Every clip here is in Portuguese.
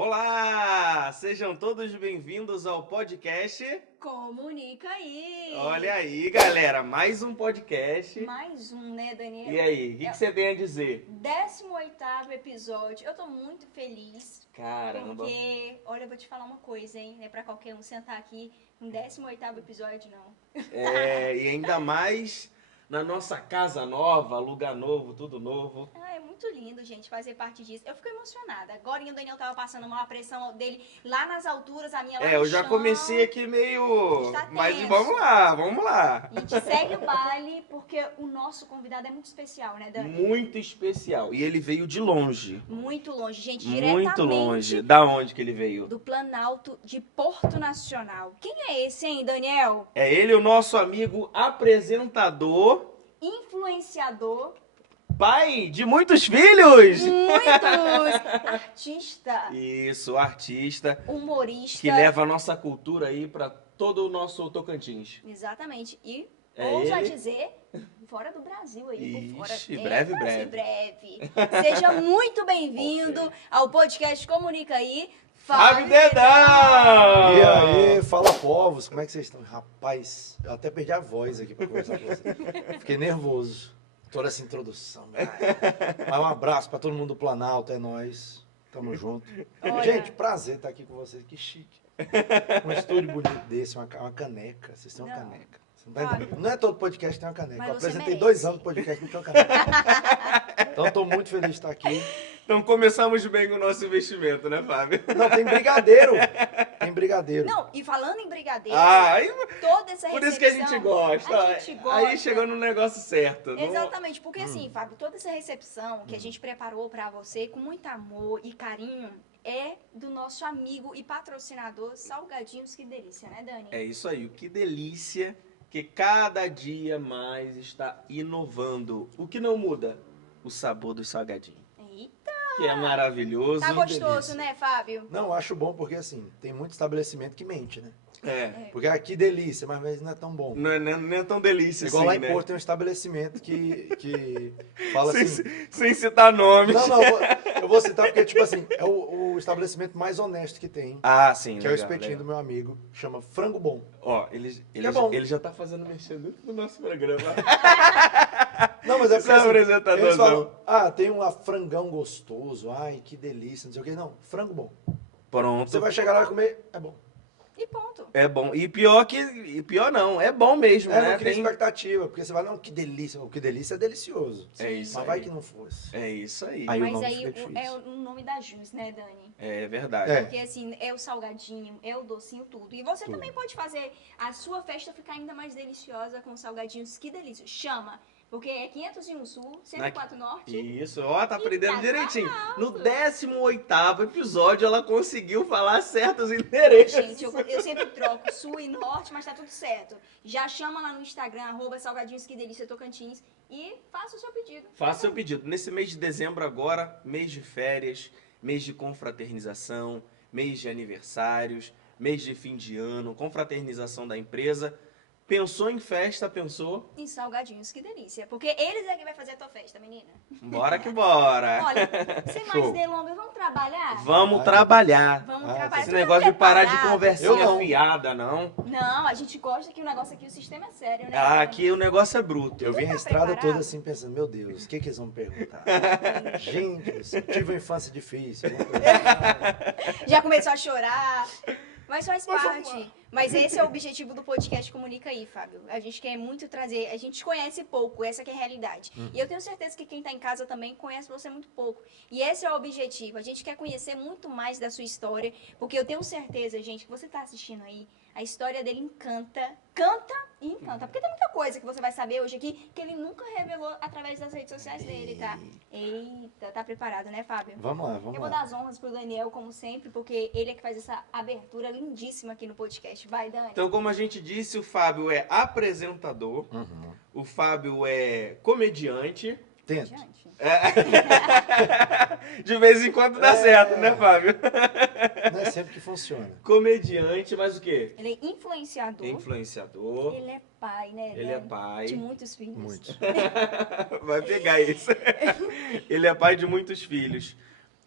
Olá! Sejam todos bem-vindos ao podcast. Comunica aí! Olha aí, galera, mais um podcast. Mais um, né, Daniel? E aí, o que você tem a dizer? 18º episódio. Eu tô muito feliz. Caramba! Porque, olha, eu vou te falar uma coisa, hein? Não é pra qualquer um sentar aqui no 18º episódio, não. E ainda mais na nossa casa nova, lugar novo, tudo novo. É muito lindo, gente, fazer parte disso. Eu fico emocionada. Agora o Daniel tava passando uma pressão dele lá nas alturas, a minha lá no Eu já chão. comecei aqui meio... Está Mas tenso. vamos lá. A gente segue o baile porque o nosso convidado é muito especial, né, Dani? Muito especial. E ele veio de longe. Muito longe, gente, Muito diretamente longe. Da onde que ele veio? do Planalto de Porto Nacional. Quem é esse, hein, Daniel? É ele, o nosso amigo apresentador, Influenciador, pai de muitos filhos. muitos, artista, Isso, artista humorista. que leva a nossa cultura aí pra todo o nosso Tocantins. Exatamente. E É ouso a ele. dizer, fora do Brasil aí, por fora. Ixi, breve. breve. Seja muito bem-vindo ao podcast Comunica aí, Fábio Dedão. Dedão! E aí, fala povos, como é que vocês estão? Rapaz, eu até perdi a voz aqui pra conversar com vocês. Fiquei nervoso. Toda essa introdução. Mas um abraço pra todo mundo do Planalto, é nóis. Tamo junto. Olha. Gente, prazer estar aqui com vocês, que chique. Um estúdio bonito desse, uma caneca. Vocês têm uma Não. caneca. Você não tá entendendo? Não é todo podcast que tem uma caneca. Mas Eu você apresentei merece. 2 anos de podcast e não tenho uma caneca. Então tô muito feliz de estar aqui. Então começamos bem com o nosso investimento, né, Fábio? Não, tem brigadeiro. Tem brigadeiro. Não, e falando em brigadeiro, Aí, toda essa por isso que a gente recepção, gosta. A gente gosta. Aí chegou no negócio certo. Não- Exatamente, porque assim, Fábio, toda essa recepção que a gente preparou pra você com muito amor e carinho é do nosso amigo e patrocinador Salgadinhos Que Delícia, né, Dani? É isso aí, que delícia que cada dia mais está inovando. O que não muda? O sabor do salgadinho, Eita, que é maravilhoso. tá gostoso, delícia. né, Fábio? Não, eu acho bom porque assim, tem muito estabelecimento que mente, né? É, Porque aqui delícia, mas às vezes não é tão bom. não é tão delícia Igual assim, lá em né? Porto tem um estabelecimento que fala Sem, assim. sem citar nomes. Não, eu vou citar porque, tipo assim, é o estabelecimento mais honesto que tem. Ah, sim. Que é o legal, espetinho legal. do meu amigo, chama Frango Bom. Ó, é bom. ele já tá fazendo mexer dentro do nosso programa. Não, mas é porque Esse é o assim, apresentador, eles falam, tem um frangão gostoso, ai, que delícia, não sei o que. Não, frango bom. Pronto. Você vai chegar lá e comer, é bom. E ponto. É bom. E pior não, é bom mesmo, É, né? não cria Tem- expectativa, porque você vai, não, que delícia. O que delícia é delicioso. É isso Mas aí. vai que não fosse. É isso aí. Aí o Mas nome aí fica difícil. é o nome da Jus, né, Dani? É verdade. É. Porque assim, é o salgadinho, é o docinho, tudo. E você Tudo. também pode fazer a sua festa ficar ainda mais deliciosa com salgadinhos. Que delícia. Chama. Porque é 501 Sul, 104 Norte. Isso, ó, tá aprendendo tá direitinho. falando. No 18º episódio, ela conseguiu falar certos endereços. Gente, eu sempre troco Sul e Norte, mas tá tudo certo. Já chama lá no Instagram, @salgadinhos que delícia Tocantins e faça o seu pedido. Faça seu pedido. Nesse mês de dezembro agora, mês de férias, mês de confraternização, mês de aniversários, mês de fim de ano, confraternização da empresa. Pensou em festa, pensou? Em salgadinhos, que delícia. Porque eles é que vai fazer a tua festa, menina. Bora que bora. Olha, sem mais Show. delongas, vamos trabalhar? Vamos Ai, trabalhar. Vamos Ah, trabalhar. Esse Tudo negócio de parar de preparado. conversinha Eu não. fiada, não. Não, a gente gosta que o negócio aqui, o sistema é sério, né? Ah, aqui o negócio é bruto. Eu vim tá a estrada preparado? toda assim pensando, meu Deus, o que eles vão me perguntar? Gente, eu tive uma infância difícil. Já começou a chorar. Mas faz Mas parte. Mas esse é o objetivo do podcast Comunica aí, Fábio. A gente quer muito trazer. A gente conhece pouco, essa que é a realidade. E eu tenho certeza que quem tá em casa também conhece você muito pouco. E esse é o objetivo. A gente quer conhecer muito mais da sua história. Porque eu tenho certeza, gente, que você tá assistindo aí. A história dele encanta. Canta e encanta. Porque tem muita coisa que você vai saber hoje aqui que ele nunca revelou através das redes sociais dele, tá? Eita, tá preparado, né, Fábio? Vamos lá, Eu vamos vou lá. dar as honras pro Daniel, como sempre, porque ele é que faz essa abertura lindíssima aqui no podcast. Vai, Dani. Então, como a gente disse, o Fábio é apresentador, Uhum. o Fábio é comediante. Tento. Diante. De vez em quando dá certo, né, Fábio? Não é sempre que funciona. Comediante, mas o quê? Ele é influenciador. Influenciador. Ele é pai, né, Ele é Dani? pai. De muitos filhos. Muito. Vai pegar isso. Ele é pai de muitos filhos.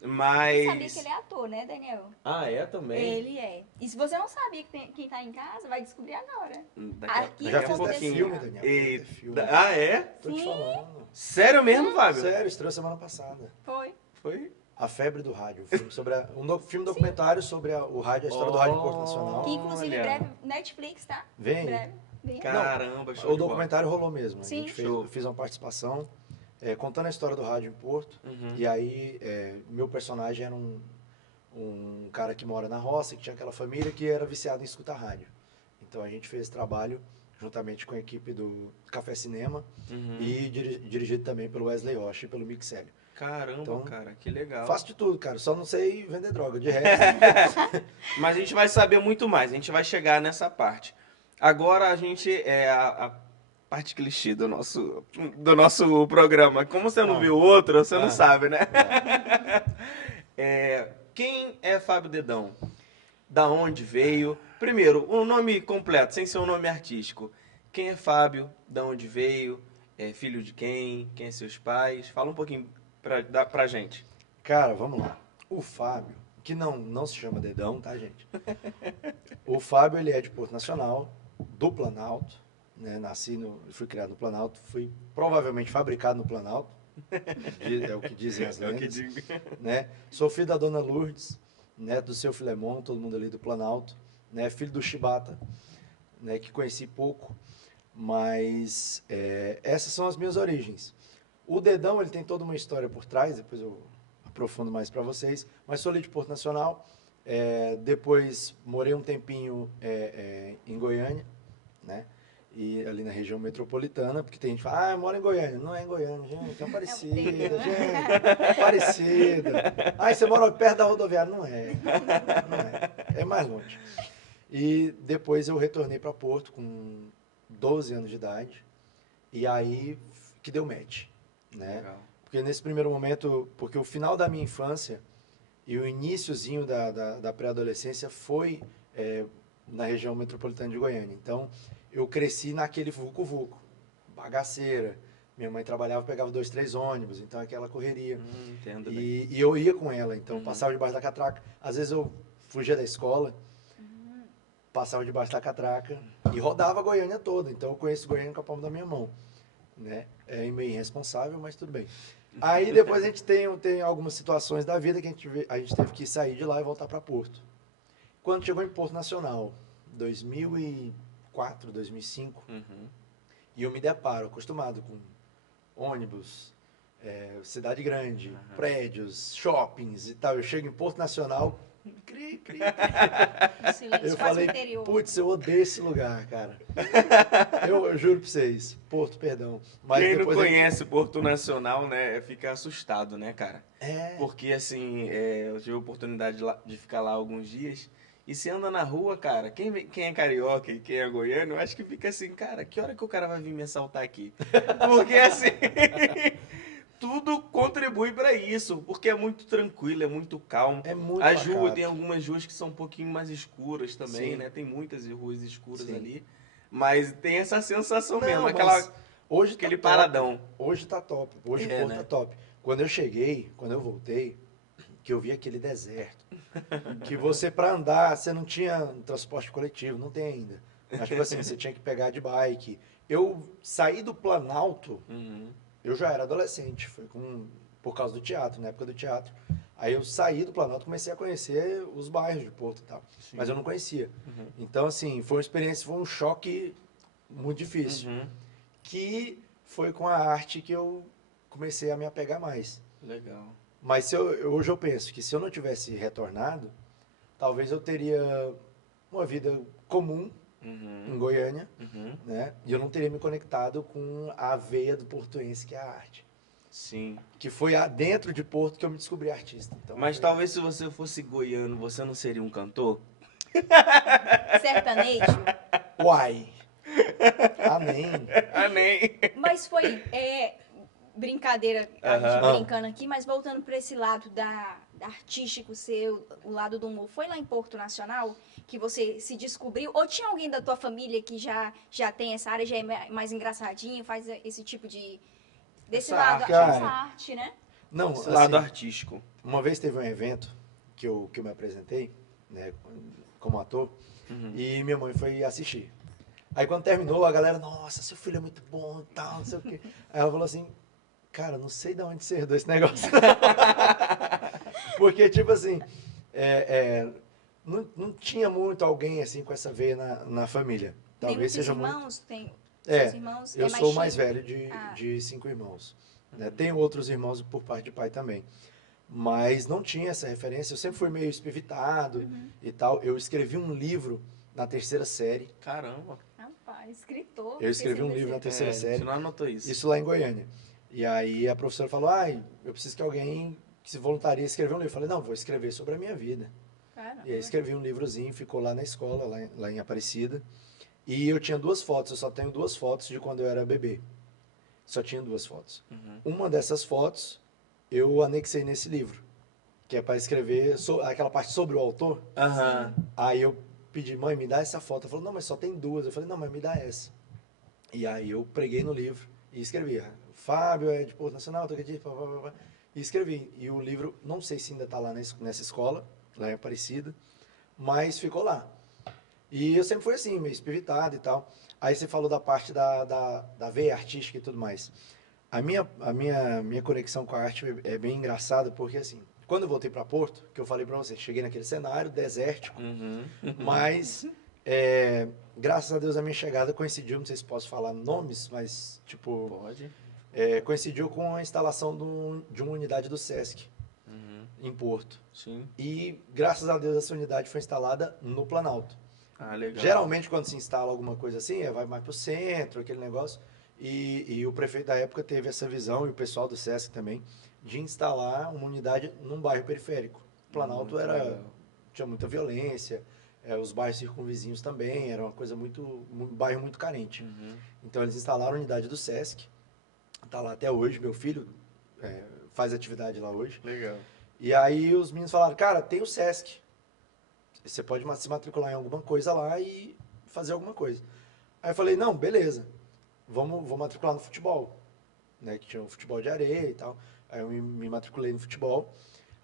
Mas... Você sabia que ele é ator, né, Daniel? Ah, é também? Ele é. E se você não sabia quem tá em casa, vai descobrir agora. Daqui Já a fez até pouquinho. filme, Daniel. Fez E... até filme. Ah, é? Tô te Sim. falando. Sério mesmo, Fábio? Sério, estreou semana passada. Foi. Foi? A Febre do Rádio. Filme sobre filme documentário sobre o rádio, a história do rádio em Porto Nacional. Que inclusive em Olha. breve, Netflix, tá? Vem Em aí. breve. Vem. Caramba, show O de bola. documentário rolou mesmo. Sim. A gente Show. fez uma participação contando a história do rádio em Porto. Uhum. E aí, meu personagem era um cara que mora na roça, que tinha aquela família que era viciada em escutar rádio. Então a gente fez esse trabalho juntamente com a equipe do Café Cinema Uhum. e dirigido também pelo Wesley Rocha e pelo Mixélio. Caramba, Então, cara, que legal. Faço de tudo, cara. Só não sei vender droga. De resto, Mas a gente vai saber muito mais, a gente vai chegar nessa parte. Agora a gente a parte clichê do nosso programa. Como você não viu outro, você não sabe, né? Quem é Fábio Dedão? Da onde veio? Primeiro, o nome completo, sem ser um nome artístico. Quem é Fábio? Da onde veio? É filho de quem? Quem é seus pais? Fala um pouquinho pra gente. cara, vamos lá. O Fábio, que não se chama Dedão, tá, gente? O Fábio, ele é de Porto Nacional, do Planalto, né? Fui criado no Planalto, fui provavelmente fabricado no Planalto, é o que dizem as É o que lendas, digo. né? Sou filho da Dona Lourdes, né? Do seu Filemon, todo mundo ali do Planalto, né? Filho do Chibata, né? Que conheci pouco, mas essas são as minhas origens. O Dedão, ele tem toda uma história por trás, depois eu aprofundo mais para vocês, mas sou ali de Porto Nacional, depois morei um tempinho em Goiânia, né? E ali na região metropolitana, porque tem gente que fala, eu moro em Goiânia. Não é em Goiânia, gente, é Aparecida, gente, é Aparecida. Você mora perto da rodoviária. Não é, é mais longe. E depois eu retornei para Porto com 12 anos de idade, e aí que deu match, né? Legal. Porque nesse primeiro momento, porque o final da minha infância e o iniciozinho da pré-adolescência foi na região metropolitana de Goiânia. Então, eu cresci naquele vucu-vucu, bagaceira. Minha mãe trabalhava, pegava 2, 3 ônibus, então aquela correria. Entendo bem. E eu ia com ela, então passava debaixo da catraca. Às vezes eu fugia da escola, passava debaixo da catraca e rodava a Goiânia toda. Então eu conheço Goiânia com a palma da minha mão, né? É meio irresponsável, mas tudo bem. Aí depois a gente tem algumas situações da vida que a gente teve que sair de lá e voltar para Porto. Quando chegou em Porto Nacional, 2004, 2005, e eu me deparo, acostumado com ônibus, cidade grande, prédios, shoppings e tal. Eu chego em Porto Nacional, cri. No silêncio, Eu quase falei, interior. putz, eu odeio esse lugar, cara. Eu juro pra vocês, Porto, perdão. Mas Quem não depois conhece Porto Nacional, né, fica assustado, né, cara? É, Porque, assim, eu tive a oportunidade de ficar lá alguns dias. E você anda na rua, cara, quem é carioca e quem é goiano, eu acho que fica assim, cara, que hora que o cara vai vir me assaltar aqui? Porque, assim, tudo contribui pra isso, porque é muito tranquilo, é muito calmo. é muito As ruas, pacato. tem algumas ruas que são um pouquinho mais escuras também, Sim. né? Tem muitas ruas escuras Sim. ali. Mas tem essa sensação Não, mesmo, mas hoje aquele tá top. paradão. Hoje tá top. Hoje É, Porto né? tá top. Quando eu voltei, que eu vi aquele deserto, que você pra andar, você não tinha um transporte coletivo, não tem ainda. Mas tipo assim, você tinha que pegar de bike. Eu saí do Planalto, eu já era adolescente, foi por causa do teatro, na época do teatro. Aí eu saí do Planalto, comecei a conhecer os bairros de Porto e tal, mas eu não conhecia. Então assim, foi uma experiência, foi um choque muito difícil, que foi com a arte que eu comecei a me apegar mais. Legal. Mas hoje eu penso que se eu não tivesse retornado, talvez eu teria uma vida comum em Goiânia, né? E eu não teria me conectado com a veia do portuense, que é a arte. Sim. Que foi dentro de Porto que eu me descobri artista. Então, Mas talvez se você fosse goiano, você não seria um cantor? Sertanejo. Uai! Amém! Amém. Mas foi brincadeira, a gente Aham. brincando aqui, mas voltando para esse lado da artístico seu, o lado do humor, foi lá em Porto Nacional que você se descobriu? Ou tinha alguém da tua família que já tem essa área, já é mais engraçadinho, faz esse tipo de... Desse Essa lado, arte, essa cara. arte, né? Não, Esse lado assim, artístico. uma vez teve um evento que eu me apresentei, né, como ator, e minha mãe foi assistir. Aí quando terminou, a galera, nossa, seu filho é muito bom e tal, não sei o quê. Aí ela falou assim, cara, não sei de onde você herdou esse negócio. Porque, tipo assim, não tinha muito alguém assim com essa veia na família. Nem Talvez muitos seja irmãos? Tem É, seus irmãos? eu É sou o mais filho? velho Ah. de 5 irmãos. Né? Tenho outros irmãos por parte de pai também. Mas não tinha essa referência. Eu sempre fui meio espivitado e tal. Eu escrevi um livro na terceira série. Caramba. Rapaz, escritor. Eu escrevi um Fiquei sem livro na perceber. terceira série. Você não anotou isso. Isso lá em Goiânia. E aí a professora falou, eu preciso que alguém que se voluntarie a escrever um livro. Eu falei, não, vou escrever sobre a minha vida. Caramba. E aí escrevi um livrozinho, ficou lá na escola, lá em Aparecida. E eu tinha 2 fotos, eu só tenho 2 fotos de quando eu era bebê. Só tinha 2 fotos. Uma dessas fotos eu anexei nesse livro, que é para escrever aquela parte sobre o autor. Aham. Aí eu pedi, mãe, me dá essa foto. Ela falou, não, mas só tem 2. Eu falei, não, mas me dá essa. E aí eu preguei no livro e escrevi. Fábio é de Porto Nacional, Tocantins, e escrevi. E o livro, não sei se ainda está lá nessa escola, lá em Aparecida, mas ficou lá. E eu sempre fui assim, meio espiritado e tal. Aí você falou da parte da veia artística e tudo mais. A minha conexão com a arte é bem engraçada, porque assim, quando eu voltei para Porto, que eu falei para você, cheguei naquele cenário desértico, mas graças a Deus a minha chegada coincidiu, não sei se posso falar nomes, mas tipo, Pode. coincidiu com a instalação de uma unidade do Sesc em Porto. Sim. E graças a Deus essa unidade foi instalada no Planalto. Ah, legal. Geralmente, quando se instala alguma coisa assim, vai mais para o centro, aquele negócio. E o prefeito da época teve essa visão, e o pessoal do SESC também, de instalar uma unidade num bairro periférico. O Planalto tinha muita violência, os bairros circunvizinhos também, era uma coisa um bairro muito carente. Então, eles instalaram a unidade do SESC, está lá até hoje, meu filho faz atividade lá hoje. Legal. E aí os meninos falaram, cara, tem o SESC. Você pode se matricular em alguma coisa lá e fazer alguma coisa. Aí eu falei, não, beleza, vou matricular no futebol. Né, que tinha o futebol de areia e tal. Aí eu me matriculei no futebol.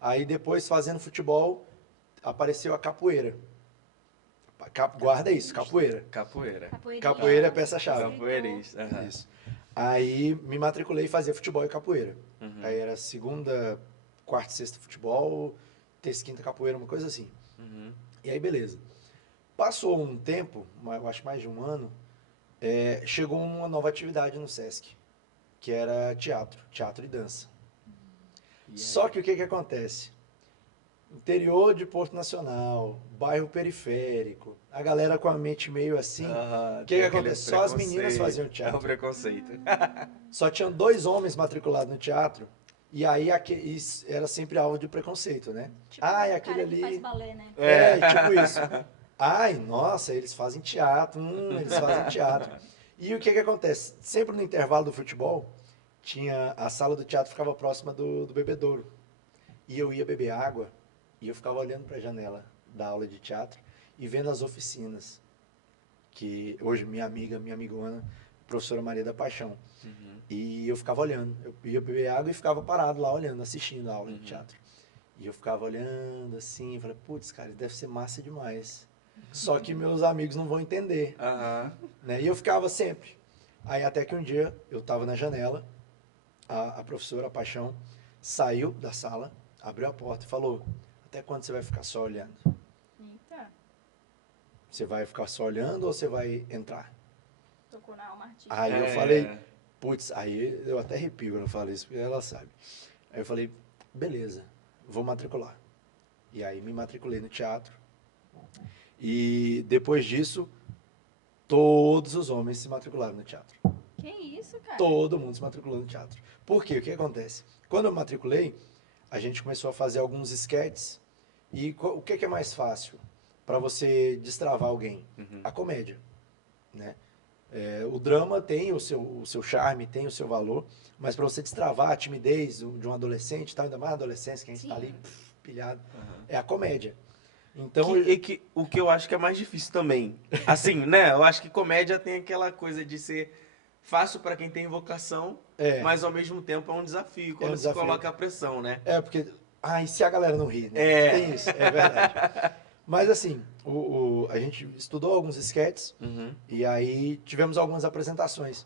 Aí depois, fazendo futebol, apareceu a capoeira. Guarda isso, capoeira. Capoeira. Capoeira é peça-chave. Capoeirista. Aham. Isso. Aí me matriculei e fazia futebol e capoeira. Aí era segunda, quarta e sexta futebol, terça e quinta capoeira, uma coisa assim. E aí, beleza. Passou um tempo, eu acho mais de um ano, chegou uma nova atividade no SESC, que era teatro e dança. Só que o que acontece? Interior de Porto Nacional, bairro periférico, a galera com a mente meio assim. O que acontece? Só as meninas faziam teatro. É o preconceito. Só tinham 2 homens matriculados no teatro. E aí isso era sempre alvo de preconceito, né? Tipo, Aquele cara que ali. faz balé, né? Tipo isso. Nossa, eles fazem teatro. Eles fazem teatro. E o que acontece? Sempre no intervalo do futebol, a sala do teatro ficava próxima do bebedouro. E eu ia beber água e eu ficava olhando para a janela da aula de teatro e vendo as oficinas. Que hoje minha amigona, professora Maria da Paixão. E eu ficava olhando. Eu ia beber água e ficava parado lá olhando, assistindo a aula de teatro. E eu ficava olhando assim, falei, putz, cara, deve ser massa demais. Só que meus amigos não vão entender. Né? E eu ficava sempre. Aí até que um dia eu estava na janela, a professora Paixão saiu da sala, abriu a porta e falou, até quando você vai ficar só olhando? Eita, Você vai ficar só olhando ou você vai entrar? tocou na alma artística. Aí eu falei, putz, aí eu até arrepio quando eu falo isso, porque ela sabe. Aí eu falei, beleza, vou matricular. E aí me matriculei no teatro. E depois disso, todos os homens se matricularam no teatro. Que isso, cara? Todo mundo se matriculou no teatro. Por quê? O que acontece? Quando eu matriculei, a gente começou a fazer alguns esquetes. E o que é mais fácil para você destravar alguém? A comédia. Né? O drama tem o seu charme, tem o seu valor, mas para você destravar a timidez de um adolescente, tá? Ainda mais adolescência, que a gente está ali pilhado, é a comédia. Então, o que eu acho que é mais difícil também. Assim, né? Eu acho que comédia tem aquela coisa de ser fácil para quem tem vocação, É. mas ao mesmo tempo é um desafio quando se desafio. coloca a pressão, né? É, porque. Ah, e se a galera não ri, né? É. Tem isso, é verdade. Mas assim, a gente estudou alguns sketches Uhum, e aí tivemos algumas apresentações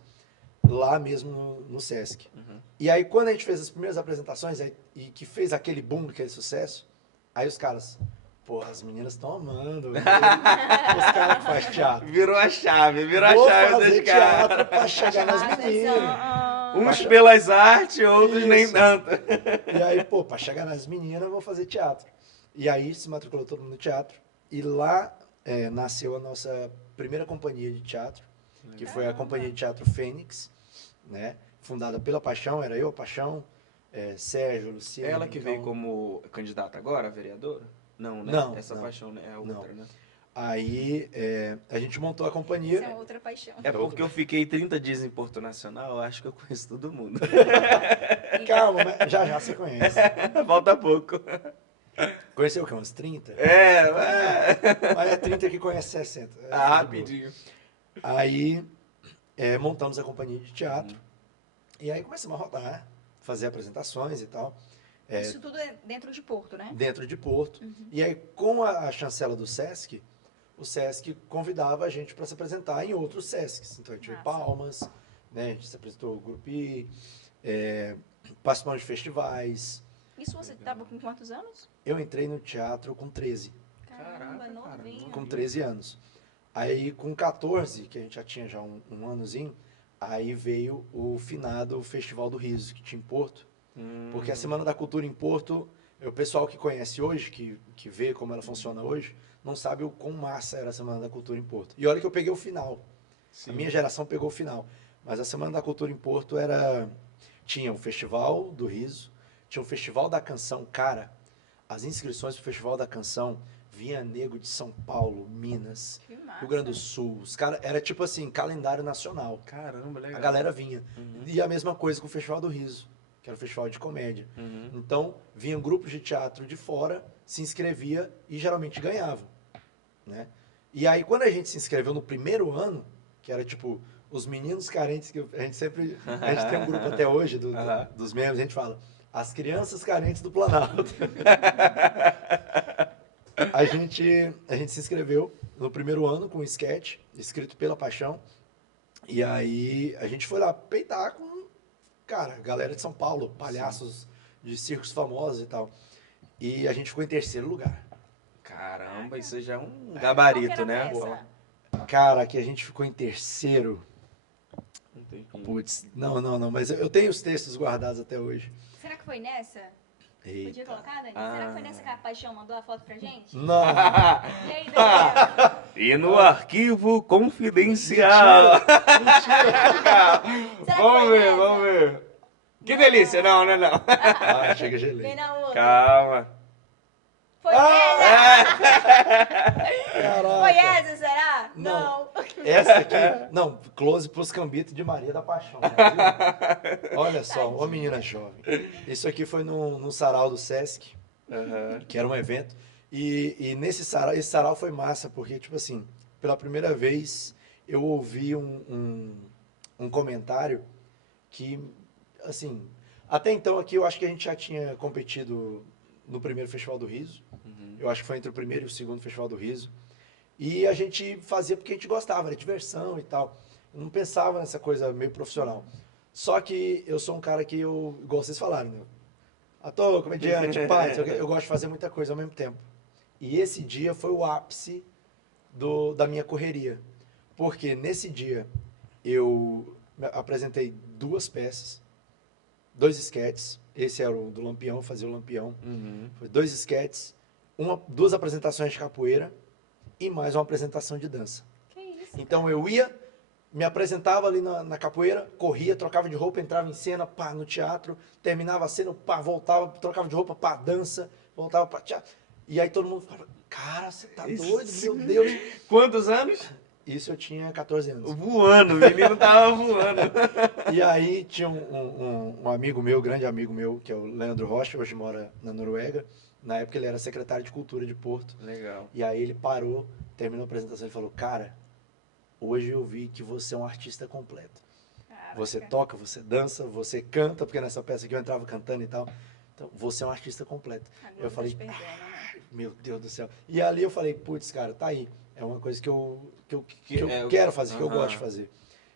lá mesmo no Sesc. uhum. E aí, quando a gente fez as primeiras apresentações e que fez aquele boom, aquele sucesso, aí os caras, pô, as meninas estão amando. Os caras que fazem teatro. Virou a chave Vou dos fazer caras. teatro pra chegar nas Chamar a meninas. atenção. Uns pelas artes, outros nem Isso. tanto. E aí, pô, pra chegar nas meninas, eu vou fazer teatro. E aí se matriculou todo mundo no teatro. E lá nasceu a nossa primeira companhia de teatro, que foi a Companhia de Teatro Fênix, né? Fundada pela Paixão, era eu, a Paixão, Sérgio, Luciano. Ela que veio como candidata agora, a vereadora? Não, né? Não, Essa não. paixão né? É a Não. outra, né? Aí a gente montou a Isso é companhia. outra paixão. É porque eu fiquei 30 dias em Porto Nacional, eu acho que eu conheço todo mundo. Calma, mas já você conhece. Falta pouco. Conheceu o quê? Uns 30? Mas é 30 que conhece 60. É, de boa. Rapidinho. Aí montamos a companhia de teatro. E aí começamos a rodar, fazer apresentações e tal. Isso tudo é dentro de Porto, né? Dentro de Porto. E aí, com a chancela do Sesc, o Sesc convidava a gente para se apresentar em outros Sescs. Então, a gente veio em Massa. Palmas, né? A gente se apresentou no Grupi, participamos de festivais. Isso você estava com quantos anos? Eu entrei no teatro com 13, Caramba, Caraca, novinho. cara, com 13 anos. Aí, com 14, que a gente já tinha já um anozinho, aí veio o finado Festival do Riso, que tinha em Porto. Porque a Semana da Cultura em Porto, o pessoal que conhece hoje, que vê como ela funciona hoje, não sabe o quão massa era a Semana da Cultura em Porto. E olha que eu peguei o final. Sim. A minha geração pegou o final. Mas a Semana da Cultura em Porto tinha o Festival do Riso, tinha o Festival da Canção. Cara, as inscrições pro Festival da Canção vinha nego de São Paulo, Minas, Que massa. Rio Grande do Sul. Os cara, era tipo assim, calendário nacional. Caramba, legal. A galera vinha. Uhum. E a mesma coisa com o Festival do Riso, que era o festival de comédia. Uhum. Então, vinham grupos de teatro de fora, se inscrevia e geralmente ganhavam, né? E aí, quando a gente se inscreveu no primeiro ano, que era tipo os meninos carentes, que a gente tem um grupo até hoje dos membros, a gente fala, as crianças carentes do Planalto. A gente se inscreveu no primeiro ano com um sketch, escrito pela Paixão, e aí a gente foi lá peitar com, cara, galera de São Paulo, palhaços de circos famosos e tal. E a gente ficou em terceiro lugar. Caramba, isso já é um Qual que gabarito, era a né? peça? Cara, que a gente ficou em terceiro. Entendi. Putz, não, mas eu tenho os textos guardados até hoje. Será que foi nessa? Podia Eita. colocar, Dani? Ah. Será que foi nessa que a Paixão mandou a foto pra gente? Não, E aí, Daniel? E no arquivo confidencial. Será que Vamos foi ver, nessa? vamos ver. Que delícia, não. ah, chega Vem gelei. na outra. Calma. Foi essa? Foi Caraca. essa, será? Não. Essa aqui, não, close pros cambitos de Maria da Paixão. Né, viu? Olha só, uma menina jovem. Isso aqui foi no sarau do Sesc, que era um evento. E nesse sarau, esse sarau foi massa, porque, tipo assim, pela primeira vez eu ouvi um comentário que, assim, até então aqui eu acho que a gente já tinha competido no primeiro Festival do Riso. Eu acho que foi entre o primeiro e o segundo Festival do Riso. E a gente fazia porque a gente gostava, era diversão e tal. Eu não pensava nessa coisa meio profissional. Só que eu sou um cara que igual vocês falaram, né? Ator, comediante, pai, eu gosto de fazer muita coisa ao mesmo tempo. E esse dia foi o ápice da minha correria. Porque nesse dia eu apresentei 2 peças, 2 esquetes. Esse era o do Lampião, eu fazia o Lampião. Foi 2 esquetes, 2 apresentações de capoeira e mais uma apresentação de dança. Que isso? Então eu ia, me apresentava ali na capoeira, corria, trocava de roupa, entrava em cena, pá, no teatro, terminava a cena, pá, voltava, trocava de roupa, pá, dança, voltava pra teatro. E aí todo mundo falava, cara, você tá doido, meu Deus. Quantos anos? Isso eu tinha 14 anos. Voando, o menino tava voando. E aí tinha um amigo meu, grande amigo meu, que é o Leandro Rocha, hoje mora na Noruega. Na época ele era secretário de Cultura de Porto. Legal. E aí ele parou, terminou a apresentação e falou, cara, hoje eu vi que você é um artista completo. Você toca, você dança, você canta, porque nessa peça aqui eu entrava cantando e tal. Então, você é um artista completo. Agora Eu falei, tá te perdendo, né? meu Deus do céu. E ali eu falei, putz, cara, tá aí. É uma coisa que eu é, quero fazer, que eu aham. gosto de fazer.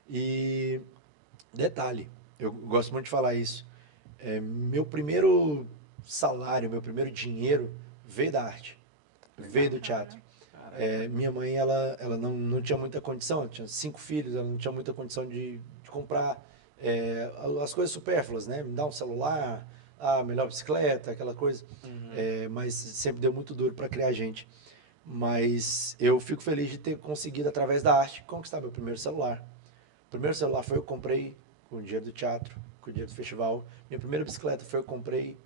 E detalhe, eu gosto muito de falar isso. Meu primeiro salário, meu primeiro dinheiro veio da arte, veio do teatro. Minha mãe, ela não tinha muita condição, ela tinha 5 filhos, ela não tinha muita condição de comprar as coisas supérfluas, né? Me dar um celular, a melhor bicicleta, aquela coisa. Mas sempre deu muito duro para criar gente. Mas eu fico feliz de ter conseguido, através da arte, conquistar meu primeiro celular. O primeiro celular foi eu comprei com o dinheiro do teatro, com o dinheiro do festival. Minha primeira bicicleta foi eu comprei.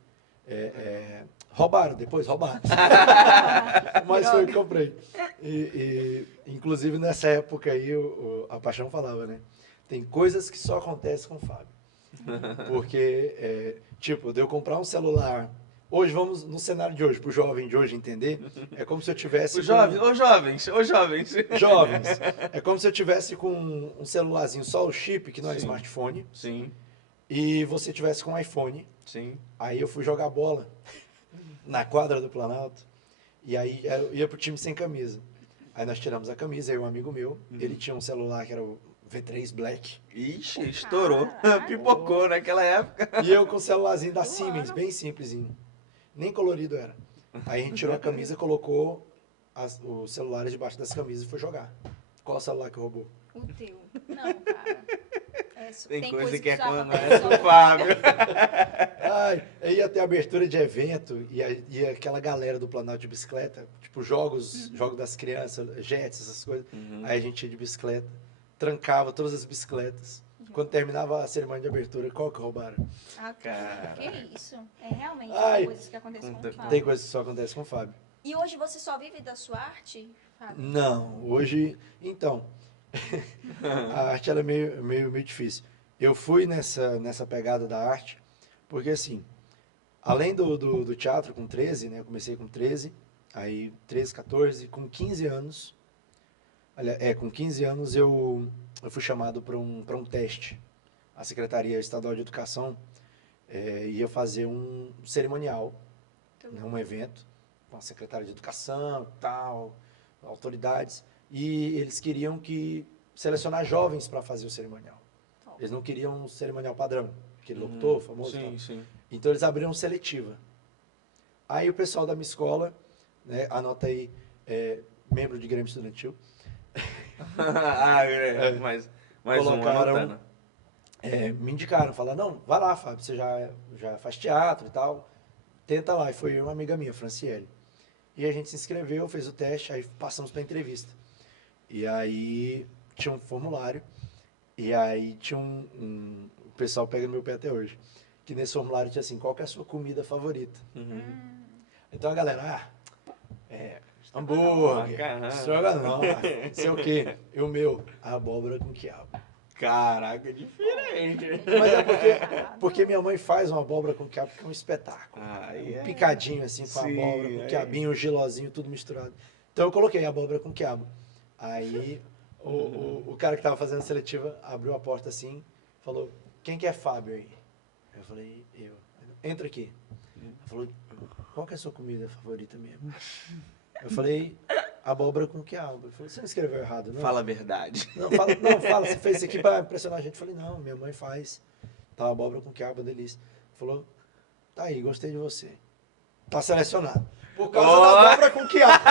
Roubaram, depois roubaram. Mas foi eu que comprei. Inclusive nessa época aí, a Paixão falava, né? Tem coisas que só acontecem com o Fábio. Porque, tipo, de eu comprar um celular. Hoje, vamos no cenário de hoje, pro jovem de hoje entender, é como se eu tivesse. Os jovens, ô jovens. Jovens. É como se eu tivesse com um celularzinho, só o chip, que não é Sim. smartphone, Sim, e você tivesse com um iPhone. sim. Aí eu fui jogar bola na quadra do Planalto, e aí eu ia pro time sem camisa. Aí nós tiramos a camisa, aí um amigo meu, ele tinha um celular que era o V3 Black, Ixi, estourou. Caralho. Pipocou naquela época. e eu com o celularzinho da Do Siemens, ano. bem simplesinho. Nem colorido era. Aí a gente tirou a camisa, colocou os celulares debaixo das camisas e foi jogar. Qual o celular que roubou? O teu. Não, cara. Tem coisa que é só quando acontece é só do Fábio. Ai, aí ia ter abertura de evento e aquela galera do Planalto de bicicleta, tipo jogos das crianças, jets, essas coisas. Aí a gente ia de bicicleta, trancava todas as bicicletas. Quando terminava a cerimônia de abertura, qual que roubaram? Ah, Cara. que isso? É realmente Ai. coisas que acontecem com o Fábio. Tem coisa que só acontece com o Fábio. E hoje você só vive da sua arte, Fábio? Não, hoje... Então, a arte ela é meio difícil. Eu fui nessa pegada da arte, porque assim, além do teatro com 13, né? Eu comecei com 13, aí 13, 14, com 15 anos... com 15 anos eu fui chamado para um teste. A Secretaria Estadual de Educação ia fazer um cerimonial, né, um evento, com a Secretaria de Educação e tal, autoridades, e eles queriam selecionar jovens para fazer o cerimonial. Eles não queriam um cerimonial padrão, aquele locutor famoso e tal. Sim, sim. Então eles abriram seletiva. Aí o pessoal da minha escola, né, anota aí, membro de Grêmio Estudantil, mais um Colocaram- anotando. me indicaram, falaram, não, vai lá, Fábio, você já faz teatro e tal, tenta lá. E foi uma amiga minha, Franciele. E a gente se inscreveu, fez o teste, aí passamos para entrevista. E aí tinha um formulário, e aí tinha o pessoal pega no meu pé até hoje, que nesse formulário tinha assim, qual que é a sua comida favorita? Então a galera, hambúrguer, Macarrão. estrogonofe, não sei o quê. E o meu, abóbora com quiabo. Caraca, diferente. Mas é porque minha mãe faz uma abóbora com quiabo que é um espetáculo. Aí é. Picadinho assim, com Sim, abóbora, com aí. quiabinho, gilozinho, tudo misturado. Então eu coloquei abóbora com quiabo. Aí o cara que tava fazendo a seletiva abriu a porta assim, falou, quem que é Fábio aí? Eu falei, eu. Entra aqui. Ele falou, qual que é a sua comida favorita mesmo? Eu falei, abóbora com quiabo. Ele falou, você não escreveu errado, não? Fala a verdade. Não, fala, você fez isso aqui pra impressionar a gente. Eu falei, não, minha mãe faz. Tá, abóbora com quiabo, delícia. Falou, tá aí, gostei de você. Tá selecionado. Por causa da abóbora com quiabo.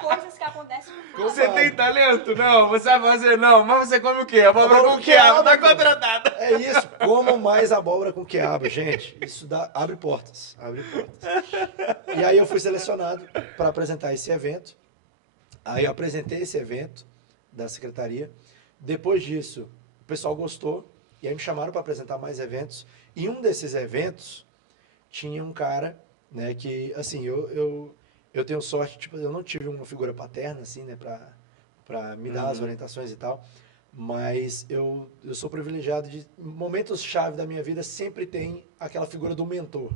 Coisas que acontecem com o Fábio. Você tem talento? Não. Você vai fazer? Não. Mas você come o quê? Abóbora com quiabo. Tá contratado. É isso, comam mais abóbora com quiabo, gente. Isso abre portas, abre portas. E aí eu fui selecionado para apresentar esse evento. Aí eu apresentei esse evento da secretaria. Depois disso, o pessoal gostou e aí me chamaram para apresentar mais eventos. E um desses eventos tinha um cara, né, que assim, eu tenho sorte, tipo, eu não tive uma figura paterna assim, né, para me dar as orientações e tal. Mas eu sou privilegiado de momentos chave da minha vida sempre tem aquela figura do mentor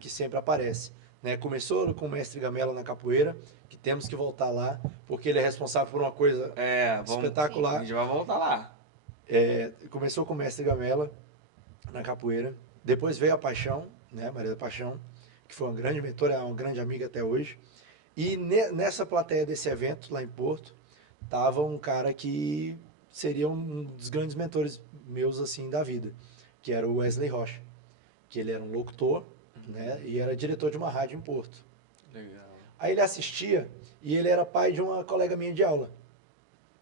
que sempre aparece, né? Começou com o mestre Gamela na capoeira, que temos que voltar lá porque ele é responsável por uma coisa Vamos. espetacular. A gente vai voltar lá. Começou com o Mestre Gamela na capoeira. Depois veio a Paixão, né, Maria da Paixão, que foi uma grande mentora, é uma grande amiga até hoje. E nessa plateia desse evento, lá em Porto, tava um cara que seria um dos grandes mentores meus, assim, da vida, que era o Wesley Rocha, que ele era um locutor, né, e era diretor de uma rádio em Porto. Legal. Aí ele assistia, e ele era pai de uma colega minha de aula,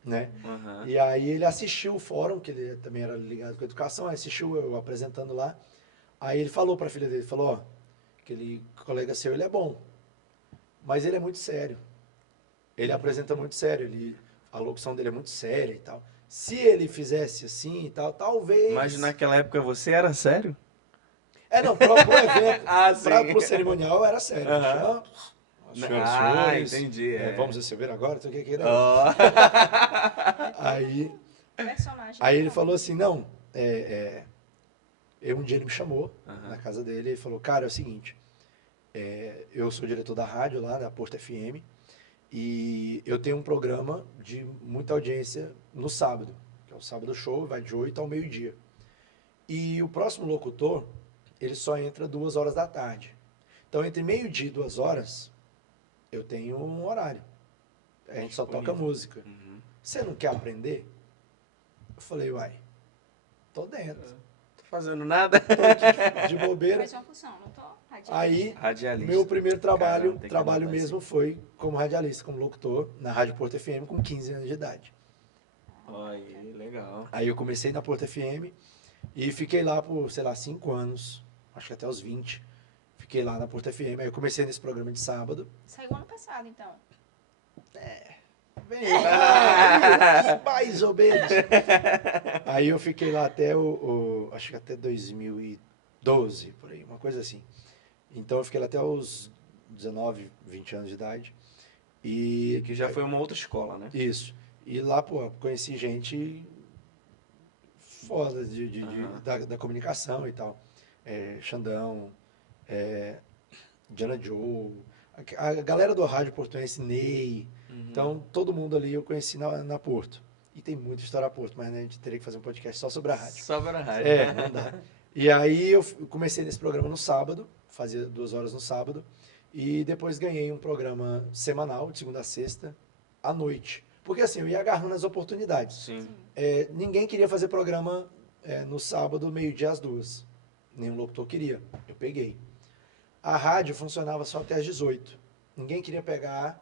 né? Aham. E aí ele assistiu o fórum, que ele também era ligado com a educação, assistiu eu apresentando lá. Aí ele falou para a filha dele, falou, ó, aquele colega seu, ele é bom, mas ele é muito sério. Ele apresenta muito sério, a locução dele é muito séria e tal. Se ele fizesse assim e tal, talvez... Mas naquela época você era sério? Não, pro evento, Ah, sim. pro cerimonial era sério. Aham. Senhoras e Ah, senhores, entendi. vamos receber agora, então o que é Ó. Aí... Personagem. Aí ele falou assim, não, um dia ele me chamou Aham. na casa dele e falou, cara, é o seguinte, eu sou diretor da rádio lá, da Porto FM, e eu tenho um programa de muita audiência no sábado, que é o Sábado Show, vai de 8 ao meio-dia. E o próximo locutor, ele só entra 2 horas da tarde. Então, entre meio-dia e 2 horas, eu tenho um horário. A gente só toca música. Uhum. Você não quer aprender? Eu falei, uai, tô dentro. Tô fazendo nada. Tô aqui de bobeira. Faz uma função, não tô? Radialista. Aí, Radialista. meu primeiro trabalho, Caramba, tem que anotar mesmo isso. foi como radialista, como locutor, na Rádio Porto FM, com 15 anos de idade. Aí, legal. Aí eu comecei na Porto FM e fiquei lá por, sei lá, 5 anos, acho que até os 20. Fiquei lá na Porto FM, aí eu comecei nesse programa de sábado. Saiu ano passado, então. Bem, mais ou menos. Aí eu fiquei lá até acho que até 2012, por aí, uma coisa assim. Então eu fiquei lá até os 19, 20 anos de idade. E Que já foi uma outra escola, né? isso. E lá, pô, conheci gente foda da comunicação e tal. Xandão, Diana Joe, a galera do rádio portuense, Ney. Então, todo mundo ali eu conheci na Porto. E tem muita história a Porto, mas né, a gente teria que fazer um podcast só sobre a rádio. Só para a rádio. Não dá. E aí eu comecei nesse programa no sábado, fazia 2 horas no sábado, e depois ganhei um programa semanal, de segunda a sexta, à noite. Porque assim, eu ia agarrando as oportunidades. Sim. Ninguém queria fazer programa no sábado, meio-dia às 2. Nenhum locutor queria. Eu peguei. A rádio funcionava só até às 18. Ninguém queria pegar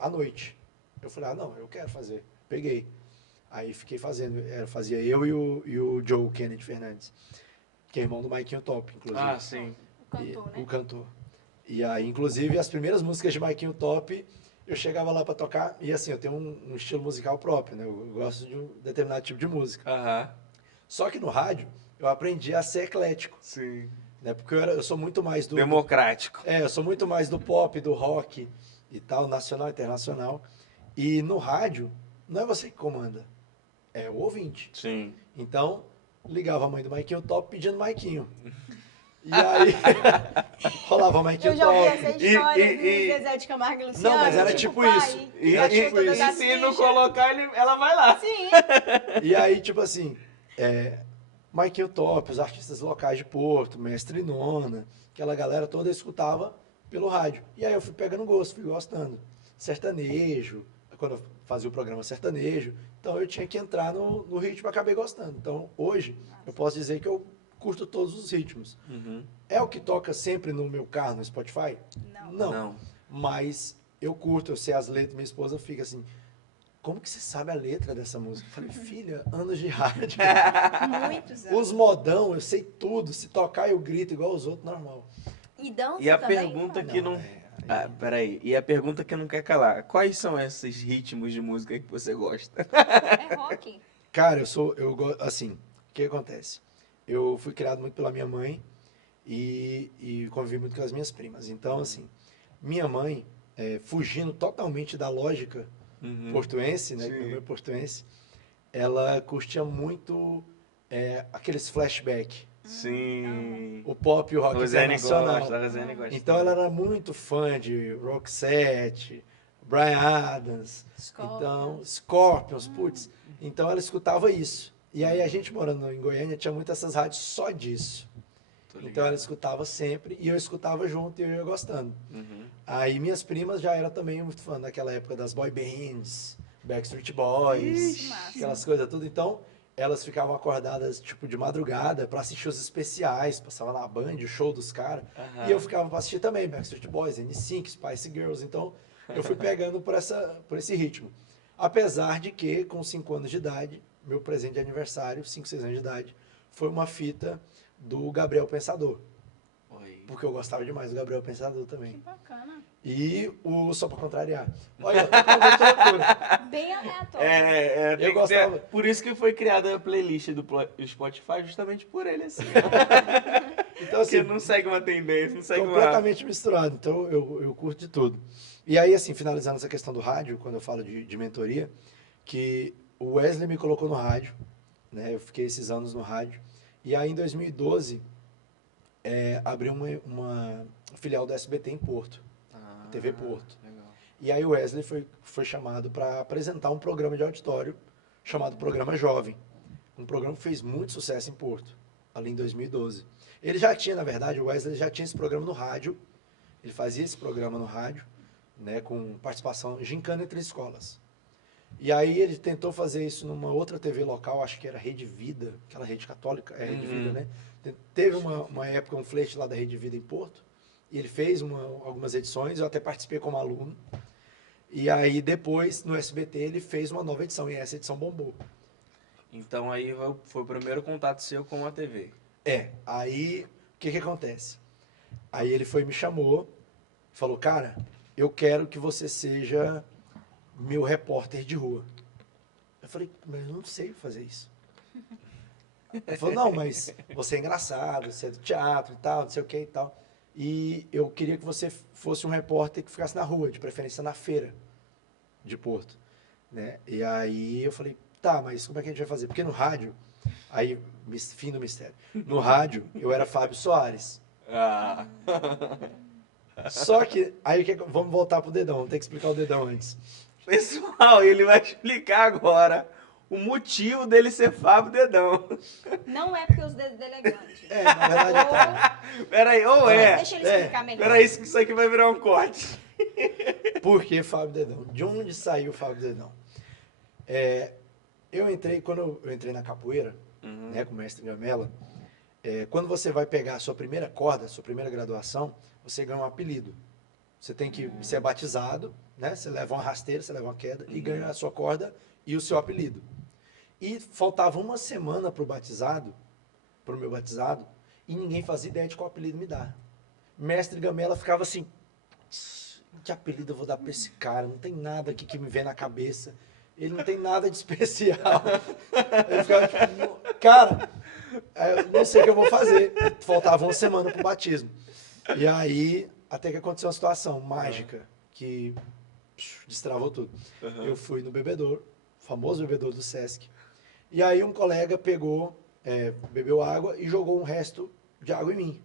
à noite. Eu falei, não, eu quero fazer. Peguei. Aí fiquei fazendo. Fazia eu e o Joe Kennedy Fernandes, que é irmão do Maiquinho Top, inclusive. Ah, sim. O cantor, né? O cantor. E aí, inclusive, as primeiras músicas de Maiquinho Top, eu chegava lá para tocar, e assim, eu tenho um estilo musical próprio, né? Eu gosto de um determinado tipo de música. Aham. Só que no rádio, eu aprendi a ser eclético, Sim. né? Porque eu sou muito mais Democrático. eu sou muito mais do pop, do rock e tal, nacional, internacional. E no rádio, não é você que comanda, é o ouvinte. Sim. Então, ligava a mãe do Maiquinho Top pedindo Maiquinho. E aí, rolava Maiquinho Eu já ouvi Top. essa história E- do Zezé de Camargo e Luciano. Não, mas era tipo isso. pai, E, Era batia tipo todas isso. as se não fichas. colocar, ela vai lá. Sim. E aí, tipo assim, Maiquinho Top, os artistas locais de Porto, Mestre Nona, aquela galera toda eu escutava pelo rádio. E aí eu fui pegando gosto, fui gostando. Sertanejo, quando eu fazia o programa sertanejo, então eu tinha que entrar no ritmo e acabei gostando. Então hoje eu posso dizer que eu curto todos os ritmos. Uhum. É o que toca sempre no meu carro, no Spotify? Não. Não. Mas eu curto, eu sei as letras, minha esposa fica assim, como que você sabe a letra dessa música? Eu falei, filha, anos de rádio. Muitos anos. Os modão, eu sei tudo. Se tocar, eu grito igual os outros, normal. E dança E a também, pergunta Fábio? que não... Ah, peraí. E a pergunta que não quer calar. Quais são esses ritmos de música que você gosta? É rock. Cara, assim, o que acontece? Eu fui criado muito pela minha mãe e convivi muito com as minhas primas. Então, assim, minha mãe, fugindo totalmente da lógica Uhum. portuense, né? Sim. Que minha mãe é portuense, ela curtia muito aqueles flashback. Sim. O pop e o rock Rosane internacional. gosta, a Rosane gosta. Então ela era muito fã de Roxette, Bryan Adams, Scorpions. então Scorpions, putz. Então ela escutava isso. E aí a gente morando em Goiânia tinha muitas essas rádios só disso. Tô Então ligado. ela escutava sempre e eu escutava junto e eu ia gostando. Uhum. Aí minhas primas já eram também muito fã daquela época das boy bands, Backstreet Boys, Ixi, massa. aquelas coisas tudo. Então elas ficavam acordadas tipo de madrugada pra assistir os especiais, passava na Band, o show dos caras. Aham. E eu ficava pra assistir também, Backstreet Boys, N5, Spice Girls. Então eu fui pegando por esse ritmo. Apesar de que, com 5 anos de idade, meu presente de aniversário, 5, 6 anos de idade, foi uma fita do Gabriel Pensador. Oi. Porque eu gostava demais do Gabriel Pensador Que também. bacana. E o Só Pra Contrariar. Olha, eu tô com muita loucura. Bem aleatório. Tem Eu que gostava. por isso que foi criada a playlist do Spotify, justamente por ele, assim. Então, Porque assim, não segue uma tendência, não segue uma... completamente misturado. Então, eu curto de tudo. E aí, assim, finalizando essa questão do rádio, quando eu falo de mentoria, que o Wesley me colocou no rádio, né? Eu fiquei esses anos no rádio. E aí, em 2012, abriu uma filial do SBT em Porto, Ah, TV Porto. legal. E aí o Wesley foi chamado para apresentar um programa de auditório chamado Programa Jovem. Um programa que fez muito sucesso em Porto, ali em 2012. Ele já tinha, na verdade, o Wesley já tinha esse programa no rádio. Ele fazia esse programa no rádio, né, com participação gincana entre escolas. E aí ele tentou fazer isso numa outra TV local, acho que era Rede Vida, aquela rede católica, Rede Vida, né? Teve uma época, um flerte lá da Rede Vida em Porto, e ele fez algumas edições, eu até participei como aluno. E aí depois, no SBT, ele fez uma nova edição, e essa edição bombou. Então aí foi o primeiro contato seu com a TV. Aí o que acontece? Aí ele me chamou, falou, cara, eu quero que você seja meu repórter de rua. Eu falei, mas eu não sei fazer isso. Ele falou, não, mas você é engraçado, você é do teatro e tal, não sei o que e tal. E eu queria que você fosse um repórter que ficasse na rua, de preferência na feira de Porto, né? E aí eu falei, tá, mas como é que a gente vai fazer? Porque no rádio, aí, fim do mistério, no rádio eu era Fábio Soares. Ah. Só que, aí vamos voltar pro dedão, vamos ter que explicar o dedão antes. Pessoal, ele vai explicar agora o motivo dele ser Fábio Dedão. Não é porque os dedos dele é grande. Na verdade, tá. Peraí, Deixa ele explicar melhor. Peraí, isso aqui vai virar um corte. Por que Fábio Dedão? De onde saiu o Fábio Dedão? Quando eu entrei na capoeira, né, com o mestre Gamela, quando você vai pegar a sua primeira corda, a sua primeira graduação, você ganha um apelido. Você tem que ser batizado, né? Você leva uma rasteira, você leva uma queda e ganha a sua corda e o seu apelido. E faltava uma semana pro meu batizado, e ninguém fazia ideia de qual apelido me dar. Mestre Gamela ficava assim, que apelido eu vou dar pra esse cara? Não tem nada aqui que me vem na cabeça. Ele não tem nada de especial. Ele ficava tipo, cara, eu não sei o que eu vou fazer. Faltava uma semana pro batismo. E aí, até que aconteceu uma situação mágica, que destravou tudo. Eu fui no bebedouro, famoso bebedouro do Sesc, e aí um colega pegou, bebeu água e jogou um resto de água em mim.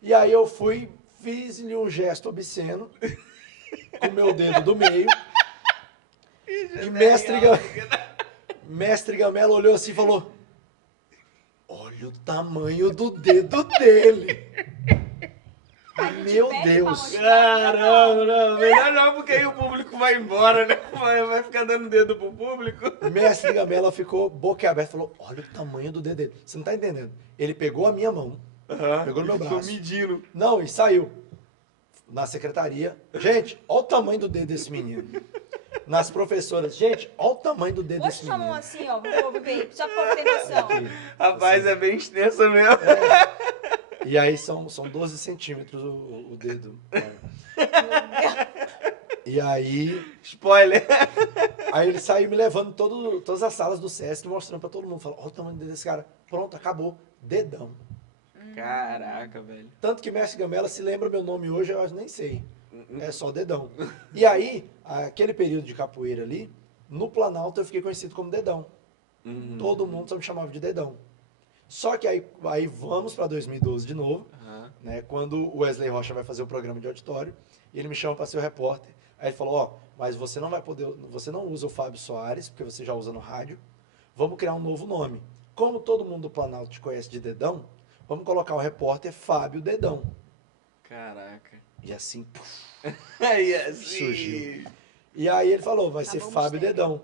E aí eu fiz-lhe um gesto obsceno, com o meu dedo do meio, e mestre Gamela olhou assim e falou, olha o tamanho do dedo dele. Meu Deus. Caramba, não, melhor não, porque aí o público vai embora, né? Vai ficar dando dedo pro público. Mestre Gamela ficou boquiaberto, falou, olha o tamanho do dedo dele. Você não tá entendendo. Ele pegou a minha mão, pegou no meu Ficou braço. medindo. Não, e saiu. Na secretaria, gente, olha o tamanho do dedo desse menino. Nas professoras, gente, olha o tamanho do dedo Puxa desse sua mão menino. assim, ó, vou ver, só pra eu ter noção. Rapaz, é bem extensa mesmo. E aí são 12 centímetros o dedo. E aí Spoiler. ele saiu me levando todas as salas do Sesc, mostrando pra todo mundo. Falou, olha o tamanho do dedo desse cara. Pronto, acabou. Dedão. Caraca, velho. Tanto que Mestre Gamela se lembra meu nome hoje, eu nem sei. É só Dedão. E aí, aquele período de capoeira ali, no Planalto eu fiquei conhecido como Dedão. Todo mundo só me chamava de Dedão. Só que aí vamos para 2012 de novo, né, quando o Wesley Rocha vai fazer o programa de auditório, e ele me chama para ser o repórter. Aí ele falou, mas você não vai poder, você não usa o Fábio Soares, porque você já usa no rádio, vamos criar um novo nome. Como todo mundo do Planalto te conhece de Dedão, vamos colocar o repórter Fábio Dedão. Caraca. E assim, puf, Aí assim. surgiu. E aí ele falou, vai ser Acabou o Fábio mistério. Dedão.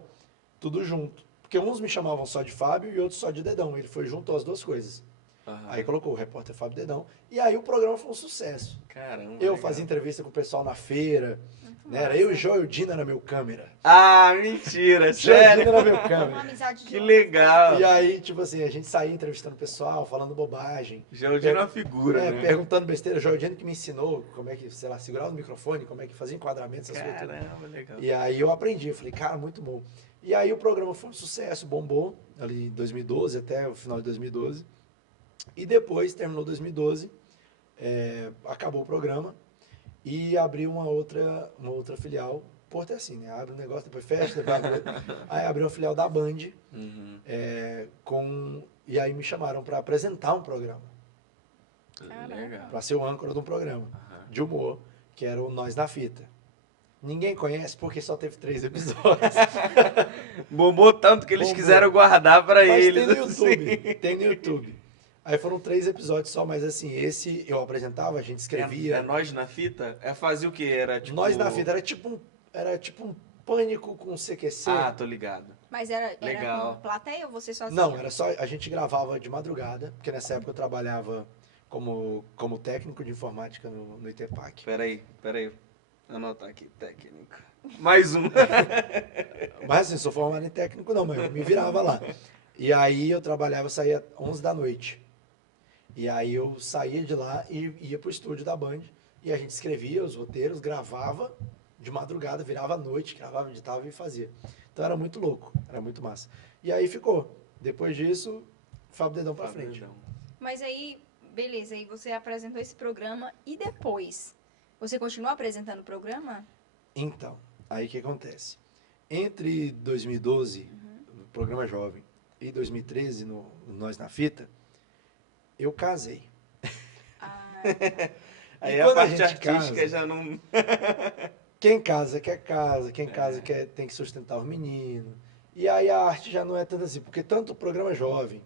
Tudo junto. Porque uns me chamavam só de Fábio e outros só de Dedão. Ele foi juntou as duas coisas. Aham. Aí colocou o repórter Fábio Dedão. E aí o programa foi um sucesso. Caramba. Eu legal. fazia entrevista com o pessoal na feira. Muito Né? Era massa. eu e Joel Dino era meu câmera. Ah, mentira, Joel sério? Dino era meu Uma câmera. amizade de Que longa legal. E aí, tipo assim, a gente saía entrevistando o pessoal, falando bobagem. Geraldino é uma figura, né? Perguntando besteira. O Joel Dino que me ensinou como é que, sei lá, segurar o microfone, como é que fazia enquadramento, essas coisas. Tudo. Caramba, legal. E aí eu aprendi, eu falei, cara, muito bom. E aí o programa foi um sucesso, bombou, ali em 2012, até o final de 2012. E depois, terminou 2012, acabou o programa e abriu uma outra filial. Porto é assim, né? Abre um negócio, depois fecha, depois abre outro. Aí abriu uma filial da Band, Uhum. e aí me chamaram para apresentar um programa, Legal. para ser o âncora de um programa Aham. de humor, que era o Nós na Fita. Ninguém conhece porque só teve 3 episódios. Bombou tanto que eles Bombou. quiseram guardar pra Mas eles. tem no assim. YouTube, tem no YouTube. Aí foram 3 episódios só, mas assim, esse eu apresentava, a gente escrevia. É Nós na Fita? Fazer o quê? Era tipo... Nós na Fita, era tipo um pânico com CQC. Ah, tô ligado. Mas era Legal. com plateia ou você sozinho? Não, era só, a gente gravava de madrugada, porque nessa época eu trabalhava como técnico de informática no ITEPAC. Peraí. Anotar aqui, técnica. Mais um. Mas assim, sou formado em técnico não, mas eu me virava lá. E aí eu trabalhava, saía 11 da noite. E aí eu saía de lá e ia pro estúdio da Band. E a gente escrevia os roteiros, gravava de madrugada, virava à noite, gravava, editava e fazia. Então era muito louco, era muito massa. E aí ficou. Depois disso, Fábio Dedão pra frente. Mas aí, beleza, aí você apresentou esse programa e depois? Você continuou apresentando o programa? Então, aí o que acontece? Entre 2012, no programa Jovem, e 2013, no Nós na Fita, eu casei. Ah, Aí E a quando a parte gente artística casa- já não... Quem casa, quer casa. Quem casa, tem que sustentar os meninos. E aí a arte já não é tanto assim, porque tanto o programa Jovem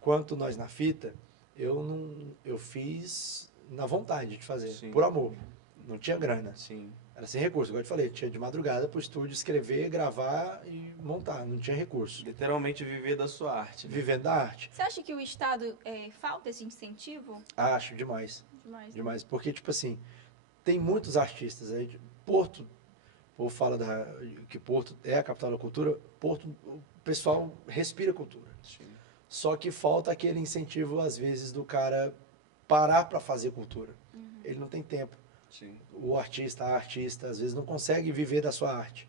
quanto Nós na Fita, eu fiz na vontade de fazer, Sim. por amor. Não tinha grana. Sim. Era sem recurso, igual eu te falei, tinha de madrugada pro estúdio escrever, gravar e montar, não tinha recurso. Literalmente viver da sua arte. Né? Vivendo da arte, você acha que o Estado falta esse incentivo? acho demais, Demais. né? demais, porque tipo assim, tem muitos artistas aí, Porto, o povo fala que Porto é a capital da cultura, Porto, o pessoal respira cultura, Sim. só que falta aquele incentivo às vezes do cara parar para fazer cultura, ele não tem tempo. Sim. O artista, a artista, às vezes não consegue viver da sua arte.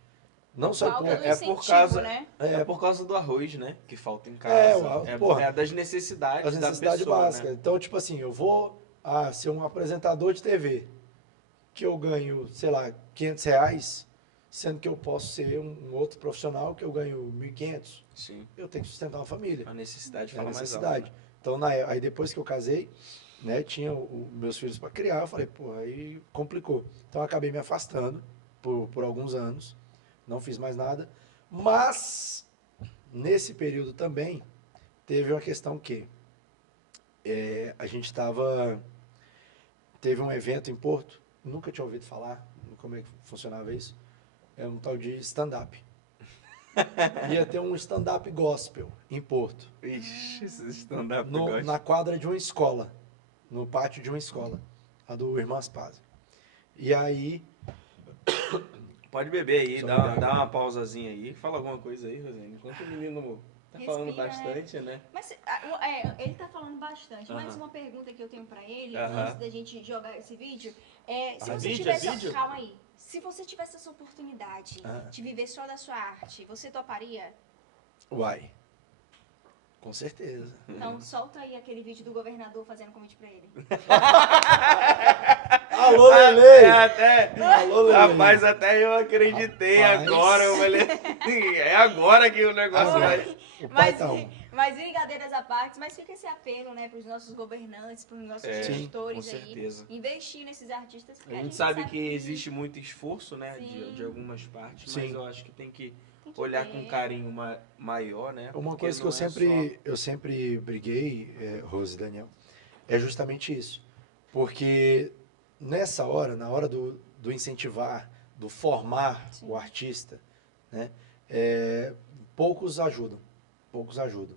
Não só Falta por, do é por incentivo, causa- né? É por causa do arroz, né? Que falta em casa. porra. É das necessidades as da necessidades pessoa, básicas. né? Então, tipo assim, eu vou ser um apresentador de TV, que eu ganho, sei lá, R$ 500, sendo que eu posso ser um outro profissional que eu ganho 1.500. Sim. Eu tenho que sustentar uma família. A necessidade É a fala mais necessidade. alto. Né? Então, aí depois que eu casei, né, tinha meus filhos para criar, eu falei, pô, aí complicou. Então, eu acabei me afastando por alguns anos, não fiz mais nada. Mas, nesse período também, teve uma questão que a gente teve um evento em Porto, nunca tinha ouvido falar como é que funcionava isso, é um tal de stand-up. Ia ter um stand-up gospel em Porto, Ixi, esses stand-up gostam. na quadra de uma escola, no pátio de uma escola, a do Irmãs Paz. E aí, Pode beber aí, Só dá beber uma pausazinha aí. Fala alguma coisa aí, Rosane. Enquanto o menino tá falando Respira, bastante, né? Mas ele tá falando bastante. Mas Aham. uma pergunta que eu tenho pra ele, Aham. antes da gente jogar esse vídeo, se Ah, você vídeo? tivesse. É vídeo? Calma aí. Se você tivesse essa oportunidade Ah. de viver só da sua arte, você toparia? uai, com certeza. Então solta aí aquele vídeo do governador fazendo convite pra ele. Alô, É, Lele! até, Alô, Lele! rapaz, até eu acreditei Rapaz. agora. Eu falei, é agora que o negócio Agora. vai... O pai Mas, tá um. mas brincadeiras à parte, mas fica esse apelo, né, para os nossos governantes, para os nossos É, gestores com aí, certeza. investir nesses artistas. Porque A gente sabe que existe muito esforço, né, Sim. de algumas partes, Sim. mas eu acho que tem que olhar ter. com carinho maior, né? Uma Porque coisa que não é só- eu sempre briguei, Rose e Daniel, é justamente isso. Porque nessa hora, na hora do incentivar, do formar Sim. o artista, né, poucos ajudam, poucos ajudam.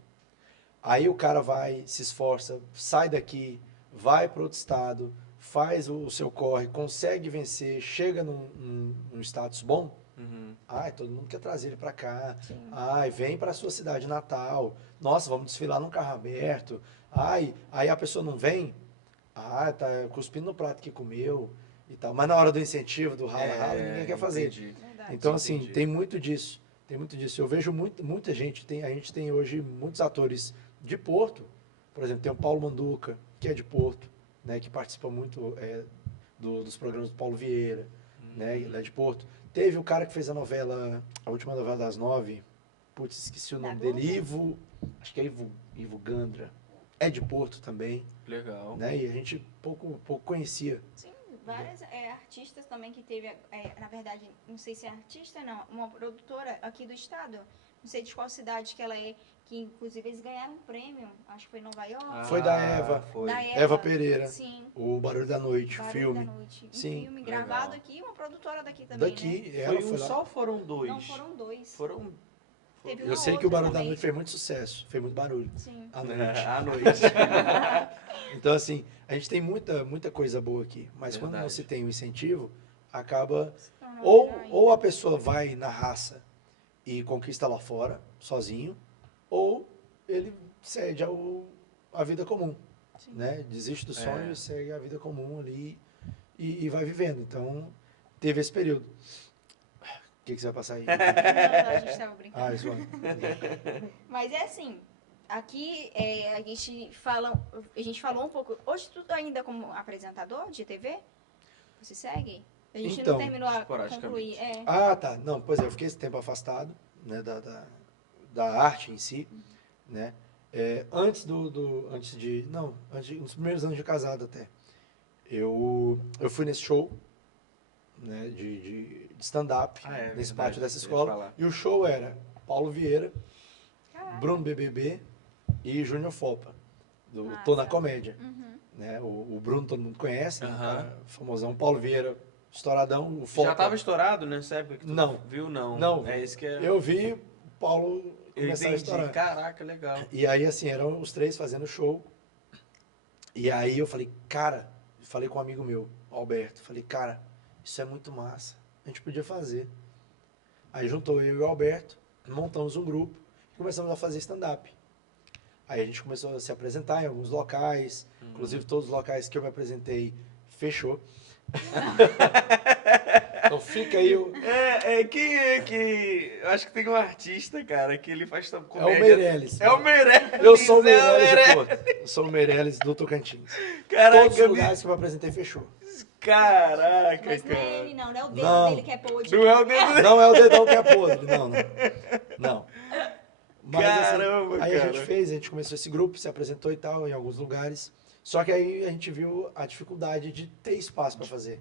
Aí o cara vai, se esforça, sai daqui, vai para outro estado, faz o seu corre, consegue vencer, chega num status bom. Uhum. Ai, todo mundo quer trazer ele para cá. Sim. Ai, vem para a sua cidade natal. Nossa, vamos desfilar num carro aberto. Ai, aí a pessoa não vem. Ah, tá cuspindo no prato que comeu e tal. Mas na hora do incentivo, do rala-rala, ninguém quer fazer. Entendi. Verdade. Então, assim, Entendi. tem muito disso. Tem muito disso. Eu vejo muita gente. A gente tem hoje muitos atores de Porto. Por exemplo, tem o Paulo Manduca, que é de Porto, né, que participa muito dos programas do Paulo Vieira, né, ele é de Porto. Teve o cara que fez a última novela das 9. Putz, esqueci o Da nome dele. Globo? Acho que é Ivo Gandra. É de Porto também, Legal. né? E a gente pouco conhecia. Sim, várias artistas também que teve, na verdade, não sei se é artista, não, uma produtora aqui do estado, não sei de qual cidade que ela é, que inclusive eles ganharam um prêmio, acho que foi em Nova York. Foi da Eva. Foi. Da Eva Pereira. Sim. O Barulho da Noite, o Barulho filme. da Noite. Um Sim. filme Legal. gravado aqui, uma produtora daqui também, né? Daqui, Foi ela um foi lá. só ou foram dois? Não, foram dois. Foram. Teve Eu uma sei que o outra Barulho da também. Noite fez muito sucesso, fez muito barulho Sim. à noite. À noite. Então, assim, a gente tem muita coisa boa aqui, mas quando não Verdade. se tem o incentivo, acaba. Se tornou Ou, melhor ainda. ou a pessoa vai na raça e conquista lá fora, sozinho, ou ele cede a vida comum, Sim. né? Desiste do É. sonho e segue a vida comum ali e vai vivendo. Então, teve esse período. O que você vai passar aí? Não, a gente tava brincando. Ah, isso aí. Mas é assim, aqui a gente falou um pouco. Hoje tu ainda como apresentador de TV? Você segue? A gente Então, não terminou a esporadicamente. concluir. É. Ah, tá. Não, pois é, eu fiquei esse tempo afastado, né, da arte em si, né? Antes nos primeiros anos de casado até, eu fui nesse show, né, de stand-up, Ah, é nesse verdade, pátio dessa eu ia escola, falar. e o show era Paulo Vieira, Caraca. Bruno BBB e Júnior Fopa, do Massa. Tô na Comédia. Uhum. Né? O Bruno todo mundo conhece, né? Um Aham. cara famosão, Paulo Vieira, estouradão, o Fopa. Já tava estourado nessa época que tu Não. viu? Não. Não. É isso que é. Eu vi o Paulo Eu começar a entendi. estourar. Caraca, legal. E aí, assim, eram os três fazendo show. E aí eu falei, cara, falei com um amigo meu, Alberto, falei, cara, isso é muito massa. A gente podia fazer. Aí juntou eu e o Alberto, montamos um grupo e começamos a fazer stand-up. Aí a gente começou a se apresentar em alguns locais, inclusive todos os locais que eu me apresentei, fechou. Então fica aí o... Quem é que. Eu acho que tem um artista, cara, que ele faz É o comédia. Meirelles. É o Meirelles. Eu sou o é Meirelles de Porto. Eu sou o Meirelles do Tocantins. Caraca, Todos os lugares que eu me apresentei, fechou. Caraca, Mas não é cara. ele, não é o dedo Não. dele que é podre. Não é o dedo Não é o dedão que é podre, não. Não. Mas, Caramba, aí a cara. gente começou esse grupo, se apresentou e tal, em alguns lugares. Só que aí a gente viu a dificuldade de ter espaço para fazer.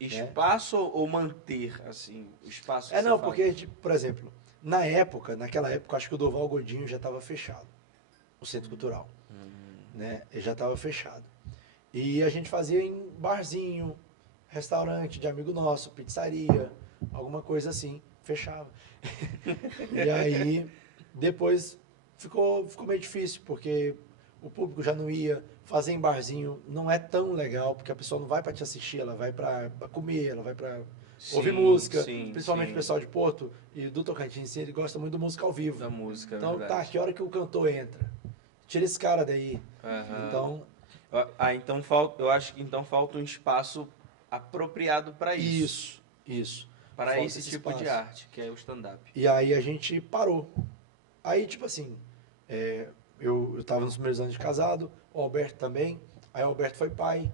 Espaço ou manter, assim, o espaço que você Não, fala? porque, por exemplo, naquela época, acho que o Doval Godinho já estava fechado, o Centro Cultural, né? Ele já estava fechado. E a gente fazia em barzinho, restaurante de amigo nosso, pizzaria, alguma coisa assim, fechava. E aí, depois ficou meio difícil, porque o público já não ia. Fazer em barzinho não é tão legal, porque a pessoa não vai para te assistir, ela vai para comer, ela vai para ouvir música. Principalmente o pessoal de Porto e do Tocantins, ele gosta muito do música ao vivo. Da música, Então, verdade. tá, que hora que o cantor entra? Tira esse cara daí. Aham. Então, Então eu acho que então falta um espaço apropriado para isso. isso. Para Falta esse esse tipo de espaço. arte, que é o stand-up. E aí a gente parou. Aí, tipo assim, eu tava nos primeiros anos de casado, o Alberto também. Aí o Alberto foi pai.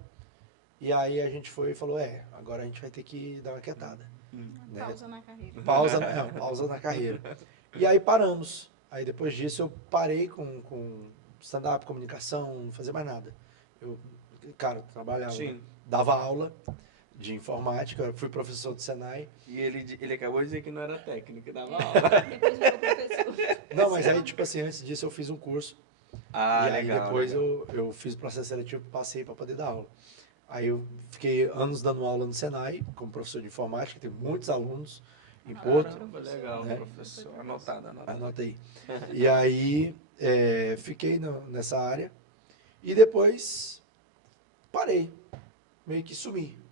E aí a gente foi e falou, agora a gente vai ter que dar uma quietada. Né? Pausa na carreira. Pausa na carreira. E aí paramos. Aí depois disso eu parei com stand-up, comunicação, não fazia mais nada. Eu, cara, trabalhava, Sim. dava aula de informática, eu fui professor do Senai. E ele acabou de dizer que não era técnico, dava aula. Depois virou professor. Não, mas aí, tipo assim, antes disso eu fiz um curso. Ah, E aí legal. depois legal. eu fiz o processo seletivo, passei para poder dar aula. Aí eu fiquei anos dando aula no Senai, como professor de informática, tem muitos alunos em Porto. Caramba, legal, né? professor. Anotado. Anota aí. E aí fiquei nessa área e depois parei, meio que sumi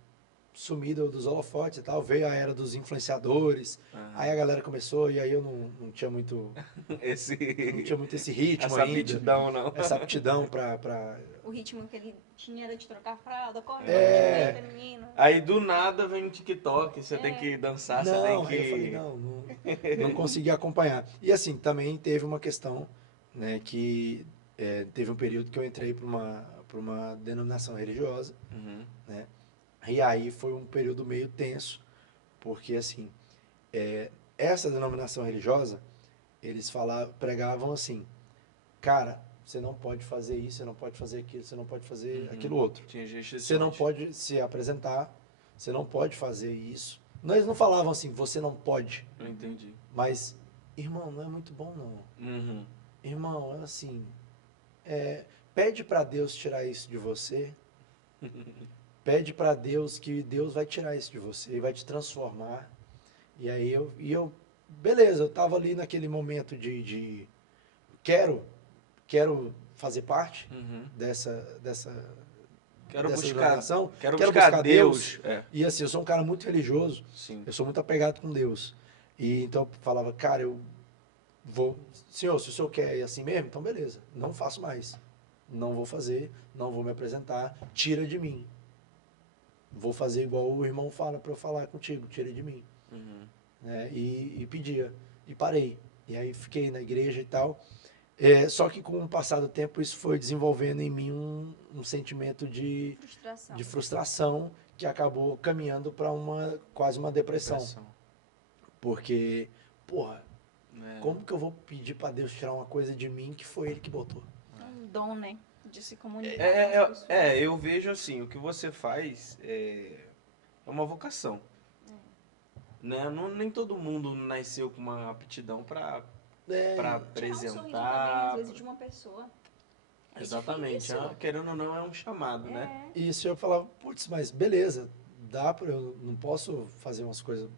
dos holofotes e tal, veio a era dos influenciadores, aí a galera começou e aí eu não tinha muito Esse... não tinha muito esse ritmo Essa ainda, aptidão, não. essa aptidão pra... O ritmo que ele tinha era de trocar fralda, corre, É. feminino. Aí do nada vem o TikTok, você tem que dançar, você tem Não, que... aí eu falei, não consegui acompanhar. E assim, também teve uma questão, né, que teve um período que eu entrei para uma denominação religiosa, Uhum. né, e aí foi um período meio tenso, porque assim, essa denominação religiosa, eles pregavam assim, cara, você não pode fazer isso, você não pode fazer aquilo, você não pode fazer aquilo outro. Tinha restrições. Você não pode se apresentar, você não pode fazer isso. Não, eles não falavam assim, você não pode. Não entendi. Mas, irmão, não é muito bom não. Uhum. Irmão, é assim, pede para Deus tirar isso de você. Pede para Deus que Deus vai tirar isso de você e vai te transformar. E aí beleza, eu tava ali naquele momento de quero fazer parte Uhum. dessa Quero dessa buscar, denominação. quero Quero buscar buscar Deus. É, E assim, eu sou um cara muito religioso, sim. eu sou muito apegado com Deus. E então eu falava, cara, eu vou, senhor, se o senhor quer ir assim mesmo, então beleza, não faço mais. Não vou fazer, não vou me apresentar, tira de mim. Vou fazer igual o irmão fala para eu falar contigo, tira de mim. Uhum. Né? E pedia, e parei. E aí fiquei na igreja e tal. Só que com o passar do tempo isso foi desenvolvendo em mim um sentimento de frustração que acabou caminhando para quase uma depressão. Porque, porra, como que eu vou pedir para Deus tirar uma coisa de mim que foi Ele que botou? Um dom, né? De se comunicar com as pessoas. Eu vejo assim, o que você faz é uma vocação. Né? Nem todo mundo nasceu com uma aptidão para Tirar um sorriso também, às vezes, de uma pessoa. Exatamente. difícil. Querendo ou não, é um chamado, né? Isso eu falava, putz, mas beleza, eu não posso fazer umas coisas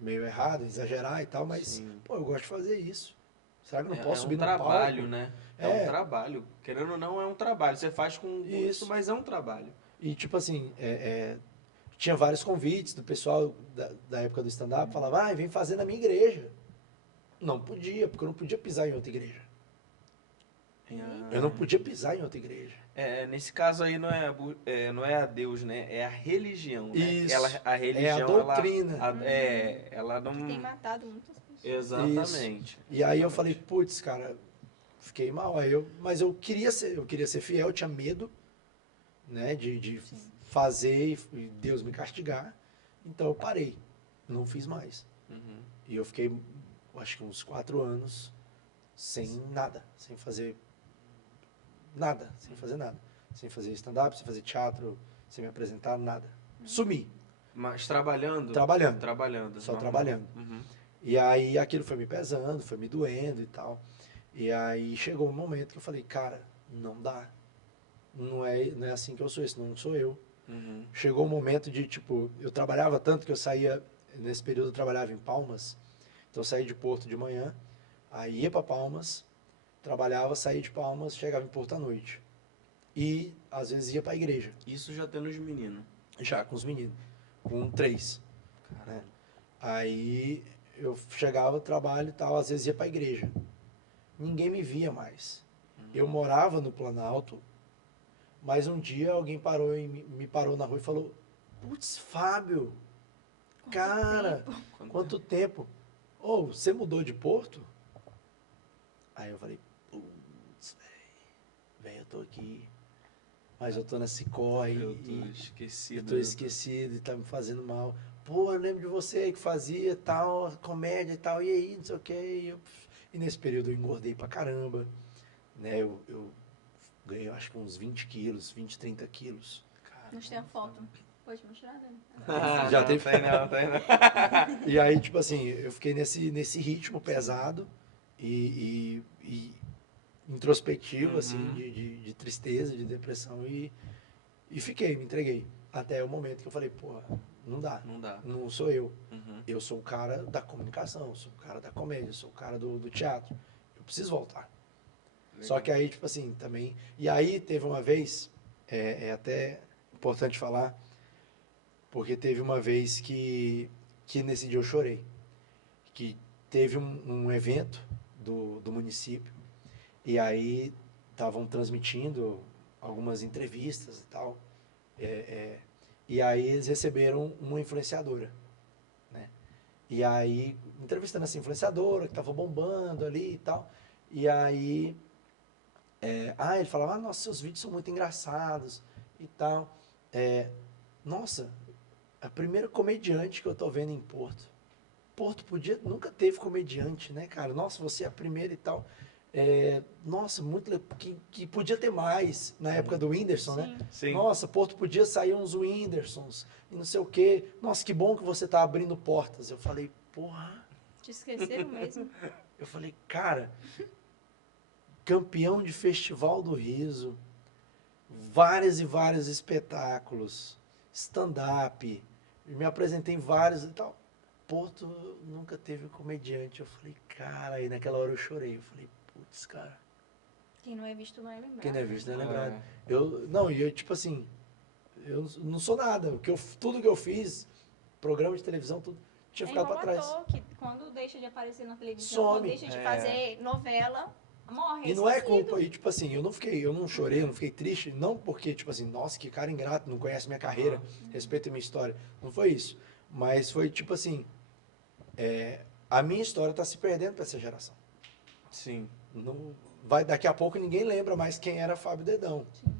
meio erradas, exagerar e tal, mas, Sim. pô, eu gosto de fazer isso. Será que eu não posso É subir um no palco? trabalho, né? É um É. trabalho. Querendo ou não, é um trabalho. Você faz com isso, mas é um trabalho. E tipo assim, tinha vários convites do pessoal da época do stand-up, falava, vem fazer na minha igreja. Não podia, porque eu não podia pisar em outra igreja. Eu não podia pisar em outra igreja. Nesse caso aí não é a Deus, né? É a religião, né? Isso. A religião, É a doutrina. Ela não... Que tem matado muitas pessoas. Exatamente. Isso. E aí eu falei, putz, cara, fiquei mal. Mas eu queria ser fiel, eu tinha medo, né, de fazer e Deus me castigar. Então eu parei, não fiz mais. Uhum. E eu fiquei, acho que uns 4 anos sem nada, sem fazer nada, sem fazer nada. Sem fazer stand-up, sem fazer teatro, sem me apresentar, nada. Sumi. Mas trabalhando? Trabalhando. Só normal. trabalhando. Uhum. E aí aquilo foi me pesando, foi me doendo e tal. E aí chegou um momento que eu falei, cara, não dá. Não é assim que eu sou, esse não sou eu. Uhum. Chegou um momento de, tipo, eu trabalhava tanto que eu saía, nesse período eu trabalhava em Palmas, então eu saía de Porto de manhã, aí ia para Palmas, trabalhava, saía de Palmas, chegava em Porto à noite. E às vezes ia para a igreja. Isso já tendo os meninos. Já com os meninos, com 3. Né? Aí eu chegava, trabalho e tal, às vezes ia para a igreja. Ninguém me via mais. Eu morava no Planalto, mas um dia alguém me parou na rua e falou, putz, Fábio, cara, quanto tempo? Ô, você mudou de Porto? Aí eu falei, putz, velho, eu tô aqui, mas eu tô nesse corre Eu tô esquecido. tô esquecido e tá me fazendo mal. Pô, eu lembro de você que fazia tal, comédia e tal, e aí, não sei o quê. E nesse período eu engordei pra caramba, né? Eu ganhei, acho que uns 20 quilos, 20, 30 quilos. Não tem a foto. Pode mostrar, Dani? Já Não, teve? tem não. E aí, tipo assim, eu fiquei nesse ritmo pesado e introspectivo, assim, de tristeza, de depressão e fiquei, me entreguei. Até o momento que eu falei, porra, não dá. Não dá. Não sou eu. Uhum. Eu sou o cara da comunicação, eu sou o cara da comédia, eu sou o cara do teatro. Eu preciso voltar. Só que aí, tipo assim, também... E aí teve uma vez, é até importante falar, porque teve uma vez que nesse dia eu chorei. Que teve um evento do município, e aí estavam transmitindo algumas entrevistas e tal. E aí eles receberam uma influenciadora, né? E aí, entrevistando essa influenciadora, que estava bombando ali e tal. E aí, ele falava, nossa, seus vídeos são muito engraçados e tal. Nossa, a primeira comediante que eu tô vendo em Porto. Porto nunca teve comediante, né, cara? Nossa, você é a primeira e tal. Nossa, muito que podia ter mais na época do Whindersson, né? Sim. Nossa, Porto podia sair uns Whindersons e não sei o quê. Nossa, que bom que você tá abrindo portas. Eu falei, porra. Te esqueceram mesmo? Eu falei, cara, campeão de Festival do Riso, vários e vários espetáculos, stand-up, me apresentei em vários e tal. Porto nunca teve comediante. Eu falei, cara, aí naquela hora eu chorei. Eu falei, putz, cara. Quem não é visto não é lembrado. Quem não é visto não é lembrado. É. Eu tipo assim, eu não sou nada. Tudo que eu fiz, programa de televisão, tudo, tinha ficado pra trás. Igual ator que quando deixa de aparecer na televisão, Some. quando deixa de fazer novela, morre. E não é esquecido. culpa, e tipo assim, eu não chorei, eu não fiquei triste, não porque, tipo assim, nossa, que cara ingrato, não conhece minha carreira, respeita minha história. Não foi isso. Mas foi tipo assim, a minha história tá se perdendo pra essa geração. Sim. Não, daqui a pouco ninguém lembra mais quem era Fábio Dedão. Sim.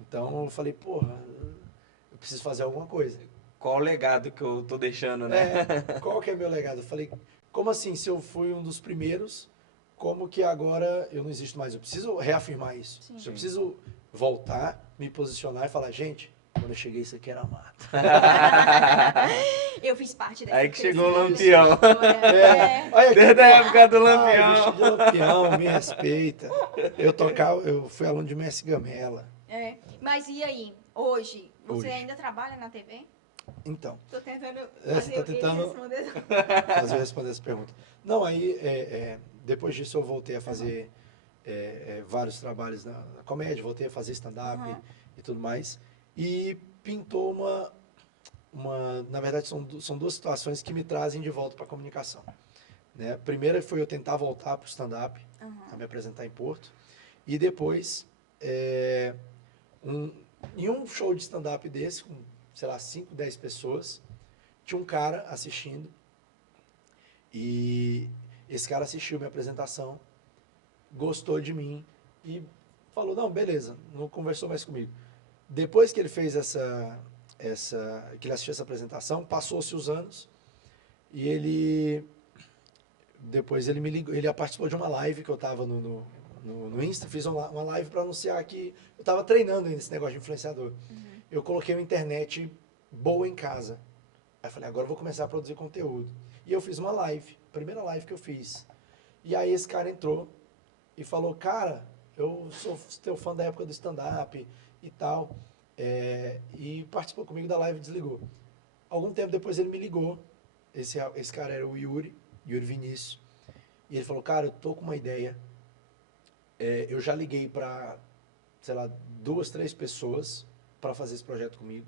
Então eu falei, porra, eu preciso fazer alguma coisa. Qual o legado que eu tô deixando, né? Qual que é meu legado? Eu falei, como assim, se eu fui um dos primeiros, como que agora eu não existo mais? Eu preciso reafirmar isso. Sim. Eu preciso voltar, me posicionar e falar, gente, quando eu cheguei isso aqui era mato. Eu fiz parte dessa Aí que chegou o crescimento, Lampião. dessa história. Olha aqui, Desde a época do Lampião. Lampião. De Lampião, me respeita. Eu fui aluno de Messi Gamela. Mas e aí, hoje, você Hoje. ainda trabalha na TV? Então, Tô tentando você fazer tá ele tentando- responder. fazer responder essa pergunta. Não, aí, depois disso eu voltei a fazer vários trabalhos na comédia, voltei a fazer stand-up Uhum. e tudo mais. E pintou na verdade, são duas situações que me trazem de volta para a comunicação. Né? A primeira foi eu tentar voltar para o stand-up, a me apresentar em Porto. E depois, em um show de stand-up desse, com, sei lá, 5, 10 pessoas, tinha um cara assistindo. E esse cara assistiu minha apresentação, gostou de mim e falou, não, beleza, não conversou mais comigo. Depois que ele fez que ele assistiu essa apresentação, passou-se os anos e depois ele me ligou, ele participou de uma live que eu estava no Insta, fiz uma live para anunciar que eu estava treinando ainda esse negócio de influenciador. Eu coloquei uma internet boa em casa. Aí eu falei, agora eu vou começar a produzir conteúdo. E eu fiz uma live, primeira live que eu fiz. E aí esse cara entrou e falou, cara, eu sou teu fã da época do stand-up e tal. E participou comigo da live e desligou. Algum tempo depois ele me ligou. Esse cara era o Yuri Vinícius. E ele falou, cara, eu tô com uma ideia. Eu já liguei para, sei lá, 2, 3 pessoas para fazer esse projeto comigo.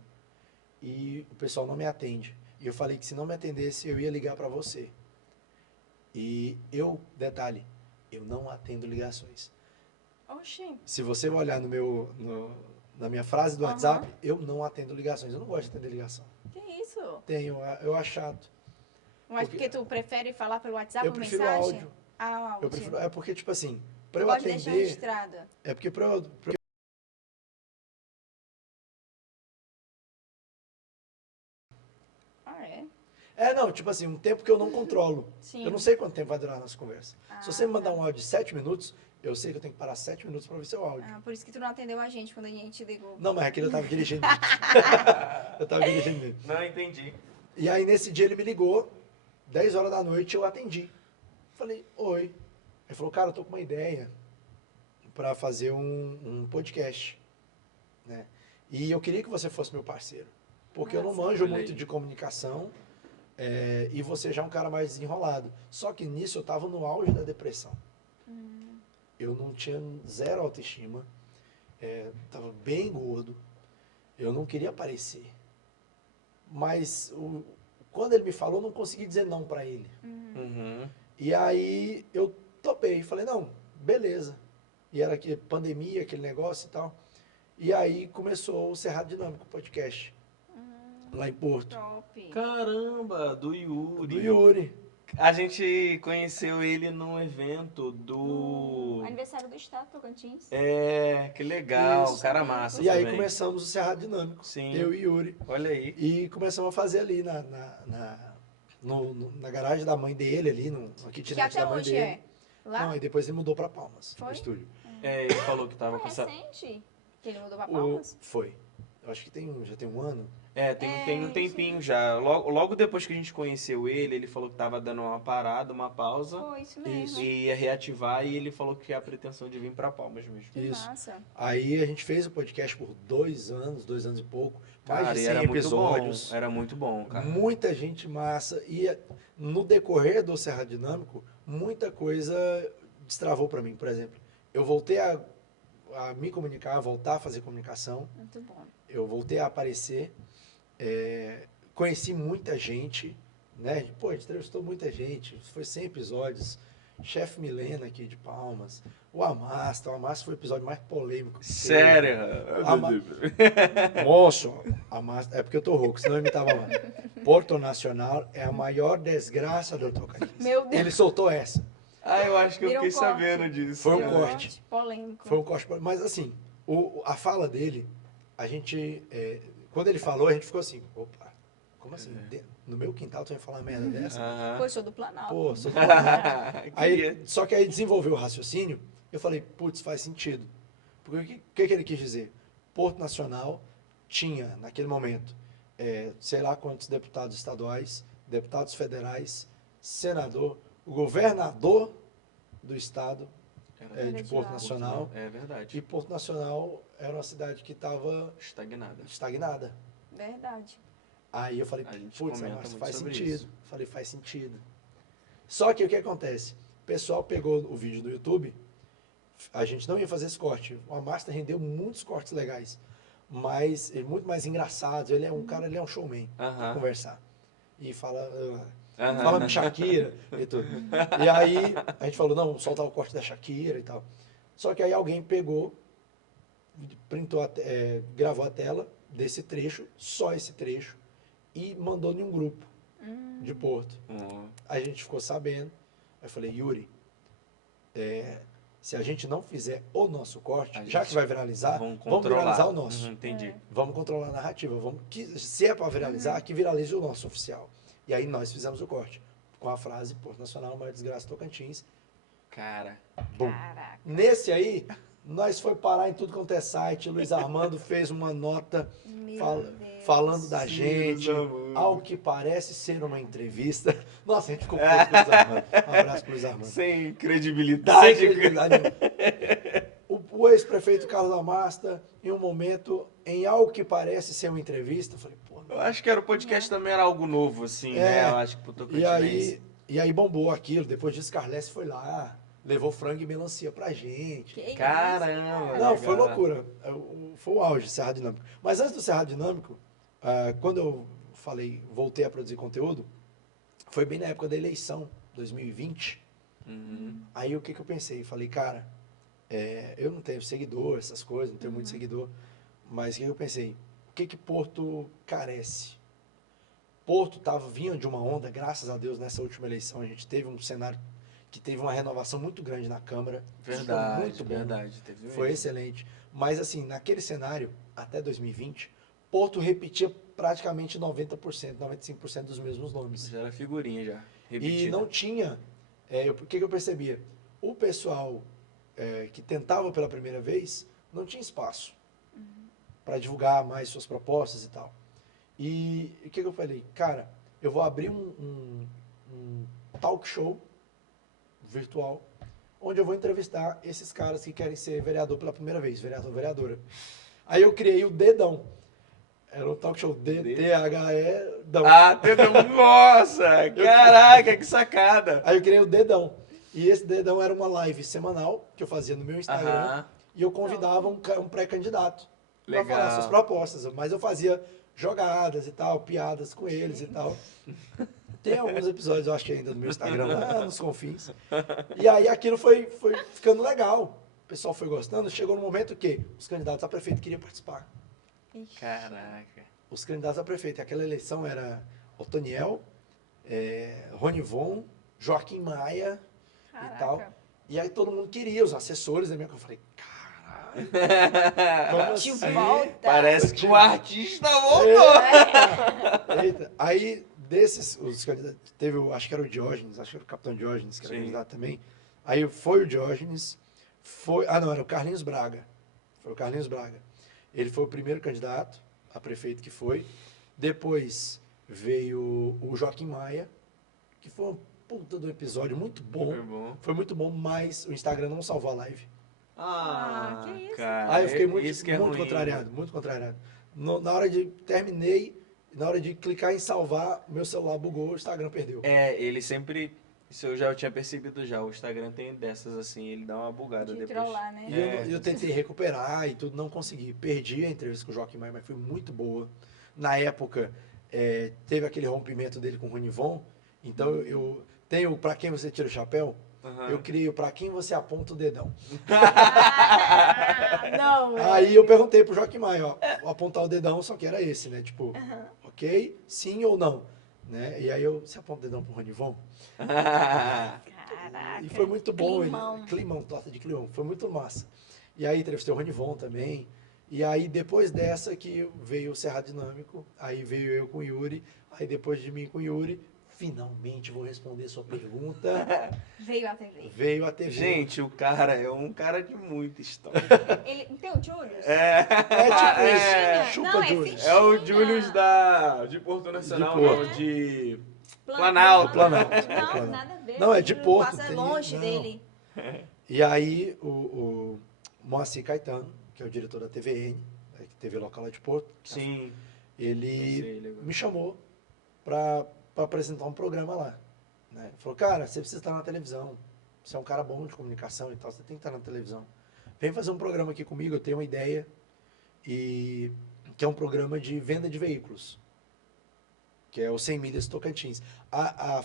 E o pessoal não me atende. E eu falei que se não me atendesse, eu ia ligar para você. E detalhe, eu não atendo ligações. Oxi. Se você olhar na minha frase do WhatsApp, eu não atendo ligações. Eu não gosto de atender ligação. Que isso? Eu acho chato. Mas porque tu prefere falar pelo WhatsApp Eu ou prefiro mensagem? áudio. Ah, áudio. Porque, tipo assim, para Tu eu gosta de deixar atender... registrado. É porque não, tipo assim, um tempo que eu não controlo. Sim. Eu não sei quanto tempo vai durar a nossa conversa. Se você me mandar um áudio de 7 minutos, eu sei que eu tenho que parar 7 minutos para ouvir seu áudio. Por isso que tu não atendeu a gente quando a gente ligou. Não, mas aquele eu tava dirigindo. Eu tava dirigindo mesmo. Não, entendi. E aí, nesse dia, ele me ligou, 10 horas da noite, eu atendi. Falei, oi. Ele falou, cara, eu tô com uma ideia para fazer um podcast, né? E eu queria que você fosse meu parceiro, porque eu não Nossa, manjo olha muito aí. de comunicação, e você já é um cara mais desenrolado. Só que nisso eu tava no auge da depressão. Eu não tinha zero autoestima, tava bem gordo, eu não queria aparecer. Mas quando ele me falou, eu não consegui dizer não para ele. Uhum. E aí eu topei, falei, não, beleza. E era que pandemia, aquele negócio e tal. E aí começou o Cerrado Dinâmico podcast, lá em Porto. Top. Caramba, do Yuri. Do Yuri. A gente conheceu ele num evento do... Aniversário do Estado, Tocantins. Que legal, Isso. cara massa E aí também. começamos o Cerrado Dinâmico, Sim. eu e Yuri. Olha aí. E começamos a fazer ali na garagem da mãe dele, ali, no Que kitnet da até mãe hoje dele. é. Lá? Não, aí depois ele mudou pra Palmas, Foi? no estúdio. Ele falou que tava Foi com essa... recente que ele mudou pra Palmas? Foi. Eu acho que já tem um ano. Tem um tempinho já. Logo depois que a gente conheceu ele falou que tava dando uma parada, uma pausa. Foi, isso mesmo. E ia reativar e ele falou que tinha a pretensão de vir pra Palmas mesmo. Que Isso. massa. Aí a gente fez o podcast por 2 anos e pouco. Mais Cara, de e 100 era muito episódios. bom. Era muito bom, cara. Muita gente massa. E no decorrer do Cerrado Dinâmico, muita coisa destravou para mim. Por exemplo, eu voltei a me comunicar, a voltar a fazer comunicação. Muito bom. Eu voltei a aparecer. Conheci muita gente, né? Pô, a gente entrevistou muita gente. Foi 100 episódios. Chefe Milena aqui de Palmas. O Amasta foi o episódio mais polêmico que teve. Sério? Moço, é porque eu tô rouco, senão eu imitava mais. Porto Nacional é a maior desgraça do Tocantins. Meu Deus. Ele soltou essa. Eu acho que eu Virou fiquei corte. sabendo disso. Foi um Virou corte. Polêmico. Foi um corte. Mas assim, a fala dele, a gente. Quando ele falou, a gente ficou assim, opa, como assim? No meu quintal tu vai falar uma merda dessa? Aham. Pô, eu sou do Planalto. Pô, sou Queria. Só que aí desenvolveu o raciocínio, eu falei, putz, faz sentido. Porque o que ele quis dizer? Porto Nacional tinha, naquele momento, sei lá quantos deputados estaduais, deputados federais, senador, o governador do estado de Porto Nacional. É verdade. E Porto Nacional era uma cidade que estava Estagnada. estagnada. Verdade. Aí eu falei, A gente putz, comenta mas muito faz sobre sentido. isso. Falei, faz sentido. Só que o que acontece? O pessoal pegou o vídeo do YouTube, a gente não ia fazer esse corte. O Amasta rendeu muitos cortes legais, mas muito mais engraçados. Ele é um cara, ele é um showman pra Aham. conversar. E fala, Aham. fala de Shakira e tudo. E aí a gente falou, não, soltar o corte da Shakira e tal. Só que aí alguém pegou, printou, gravou a tela desse trecho, só esse trecho, e mandou em um grupo de Porto. A gente ficou sabendo. Aí eu falei, Yuri, se a gente não fizer o nosso corte, A já gente que vai viralizar, vamos vamos viralizar o nosso. Entendi. Vamos controlar a narrativa. Se é para viralizar, que viralize o nosso oficial. E aí nós fizemos o corte. Com a frase, Porto Nacional, maior desgraça Tocantins. Cara. Bum. Caraca. Nesse aí, nós foi parar em tudo quanto é site. Luiz Armando fez uma nota Meu Deus. falando da Sim, gente, Luiz Armando. ao que parece ser uma entrevista. Nossa, a gente ficou puto com o Luiz Armando. Um abraço pro Luiz Armando. Sem credibilidade. Sem credibilidade nenhuma. O ex-prefeito Carlos Amasta, em um momento, em algo que parece ser uma entrevista, eu falei, pô, Eu acho que era o podcast também era algo novo, assim, né? Eu acho que pro Tocantinense. e aí bombou aquilo. Depois disso, Carles foi lá, levou frango e melancia pra gente. Que Caramba. Não, legal. foi loucura. Foi o auge do Cerrado Dinâmico. Mas antes do Cerrado Dinâmico, quando eu voltei a produzir conteúdo, foi bem na época da eleição, 2020. Aí o que eu pensei? Falei, cara, eu não tenho seguidor, essas coisas, não tenho muito seguidor. Mas o que eu pensei? O que Porto carece? Porto vinha de uma onda, graças a Deus, nessa última eleição. A gente teve um cenário que teve uma renovação muito grande na Câmara. Verdade, Foi muito bom. verdade. Teve Foi mesmo. excelente. Mas, assim, naquele cenário, até 2020, Porto repetia praticamente 90%, 95% dos mesmos nomes. Já era figurinha, já. E Repetida. não tinha... o que eu percebia? O pessoal que tentava pela primeira vez não tinha espaço para divulgar mais suas propostas e tal. E o que eu falei? Cara, eu vou abrir um talk show virtual, onde eu vou entrevistar esses caras que querem ser vereador pela primeira vez, vereador, vereadora. Aí eu criei o Dedão. Era um talk show D-T-H-E-Dão. Ah, Dedão, nossa! Caraca, que sacada! Aí eu criei o Dedão. E esse Dedão era uma live semanal que eu fazia no meu Instagram. Aham. E eu convidava um pré-candidato para Legal. falar suas propostas. Mas eu fazia jogadas e tal, piadas com eles e tal. Tem alguns episódios, eu acho que ainda no meu Instagram, lá nos confins. E aí aquilo foi ficando legal. O pessoal foi gostando. Chegou no momento que os candidatos a prefeito queriam participar. Ixi. Caraca. Os candidatos a prefeito. Aquela eleição era Otoniel, Ronivon, Joaquim Maia e tal. Caraca. E aí todo mundo queria, os assessores da minha... Eu falei, caralho, como De assim? volta. Parece que o artista voltou. Eita. Aí, desses, os candidatos, teve, acho que era o Diógenes, acho que era o Capitão Diógenes, que era Sim. candidato também. Aí foi o Diógenes, não, era o Carlinhos Braga. Foi o Carlinhos Braga. Ele foi o primeiro candidato a prefeito que foi. Depois veio o Joaquim Maia, que foi uma puta do episódio muito bom. Foi bom. Foi muito bom, mas o Instagram não salvou a live. Ah, que isso? cara. Aí eu fiquei muito, isso que é muito ruim. contrariado, muito contrariado. Na hora de terminei, na hora de clicar em salvar, meu celular bugou, o Instagram perdeu. Ele sempre... Isso eu já tinha percebido já. O Instagram tem dessas assim, ele dá uma bugada De depois. trollar, né? E eu tentei recuperar e tudo, não consegui. Perdi a entrevista com o Joaquim Maia, mas foi muito boa. Na época, teve aquele rompimento dele com o Ronivon, então eu tenho Pra Quem Você Tira o Chapéu, Aham. eu criei o Pra Quem Você Aponta o Dedão. Não, Aí eu perguntei pro Joaquim Maia, ó, apontar o dedão, só que era esse, né? Tipo, ok, sim ou não? Né? E aí você aponta o dedão pro Ronivon. Caraca. E foi muito bom. Climão. Climão, torta de climão. Foi muito massa. E aí entrevistei o Ronivon também. E aí depois dessa que veio o Cerrado Dinâmico, aí veio eu com o Yuri. Aí depois de mim com o Yuri, finalmente vou responder sua pergunta. Veio a TV. Veio a TV. Gente, o cara é um cara de muita história. Ele tem o Julius? É tipo É. isso. Chupa, Não, é Júlio. fichinha. É o Julius de Porto Nacional, De Porto. não, de... Planalto. Planalto. Não, Planalto. nada a ver. Não, é de Porto, Passa tem- longe não. dele. E aí o Moacir Caetano, que é o diretor da TVN, que TV local lá de Porto, Sim. ele Eu sei, legal. me chamou para apresentar um programa lá. Né? Ele falou, cara, você precisa estar na televisão. Você é um cara bom de comunicação e tal, você tem que estar na televisão. Vem fazer um programa aqui comigo, eu tenho uma ideia, e que é um programa de venda de veículos, que é o 100 Milhas Tocantins. A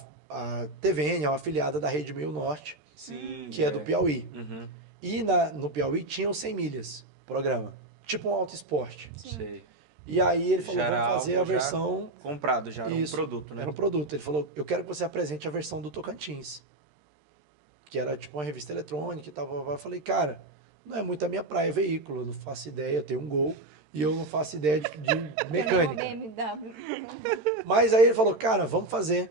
TVN é uma afiliada da Rede Meio Norte, Sim. que é do Piauí. Uhum. E no Piauí tinha o 100 Milhas, programa. Tipo um auto esporte. Sei. E aí ele falou, Já era vamos fazer a algo já versão... Comprado já, era um Isso, produto, né? Era um produto. Ele falou, eu quero que você apresente a versão do Tocantins. Que era tipo uma revista eletrônica e tal. Eu falei, cara, não é muito a minha praia veículo. Eu não faço ideia, eu tenho um Gol. E eu não faço ideia de mecânica. BMW. Mas aí ele falou, cara, vamos fazer.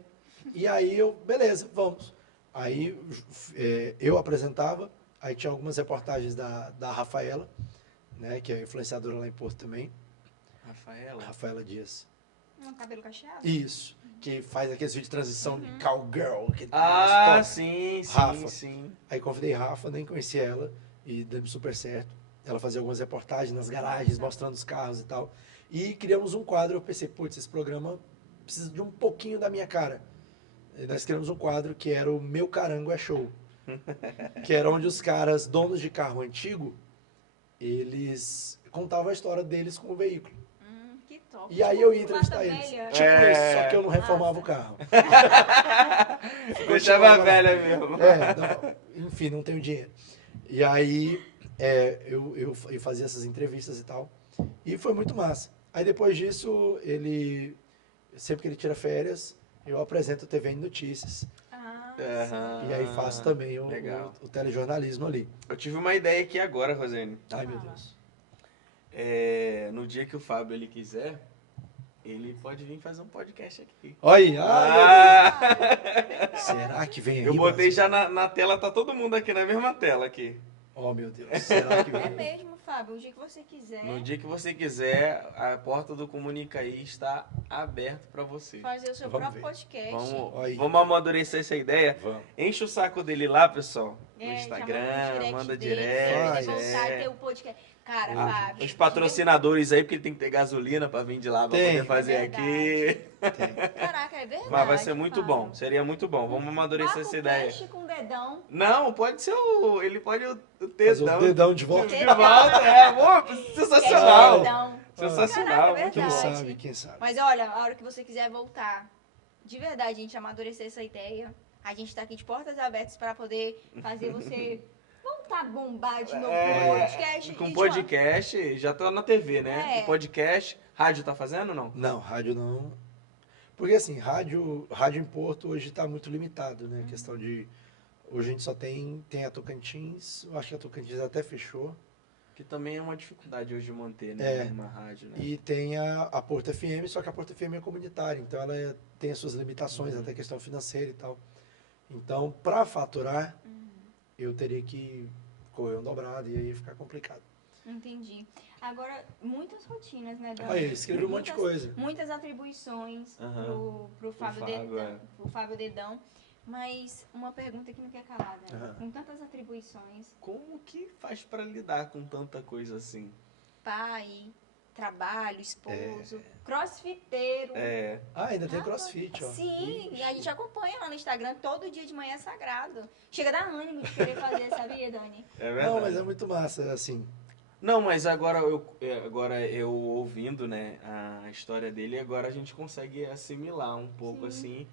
E aí beleza, vamos. Aí eu apresentava, aí tinha algumas reportagens da Rafaela, né, que é influenciadora lá em Porto também, Rafaela Dias. Cabelo cacheado? Isso, que faz aqueles vídeos de transição de cowgirl. Ah, top. sim, Rafa. sim. Aí convidei Rafa, nem conhecia ela, e deu super certo. Ela fazia algumas reportagens nas garagens, mostrando os carros e tal. E criamos um quadro, eu pensei, putz, esse programa precisa de um pouquinho da minha cara. E nós criamos um quadro que era o Meu Carango é Show. Que era onde os caras, donos de carro antigo, eles contavam a história deles com o veículo. Que top. E aí Tipo, eu ia entrevistar Lata eles. Velha. Tipo isso, só que eu não reformava o carro. Deixava Continuava lá. velha mesmo. Enfim, não tenho dinheiro. E aí eu fazia essas entrevistas e tal. E foi muito massa. Aí depois disso, sempre que ele tira férias, eu apresento o TVN Notícias. Aham. E aí faço também Legal. o telejornalismo ali. Eu tive uma ideia aqui agora, Rosane. Ai, meu Deus. No dia que o Fábio ele quiser, ele pode vir fazer um podcast aqui. Olha, Ah! será que vem aí? Eu botei Brasil? já na tela, tá todo mundo aqui na mesma tela aqui. Oh, meu Deus. Será que É vem? mesmo, Fábio. O dia que você quiser No dia que você quiser, a porta do Comunica aí está aberta para você. fazer o seu Vamos próprio ver. podcast. Aí. Vamos amadurecer essa ideia. Vamos. Enche o saco dele lá, pessoal. No Já Instagram, manda dele, direct. pra Faz. ele voltar e ter o podcast. Cara, Ah, Fábio. Os patrocinadores aí, porque ele tem que ter gasolina para vir de lá para Tem. poder fazer É aqui. Tem. Caraca, é verdade. Mas vai ser muito Fábio. bom. Seria muito bom. Vamos amadurecer essa ideia. Papo com dedão. Não, pode ser o. Ele pode o Fazer dedão. o dedão de volta. De volta, é. Pô, sensacional. Dedão. Sensacional, Caraca, é muito Quem bom. verdade. sabe, quem sabe. Mas olha, a hora que você quiser voltar, de verdade, a gente amadurecer essa ideia. A gente tá aqui de portas abertas para poder fazer você voltar a bombar de novo com o podcast. Com E, podcast, já tá na TV, né? É. O podcast. Rádio tá fazendo ou não? Não, rádio não. Porque assim, rádio em Porto hoje está muito limitado, né? Questão de. Hoje a gente só tem a Tocantins, eu acho que a Tocantins até fechou. Que também é uma dificuldade hoje de manter, né? É. Uma rádio, né? E tem a Porto FM, só que a Porto FM é comunitária, então ela tem as suas limitações, até questão financeira e tal. Então, para faturar, eu teria que correr um dobrado e aí ia ficar complicado. Entendi. Agora, muitas rotinas, né, Dani? Aí, escrevi um monte de coisa. Muitas atribuições Aham. pro Fábio Fábio, Dedão. é. Pro Fábio Dedão. Mas uma pergunta que não quer calar, né? Aham. Com tantas atribuições, Como que faz pra lidar com tanta coisa assim? pai, trabalho, esposo, crossfiteiro. É. Ah, ainda tem Rapaz, crossfit, ó. Sim, Ixi. a gente acompanha lá no Instagram, todo dia de manhã é sagrado. Chega a dar ânimo de querer fazer, sabia, Dani? É verdade. Não, mas é muito massa, assim. Não, mas agora eu ouvindo, né, a história dele, agora a gente consegue assimilar um pouco assim.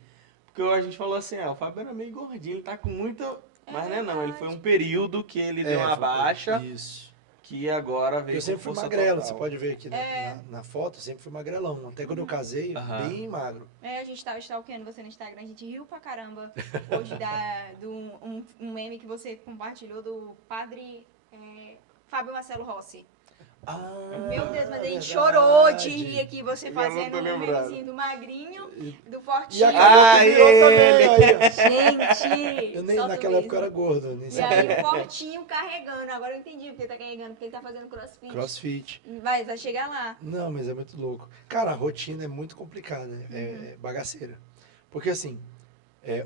Porque a gente falou assim, o Fábio era meio gordinho, ele tá com muita. Mas né, não, ele foi um período que ele deu uma foi- baixa, Isso. que agora veio Eu sempre com fui força magrelo, total. você pode ver aqui na foto, eu sempre fui magrelão. Até quando eu casei, Aham. bem magro. A gente tava stalkeando você no Instagram, a gente riu pra caramba hoje um meme que você compartilhou do padre Fábio Marcelo Rossi. Ah, Meu Deus, mas a gente verdade. chorou de rir aqui, você Eu não fazendo tô um lembrado. memezinho do magrinho, do E fortinho. a que virou também, aí, ó. Gente, Eu nem, solta o naquela época eu Luiz. era gordo, eu nem E aí sabia. o fortinho carregando, agora eu entendi porque ele tá carregando, porque ele tá fazendo crossfit. Crossfit. Vai chegar lá. Não, mas é muito louco. Cara, a rotina é muito complicada, é bagaceira. Porque assim,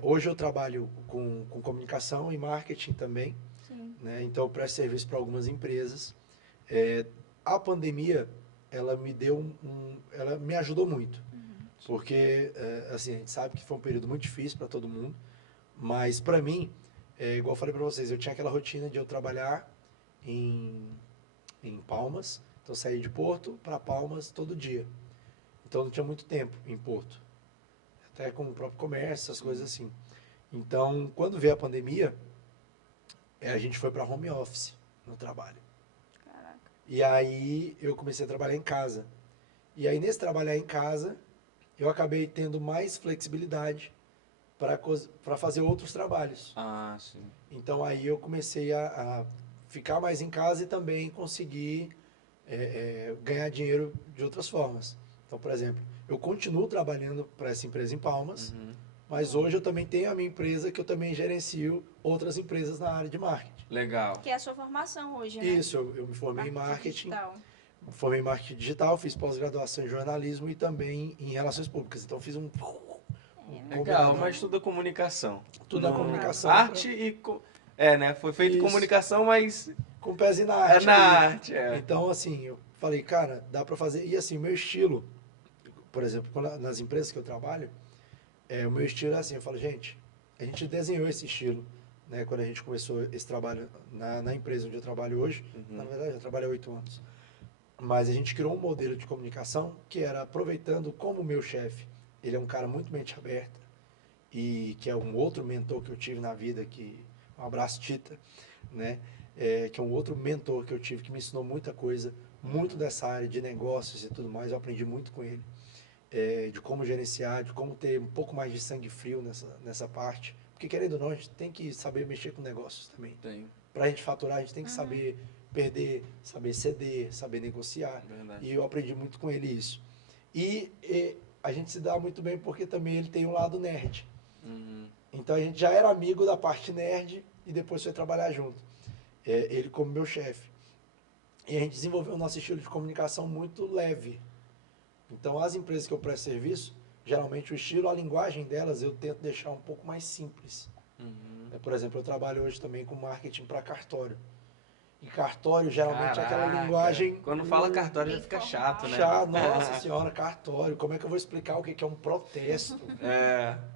hoje eu trabalho com comunicação e marketing também, Sim. né? Então eu presto serviço para algumas empresas. A pandemia, ela me deu ela me ajudou muito. Porque, assim, a gente sabe que foi um período muito difícil para todo mundo, mas para mim, igual eu falei para vocês, eu tinha aquela rotina de eu trabalhar em Palmas, então eu saía de Porto para Palmas todo dia. Então não tinha muito tempo em Porto, até com o próprio comércio, essas coisas assim. Então, quando veio a pandemia, a gente foi para home office no trabalho. Caraca. E aí eu comecei a trabalhar em casa. E aí nesse trabalhar em casa, eu acabei tendo mais flexibilidade para fazer outros trabalhos. Ah, sim. Então aí eu comecei a ficar mais em casa e também conseguir ganhar dinheiro de outras formas. Então, por exemplo, eu continuo trabalhando para essa empresa em Palmas, mas hoje eu também tenho a minha empresa que eu também gerencio outras empresas na área de marketing. Legal. Que é a sua formação hoje, né? Isso, eu me formei em marketing, digital. formei em marketing digital, fiz pós-graduação em jornalismo e também em relações públicas. Então fiz um Legal, combinado. mas tudo é comunicação. Tudo é Não- comunicação. Arte e. né? Foi feito Isso. comunicação, mas. Com pés na É arte. na ali. arte, é. Então, assim, eu falei, cara, dá pra fazer. E assim, o meu estilo, por exemplo, nas empresas que eu trabalho, o meu estilo é assim, eu falo, gente, a gente desenhou esse estilo, né? Quando a gente começou esse trabalho na empresa onde eu trabalho hoje, na verdade, eu trabalho há 8 anos. Mas a gente criou um modelo de comunicação que era aproveitando como o meu chefe, ele é um cara muito mente aberta, e que é um outro mentor que eu tive na vida, um abraço, Tita, né? Que é um outro mentor que eu tive, que me ensinou muita coisa, muito dessa área de negócios e tudo mais, eu aprendi muito com ele, de como gerenciar, de como ter um pouco mais de sangue frio nessa parte, porque querendo ou não, a gente tem que saber mexer com negócios também. Tem, Para a gente faturar, a gente tem que saber perder, saber ceder, saber negociar, verdade. e eu aprendi muito com ele isso. E a gente se dá muito bem porque também ele tem um lado nerd. Uhum. Então a gente já era amigo da parte nerd e depois foi trabalhar junto. ele como meu chefe. E a gente desenvolveu o nosso estilo de comunicação muito leve. Então, as empresas que eu presto serviço, geralmente o estilo, a linguagem delas, eu tento deixar um pouco mais simples. Por exemplo, eu trabalho hoje também com marketing para cartório. E cartório, geralmente, é aquela linguagem... Quando fala cartório já fica chato, né? Nossa senhora, cartório. Como é que eu vou explicar o que é um protesto?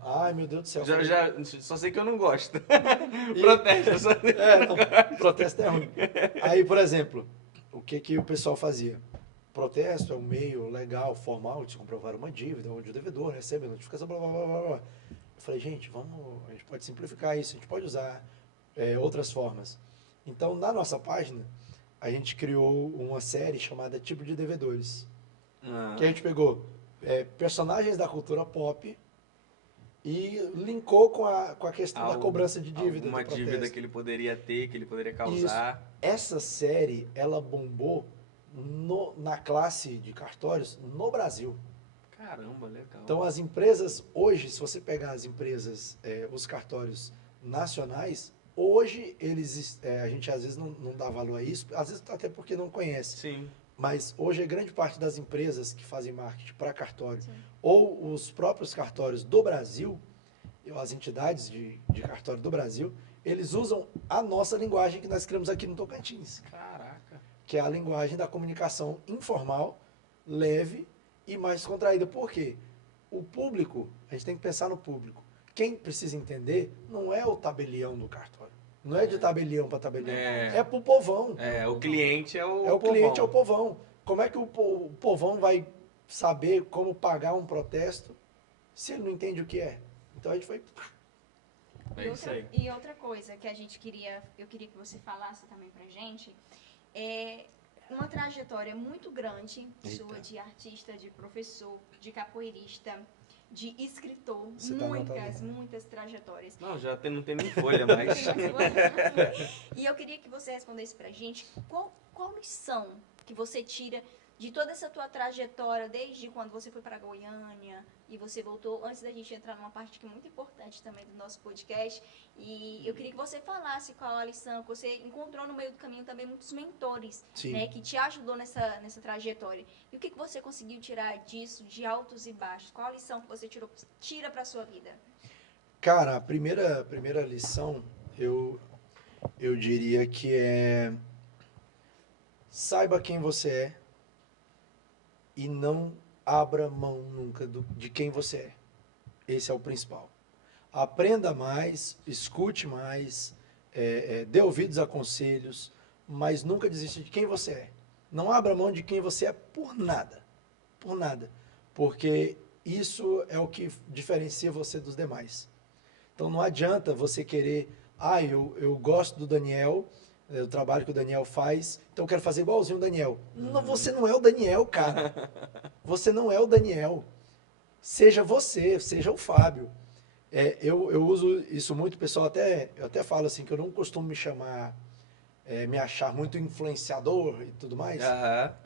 Ai, meu Deus do céu. Só sei que eu não gosto. Protesto. Não, protesto é ruim. Aí, por exemplo, o que o pessoal fazia? Protesto é um meio legal, formal, de se comprovar uma dívida, onde o devedor recebe a notificação, blá, blá, blá, blá, blá. Eu falei, gente, a gente pode simplificar isso, a gente pode usar outras formas. Então, na nossa página, a gente criou uma série chamada Tipo de Devedores. Que a gente pegou personagens da cultura pop e linkou com a questão da cobrança de dívida. Uma dívida que ele poderia ter, que ele poderia causar. Isso. Essa série, ela bombou na classe de cartórios no Brasil. Caramba, legal. Então, as empresas, hoje, se você pegar as empresas, os cartórios nacionais, hoje, a gente às vezes não dá valor a isso, às vezes até porque não conhece. Sim. Mas hoje, grande parte das empresas que fazem marketing para cartório, ou os próprios cartórios do Brasil, as entidades de cartório do Brasil, eles usam a nossa linguagem que nós criamos aqui no Tocantins. Caraca. Que é a linguagem da comunicação informal, leve e mais contraída. Por quê? O público, a gente tem que pensar no público. Quem precisa entender não é o tabelião do cartório. Não é de tabelião para tabelião. É pro povão. O cliente é o povão. O cliente é o povão. Como é que o povão vai saber como pagar um protesto se ele não entende o que é? Então a gente foi... Isso aí. E outra coisa que eu queria que você falasse também pra gente, é uma trajetória muito grande sua de artista, de professor, de capoeirista, de escritor, muitas trajetórias. Não, não tem nem folha mais. E eu queria que você respondesse pra gente qual lição que você tira de toda essa tua trajetória, desde quando você foi para Goiânia e você voltou, antes da gente entrar numa parte que é muito importante também do nosso podcast, e eu queria que você falasse qual a lição, que você encontrou no meio do caminho também muitos mentores, né, que te ajudou nessa trajetória. E o que você conseguiu tirar disso, de altos e baixos? Qual a lição que você tira para a sua vida? Cara, a primeira lição, eu diria que é saiba quem você é, e não abra mão nunca de quem você é. Esse é o principal. Aprenda mais, escute mais, dê ouvidos a conselhos, mas nunca desista de quem você é. Não abra mão de quem você é por nada. Por nada. Porque isso é o que diferencia você dos demais. Então não adianta você querer, eu gosto do Daniel, o trabalho que o Daniel faz, então eu quero fazer igualzinho o Daniel. Não, você não é o Daniel, cara. Você não é o Daniel. Seja você, seja o Fábio. Eu uso isso muito, pessoal, eu até falo assim, que eu não costumo me achar muito influenciador e tudo mais,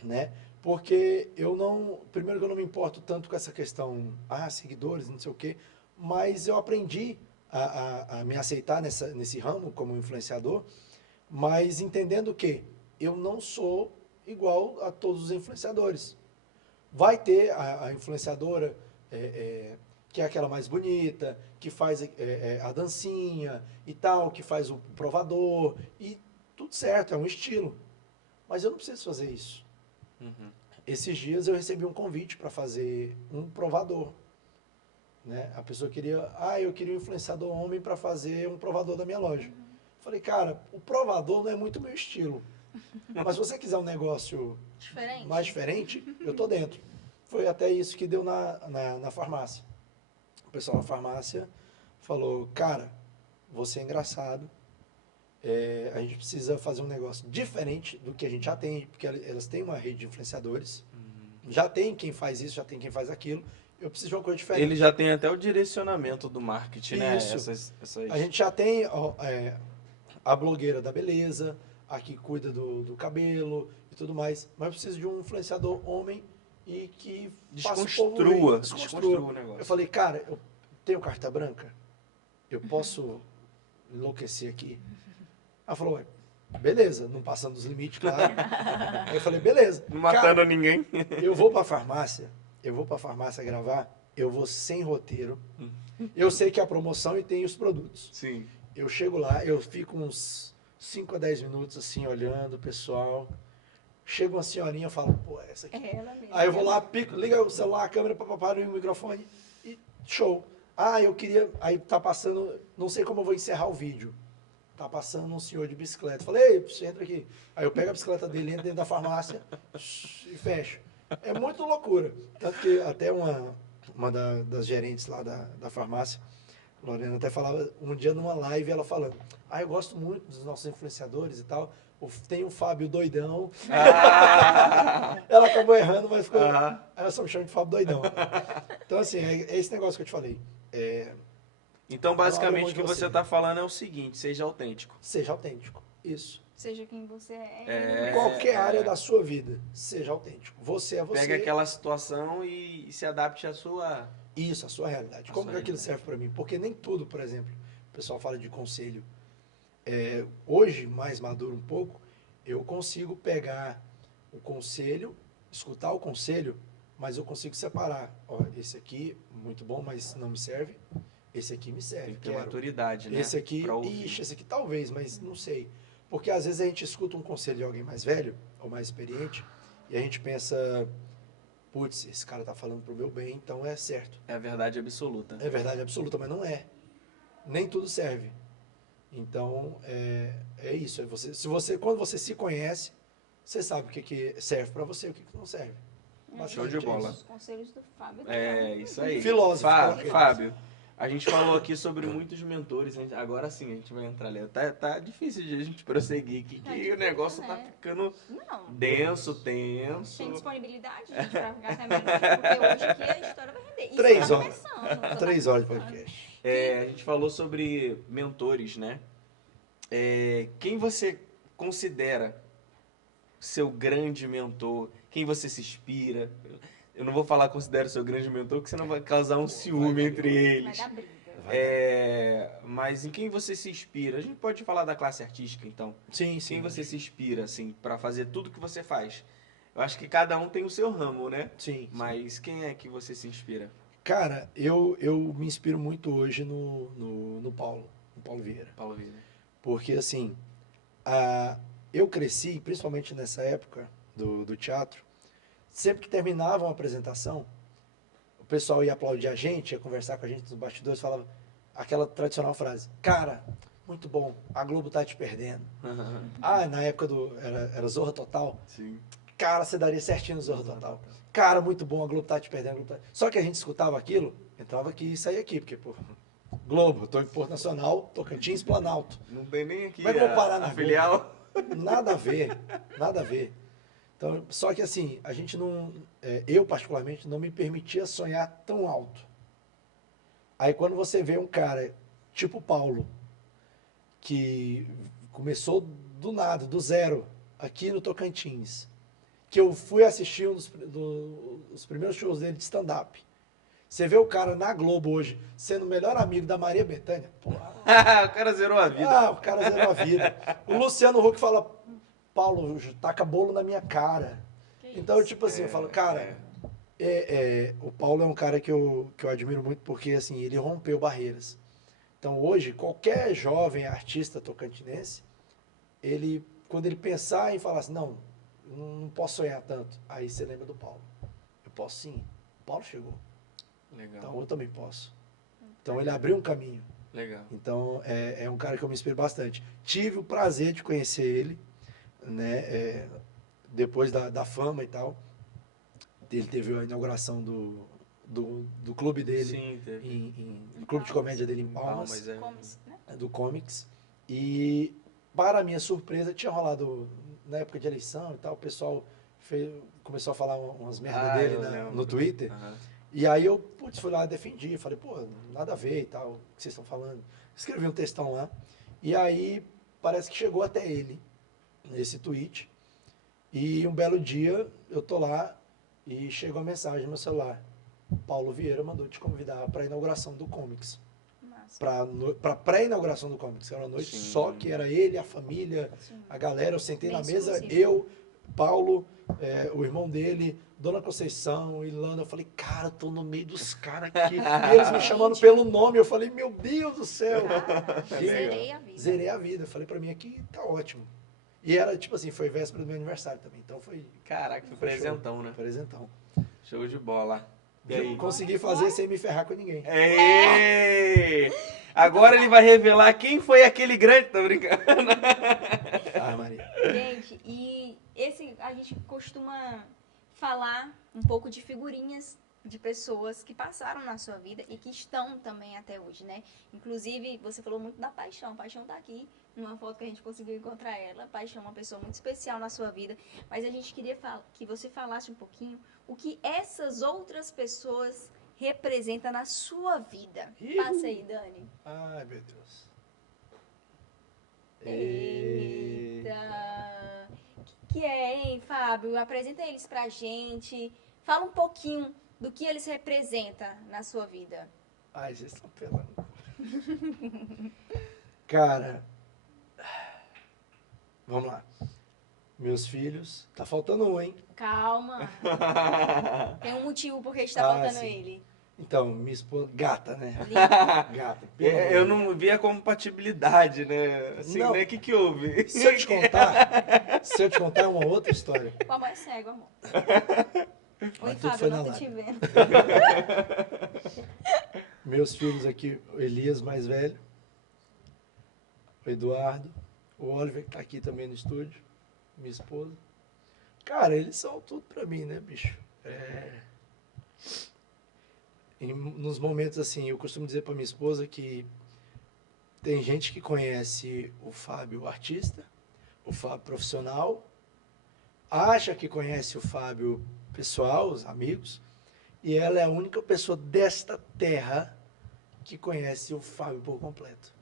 né? Porque primeiro que eu não me importo tanto com essa questão, seguidores, não sei o quê, mas eu aprendi a me aceitar nesse ramo como influenciador, mas entendendo que eu não sou igual a todos os influenciadores. Vai ter a influenciadora que é aquela mais bonita, que faz a dancinha e tal, que faz o provador, e tudo certo, é um estilo. Mas eu não preciso fazer isso. Esses dias eu recebi um convite para fazer um provador. Né? A pessoa queria, eu queria um influenciador homem para fazer um provador da minha loja. Falei, cara, o provador não é muito meu estilo. Mas se você quiser um negócio mais diferente, eu tô dentro. Foi até isso que deu na farmácia. O pessoal na farmácia falou, cara, você é engraçado. A gente precisa fazer um negócio diferente do que a gente já tem, porque elas têm uma rede de influenciadores. Já tem quem faz isso, já tem quem faz aquilo. Eu preciso de uma coisa diferente. Ele já tem até o direcionamento do marketing, né? Isso. A gente já tem a blogueira da beleza, a que cuida do cabelo e tudo mais. Mas eu preciso de um influenciador homem e que desconstrua o negócio. Eu falei, cara, eu tenho carta branca? Eu posso enlouquecer aqui? Ela falou, Beleza, não passando dos limites, claro. Aí eu falei, beleza. Não matando ninguém. Eu vou pra farmácia gravar, eu vou sem roteiro. Eu sei que é a promoção e tem os produtos. Sim. Eu chego lá, eu fico uns 5 a 10 minutos assim, olhando o pessoal. Chega uma senhorinha, eu falo, pô, essa aqui. É ela mesmo. Aí eu vou lá, pico, liga o celular, a câmera, papapá, o microfone e show. Ah, eu queria. Aí tá passando, não sei como eu vou encerrar o vídeo. Tá passando um senhor de bicicleta. Falei, ei, você entra aqui. Aí eu pego a bicicleta dele, entro dentro da farmácia e fecho. É muito loucura. Tanto que até uma das gerentes lá da farmácia, Lorena, até falava um dia numa live, ela falando, eu gosto muito dos nossos influenciadores e tal. Tem o Fábio Doidão. Ela acabou errando, mas ficou. Aí ela só me chama de Fábio Doidão. Então, assim, é esse negócio que eu te falei. Então, basicamente, Não o que abra mão de você está falando é o seguinte: seja autêntico. Seja autêntico. Isso. Seja quem você é. Qualquer área da sua vida, seja autêntico. Você é você. Pega aquela situação e se adapte à sua. Isso, a sua realidade. Como que aquilo serve para mim? Porque nem tudo, por exemplo, o pessoal fala de conselho. Hoje, mais maduro um pouco, eu consigo pegar o conselho, escutar o conselho, mas eu consigo separar. Ó, esse aqui, muito bom, mas não me serve. Esse aqui me serve. Tem que ter maturidade, né? Esse aqui, esse aqui talvez, mas não sei. Porque às vezes a gente escuta um conselho de alguém mais velho ou mais experiente e a gente pensa, putz, esse cara tá falando pro meu bem, então é certo. É a verdade absoluta. É verdade absoluta, mas não é. Nem tudo serve. Então, é isso. Quando você se conhece, você sabe o que serve para você e o que não serve. Show de bola. Os conselhos do Fábio. Isso aí. Filósofo. Fábio, a gente falou aqui sobre muitos mentores. Agora sim, a gente vai entrar ali. Tá difícil de a gente prosseguir aqui, que o negócio tá ficando denso, tenso. Tem disponibilidade, gente, pra ficar até meio porque hoje aqui a história vai render. 3 horas. 3 horas de podcast. A gente falou sobre mentores, né? Quem você considera seu grande mentor? Quem você se inspira? Eu não vou falar considera seu grande mentor, porque senão vai causar um ciúme entre eles. Vai dar briga. Mas em quem você se inspira? A gente pode falar da classe artística, então. Sim. Quem você se inspira, assim, para fazer tudo que você faz? Eu acho que cada um tem o seu ramo, né? Sim. Mas quem é que você se inspira? Cara, eu me inspiro muito hoje no Paulo Vieira. Paulo Vieira. Porque, assim, eu cresci, principalmente nessa época do teatro, sempre que terminava uma apresentação, o pessoal ia aplaudir a gente, ia conversar com a gente nos bastidores, falava aquela tradicional frase, cara, muito bom, a Globo tá te perdendo. Na época era Zorra Total. Sim. Cara, você daria certinho no Zorra Total. Cara, muito bom, a Globo tá te perdendo. Só que a gente escutava aquilo, entrava aqui e saía aqui, porque, pô, Globo, tô em Porto Nacional, Tocantins, Planalto. Não tem nem aqui Como é que eu vou parar na filial. Nada a ver, nada a ver. Então, só que assim, a gente não, eu particularmente, não me permitia sonhar tão alto. Aí quando você vê um cara tipo Paulo, que começou do nada, do zero, aqui no Tocantins, que eu fui assistir dos primeiros shows dele de stand-up. Você vê o cara na Globo hoje, sendo o melhor amigo da Maria Bethânia. Porra. O cara zerou a vida. O cara zerou a vida. O Luciano Huck fala, Paulo, taca bolo na minha cara. Então, tipo assim, eu falo, cara, o Paulo é um cara que eu admiro muito porque, assim, ele rompeu barreiras. Então, hoje, qualquer jovem artista tocantinense, quando ele pensar em falar assim, não posso sonhar tanto, aí você lembra do Paulo. Eu posso sim. O Paulo chegou. Legal. Então, eu também posso. Então, ele abriu um caminho. Legal. Então, é um cara que eu me inspiro bastante. Tive o prazer de conhecer ele, né, depois da fama e tal. Ele teve a inauguração do clube dele. Sim, teve. No clube de comédia dele em Palmas. Comics, né? Do Comics. E, para minha surpresa, tinha rolado, na época de eleição e tal, o pessoal começou a falar umas merdas dele no Twitter. E aí eu, fui lá, defendi, falei, pô, nada a ver e tal, o que vocês estão falando. Escrevi um textão lá, e aí parece que chegou até ele, esse tweet, e um belo dia eu tô lá e chegou a mensagem no meu celular. Paulo Vieira mandou te convidar para a inauguração do Comics. Massa. Massa. pra pré-inauguração do Comics, que era uma noite Sim. só, que era ele, a família, Sim. a galera. Eu sentei Bem na mesa, exclusivo. eu, Paulo, o irmão dele, Dona Conceição, Ilana. Eu falei, cara, eu tô no meio dos caras aqui. E eles me chamando Gente. pelo nome. Eu falei, meu Deus do céu. Ah, Gente, zerei a vida. Zerei a vida. Eu falei, pra mim aqui tá ótimo. E era, tipo assim, foi véspera do meu aniversário também. Então foi Caraca, foi presentão, né? presentão. Show de bola. E aí? Consegui fazer sem me ferrar com ninguém. Ei! Agora ele vai revelar quem foi aquele grande. Tô brincando. Ah, Maria. Gente, e a gente costuma falar um pouco de figurinhas de pessoas que passaram na sua vida e que estão também até hoje, né? Inclusive, você falou muito da Paixão. A Paixão tá aqui numa foto que a gente conseguiu encontrar ela. Paixão é uma pessoa muito especial na sua vida. Mas a gente queria que você falasse um pouquinho o que essas outras pessoas representam na sua vida. Passa aí, Dani. Ai, meu Deus. Eita! Que é, hein, Fábio? Apresenta eles pra gente. Fala um pouquinho do que eles representam na sua vida. Ai, vocês estão pelando. Cara, vamos lá. Meus filhos. Tá faltando um, hein? Calma. Tem um motivo por que está faltando sim. ele. Então, minha esposa. Gata, né? Lindo. Gata. pelo amor Eu de não vi a compatibilidade, né? Assim, Não. né? O que houve? Deus. Se eu te contar, é uma outra história. O amor é cego, amor. Oi, Mas tudo Fábio, foi eu não na tô te lábia. vendo. Meus filhos aqui, o Elias mais velho, o Eduardo, o Oliver que tá aqui também no estúdio, minha esposa. Cara, eles são tudo pra mim, né, bicho? Nos momentos assim, eu costumo dizer pra minha esposa que tem gente que conhece o Fábio o artista, o Fábio profissional, acha que conhece o Fábio pessoal, os amigos, e ela é a única pessoa desta terra que conhece o Fábio por completo.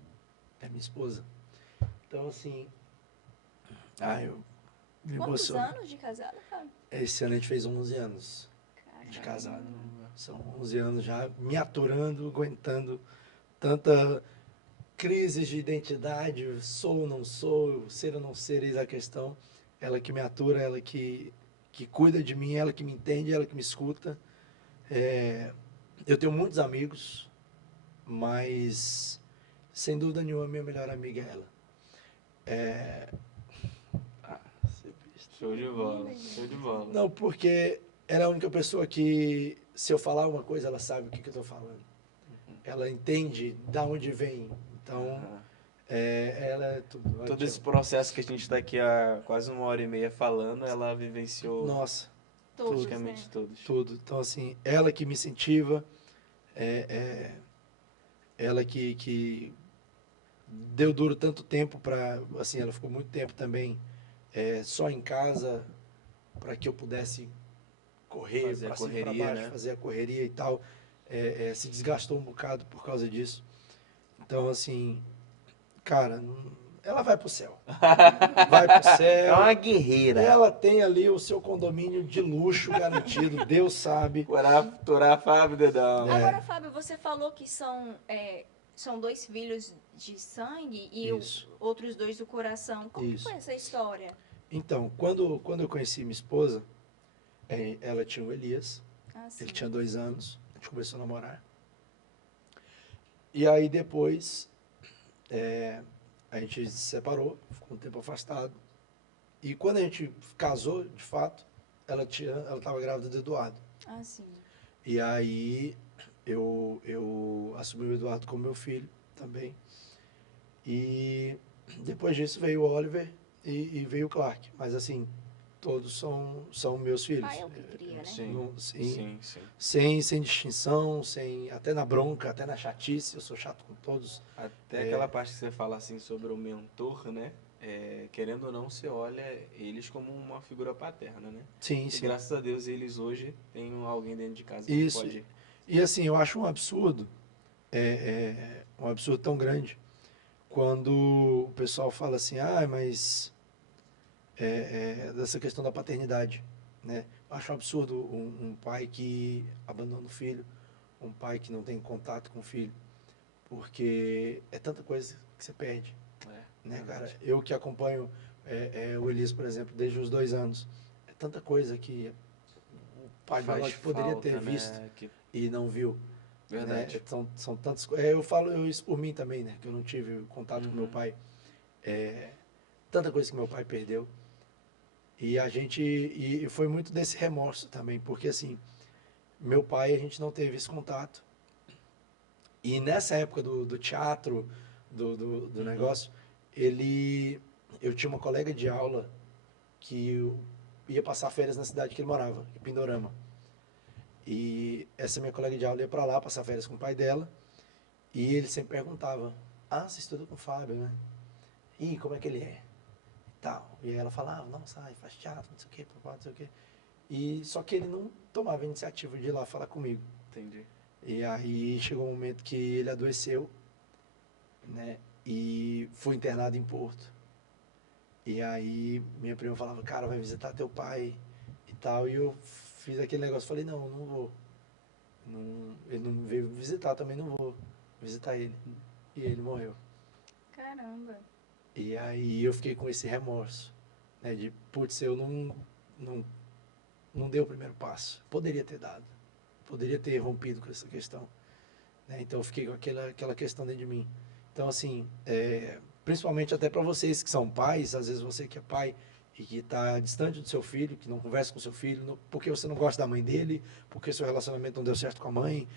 É minha esposa. Então, assim, eu me Quantos emociono. anos de casada, Fábio? Esse ano a gente fez 11 anos de casado. São 11 anos já me aturando, aguentando tanta crise de identidade, sou ou não sou, ser ou não ser, eis a questão. Ela que me atura, ela que cuida de mim, ela que me entende, ela que me escuta. Eu tenho muitos amigos, mas sem dúvida nenhuma, minha melhor amiga é ela. Show de bola, show de bola. Não, porque ela é a única pessoa que, se eu falar uma coisa, ela sabe o que eu estou falando. Ela entende da onde vem. Então, ela é tudo. Todo esse processo que a gente está aqui há quase 1h30 falando, ela vivenciou Nossa, Todos, praticamente né? todos. tudo. Então, assim, ela que me incentiva, ela que deu duro tanto tempo para, assim, ela ficou muito tempo também só em casa para que eu pudesse correr Fazer a para cima e para correria, baixo, né? fazer a correria e tal. Se desgastou um bocado por causa disso. Então, assim, cara, ela vai pro céu. Vai pro É céu. uma guerreira. Ela tem ali o seu condomínio de luxo garantido, Deus sabe. Torá Fábio, dedão. Agora, Fábio, você falou que são 2 filhos de sangue e Isso. outros 2 do coração. Como que Isso. foi essa história? Então, quando eu conheci minha esposa, ela tinha o Elias, Ah, sim. ele tinha 2 anos, a gente começou a namorar. E aí depois, a gente se separou, ficou um tempo afastado. E quando a gente casou, de fato, ela estava grávida do Eduardo. Ah, sim. E aí eu assumi o Eduardo como meu filho também. E depois disso veio o Oliver e veio o Clark. Mas assim, todos são meus filhos. Pai é o que cria, né? Sim, Sim, sim. sem distinção, até na bronca, até na chatice, eu sou chato com todos. Até aquela parte que você fala assim sobre o mentor, né? Querendo ou não, você olha eles como uma figura paterna, né? Sim, E sim. graças a Deus eles hoje têm alguém dentro de casa Isso. que pode... E assim, eu acho um absurdo, um absurdo tão grande, quando o pessoal fala assim, mas dessa questão da paternidade, né? Eu acho um absurdo um pai que abandona o filho, um pai que não tem contato com o filho. Porque é tanta coisa que você perde, né, cara? verdade. Eu que acompanho o Elias, por exemplo, desde os 2 anos, é tanta coisa que o pai Faz biológico poderia ter falta, visto né? Que... e não viu. Verdade. Né? São tantas coisas. Eu falo isso por mim também, né? Que eu não tive contato com meu Uhum. pai. Tanta coisa que meu pai perdeu. E a gente. E foi muito desse remorso também, porque assim, meu pai, a gente não teve esse contato. E nessa época do teatro, do negócio, eu tinha uma colega de aula que ia passar férias na cidade que ele morava, em Pindorama. E essa minha colega de aula ia pra lá passar férias com o pai dela. E ele sempre perguntava: Ah, você estuda com o Fábio, né? E como é que ele é? E tal. E aí ela falava: Não, sai, faz teatro, não sei o quê, não sei o quê. E só que ele não tomava a iniciativa de ir lá falar comigo. Entendi. E aí chegou um momento que ele adoeceu, né? E foi internado em Porto. E aí minha prima falava: Cara, vai visitar teu pai e tal. E eu fiz aquele negócio, falei: Não, não vou. Não, ele não me veio visitar, também não vou visitar ele. E ele morreu. Caramba. E aí eu fiquei com esse remorso, né? De, putz, eu não dei o primeiro passo. Poderia ter dado. Poderia ter rompido com essa questão. Né? Então eu fiquei com aquela questão dentro de mim. Então, assim, principalmente até para vocês que são pais, às vezes você que é pai e que está distante do seu filho, que não conversa com seu filho, porque você não gosta da mãe dele, porque seu relacionamento não deu certo com a mãe,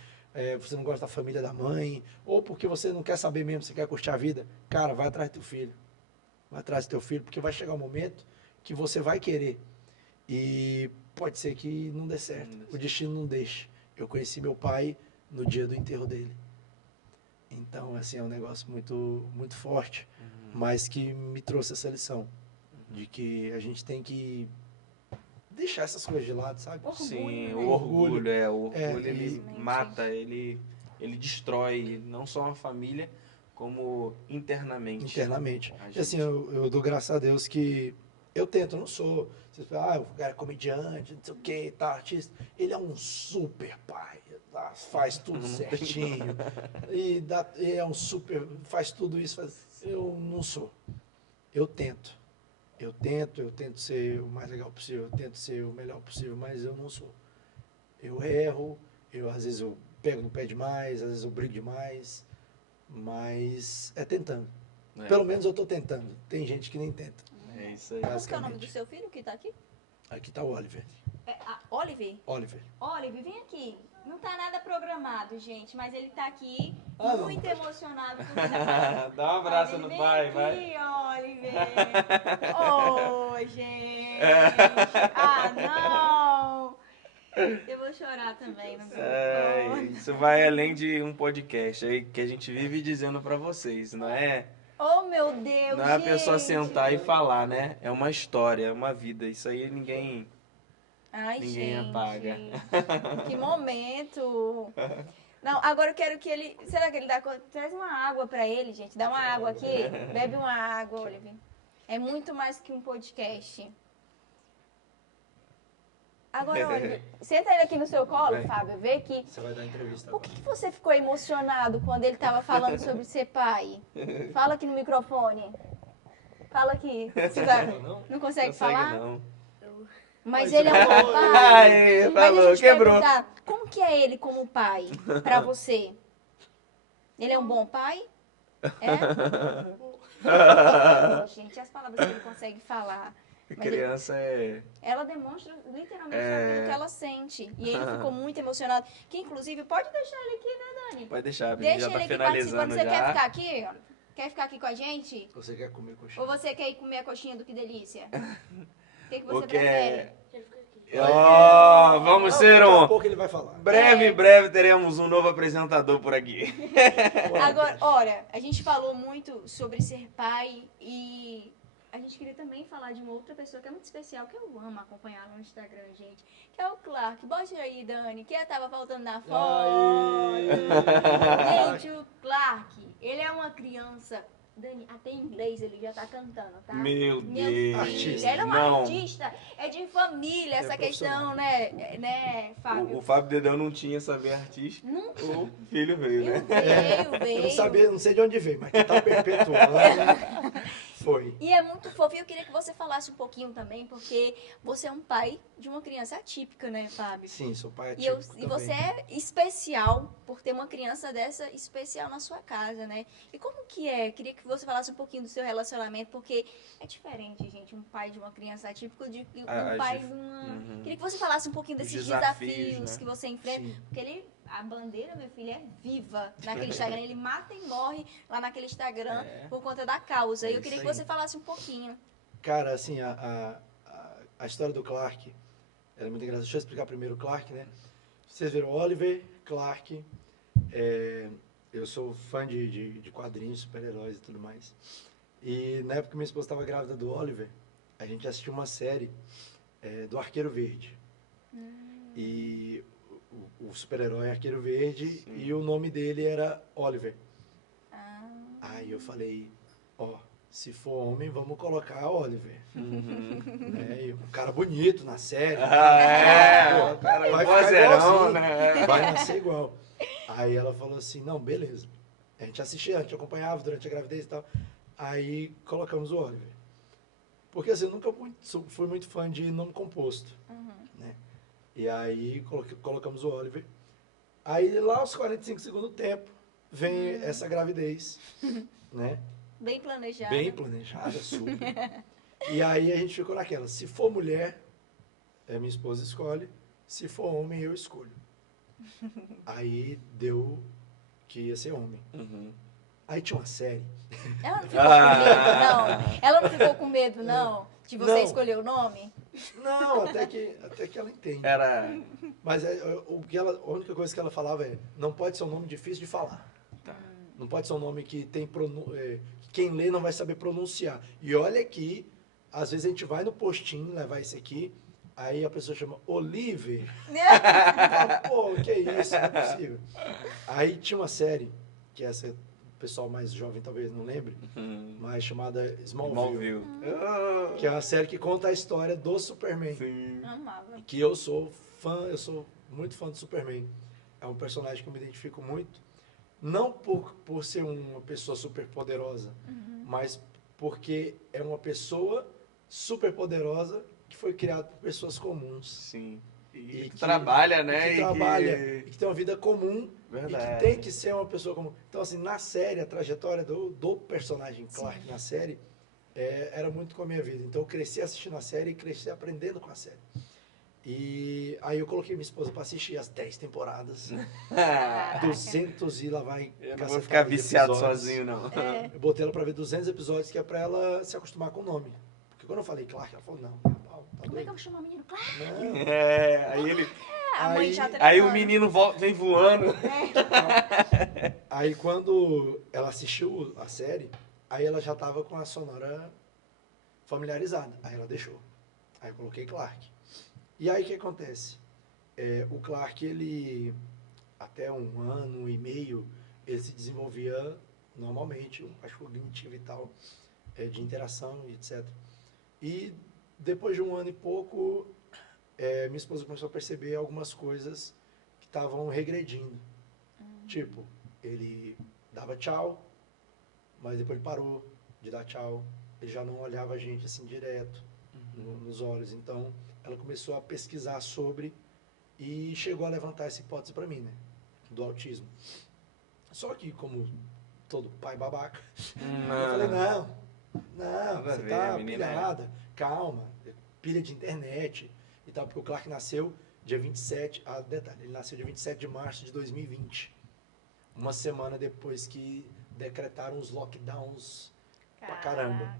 você não gosta da família da mãe, ou porque você não quer saber mesmo, você quer curtir a vida, cara, vai atrás do teu filho. Vai atrás do teu filho, porque vai chegar um momento que você vai querer. E pode ser que não dê certo. O destino não deixe. Eu conheci meu pai no dia do enterro dele. Então, assim, é um negócio muito, muito forte, mas que me trouxe essa lição de que a gente tem que deixar essas coisas de lado, sabe? Orgulho, Sim, né? o orgulho, É, ele Infelizmente. mata, ele destrói não só uma família, como internamente. Internamente. A E assim, gente. eu dou graças a Deus que eu tento, eu não sou. Vocês falam, o cara é comediante, não sei o que, tá, artista. Ele é um super pai, tá, faz tudo Não tem certinho. E é um super. Faz tudo isso. Eu não sou. Eu tento. Eu tento ser o mais legal possível, eu tento ser o melhor possível, mas eu não sou. Eu erro, às vezes eu pego no pé demais, às vezes eu brigo demais, mas é tentando. É, Pelo menos eu estou tentando. Tem gente que nem tenta. é isso aí. Qual que é o nome do Basicamente. seu filho que tá aqui? Aqui está o Oliver. Oliver? Oliver. Oliver, vem aqui. Não tá nada programado, gente, mas ele tá aqui Ah, não, muito pode. emocionado por estar. Dá um abraço Oliver, no vem pai, aqui, vai. Oliver. Oh, gente. Ah, não. Eu vou chorar também. Não vou. Isso vai além de um podcast aí que a gente vive dizendo pra vocês, não é? Oh, meu Deus, Não é a pessoa gente. sentar e falar, né? É uma história, é uma vida. Isso aí ninguém Ai, apaga. Que momento. Não, agora eu quero que ele... Será que ele dá... Traz uma água pra ele, gente. Dá uma água aqui. Bebe uma água, Oliver. É muito mais que um podcast. Agora, Oliver, senta ele aqui no seu colo, Vem. Fábio. Vê aqui. Você vai dar entrevista Por agora. que você ficou emocionado quando ele estava falando sobre ser pai? Fala aqui no microfone. Fala aqui. Você não consegue falar? não. Mas ele é um bom pai. Ai, Mas falou, deixa eu te quebrou. perguntar, como que é ele como pai pra você? Ele é um bom pai? É? Gente, as palavras que ele consegue falar. Mas ele- Criança é. ela demonstra literalmente aquilo que ela sente. E ele ficou muito emocionado. Que inclusive, pode deixar ele aqui, né, Dani? Pode deixar, a Deixa já ele tá aqui participando. finalizando Você quer já. ficar aqui? Quer ficar aqui com a gente? Você quer comer Ou coxinha? você quer ir comer a coxinha do Que Delícia? O que O você que prefere? é. Ó, vamos ser Daqui a um. pouco ele vai falar. Breve teremos um novo apresentador por aqui. Agora, olha, a gente falou muito sobre ser pai e a gente queria também falar de uma outra pessoa que é muito especial, que eu amo acompanhar no Instagram, gente, que é o Clark. Bote aí, Dani, que tava faltando na foto. Aí. Gente, o Clark, ele é uma criança Dani, até em inglês ele já tá cantando, tá? Meu Meu Deus. filho, Artista. ele é um Não. artista, é de família essa questão, né, Fábio? O Fábio Dedão não tinha saber artista. Não O filho veio, né? veio. Eu não sabia, não sei de onde veio, mas que tá perpetuando. Foi. E é muito fofo. E eu queria que você falasse um pouquinho também, porque você é um pai de uma criança atípica, né, Fábio? Sim, sou pai E, atípico e você também. é especial por ter uma criança dessa especial na sua casa, né? E como que é? Queria que você falasse um pouquinho do seu relacionamento, porque é diferente, gente, um pai de uma criança atípica de um pai de uma... Uhum. Queria que você falasse um pouquinho Os desses desafios, desafios né? que você enfrenta. Sim. Porque a bandeira, meu filho, é viva naquele Instagram. Ele mata e morre lá naquele Instagram por conta da causa. É E eu queria isso que aí. você falasse um pouquinho. Cara, assim, a história do Clark era muito engraçada. Deixa eu explicar primeiro o Clark, né? Vocês viram Oliver, Clark. Eu sou fã de quadrinhos, super-heróis e tudo mais. E na época que minha esposa estava grávida do Oliver, a gente assistiu uma série do Arqueiro Verde. E o super-herói é Arqueiro Verde e o nome dele era Oliver. Aí eu falei, se for homem, vamos colocar Oliver. E um cara bonito na série. O cara vai vai ficar igualzinho, né? vai nascer igual. Aí ela falou assim, não, beleza. A gente assistia, a gente acompanhava durante a gravidez e tal. Aí colocamos o Oliver. Porque assim, eu nunca fui muito fã de nome composto. Né? E aí colocamos o Oliver. Aí lá aos 45 segundos do tempo, vem essa gravidez, né? Bem planejado. Bem planejada, super. E aí a gente ficou naquela, se for mulher, minha esposa escolhe, se for homem, eu escolho. Aí deu que ia ser homem. Aí tinha uma série. Ela não ficou com medo, não? Ela não ficou com medo, não? De você Não. escolher o nome? Não, até que ela entende. Era. Mas a única coisa que ela falava não pode ser um nome difícil de falar. Tá. Não pode ser um nome que que quem lê não vai saber pronunciar. E olha que, às vezes a gente vai no postinho levar esse aqui, aí a pessoa chama Oliver. Fala, pô, que isso, não é possível. Aí tinha uma série, que essa o pessoal mais jovem talvez não lembre, mas chamada Smallville. Que é uma série que conta a história do Superman. Sim. Amava. Que eu sou muito fã do Superman. É um personagem que eu me identifico muito. Não por ser uma pessoa super poderosa, mas porque é uma pessoa super poderosa que foi criada por pessoas comuns. Sim. E que que trabalha, né? Que trabalha, e que tem uma vida comum. Verdade. E que tem que ser uma pessoa comum. Então, assim, na série, a trajetória do personagem Clark na série era muito com a minha vida. Então, eu cresci assistindo a série e cresci aprendendo com a série. E aí eu coloquei minha esposa para assistir as 10 temporadas. 200 e lá vai. Eu não vou ficar viciado episódios. sozinho, não. Eu botei ela para ver 200 episódios, que é para ela se acostumar com o nome. Porque quando eu falei Clark, ela falou, não, tá Como é que doido. eu chamo o menino? Claro. Não. Aí ele. A mãe Aí- já Aí o menino vem voando. Aí quando ela assistiu a série, aí ela já tava com a sonora familiarizada. Aí ela deixou. Aí eu coloquei Clark. E aí o que acontece? O Clark, ele, até 1 ano e meio, ele se desenvolvia normalmente, acho cognitivo e tal, de interação e etc. E depois de 1 ano e pouco, minha esposa começou a perceber algumas coisas que estavam regredindo. Tipo, ele dava tchau, mas depois ele parou de dar tchau. Ele já não olhava a gente assim direto nos olhos. Então, ela começou a pesquisar sobre e chegou a levantar essa hipótese para mim, né? Do autismo. Só que, como todo pai babaca, eu falei, não, Nada a você ver, tá a menina pilhada, calma, pilha de internet e tal, porque o Clark nasceu dia 27, detalhe, ele nasceu dia 27 de março de 2020, uma semana depois que decretaram os lockdowns pra caramba.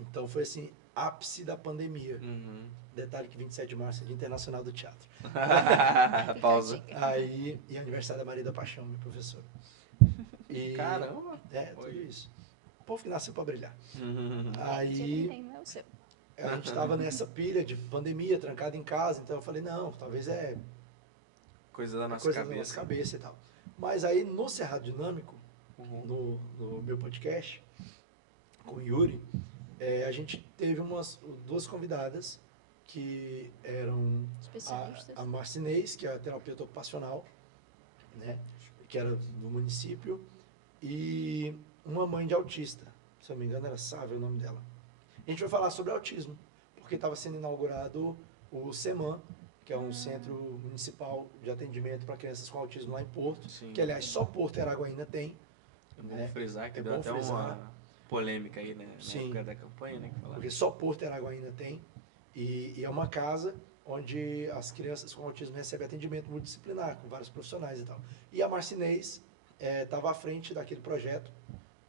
Então foi assim, ápice da pandemia. Detalhe que 27 de março é Dia Internacional do Teatro. Pausa. Aí, e aniversário da Maria da Paixão, minha professora. E, Caramba. tudo isso. O povo que nasceu pra brilhar. Você Aí tem, não é o seu. a gente tava nessa pilha de pandemia, trancado em casa, então eu falei, não, talvez Coisa da nossa coisa da cabeça. nossa cabeça e tal. Mas aí no Cerrado Dinâmico, Uhum. no meu podcast, com o Yuri, a gente teve duas convidadas que eram Especialistas. a Marcinês, que é a terapeuta ocupacional, né, que era do município, e uma mãe de autista, se eu não me engano era Sávia o nome dela. A gente vai falar sobre autismo, porque estava sendo inaugurado o CEMAN, que é um centro municipal de atendimento para crianças com autismo lá em Porto, Sim. que aliás só Porto e Araguaína tem. É bom né? frisar que É deu bom até frisar. uma polêmica aí, né? Na Sim. época da campanha, né? Que falaram. Porque só Porto e Araguaína tem. E é uma casa onde as crianças com autismo recebem atendimento multidisciplinar, com vários profissionais e tal. E a Marcinês estava à frente daquele projeto,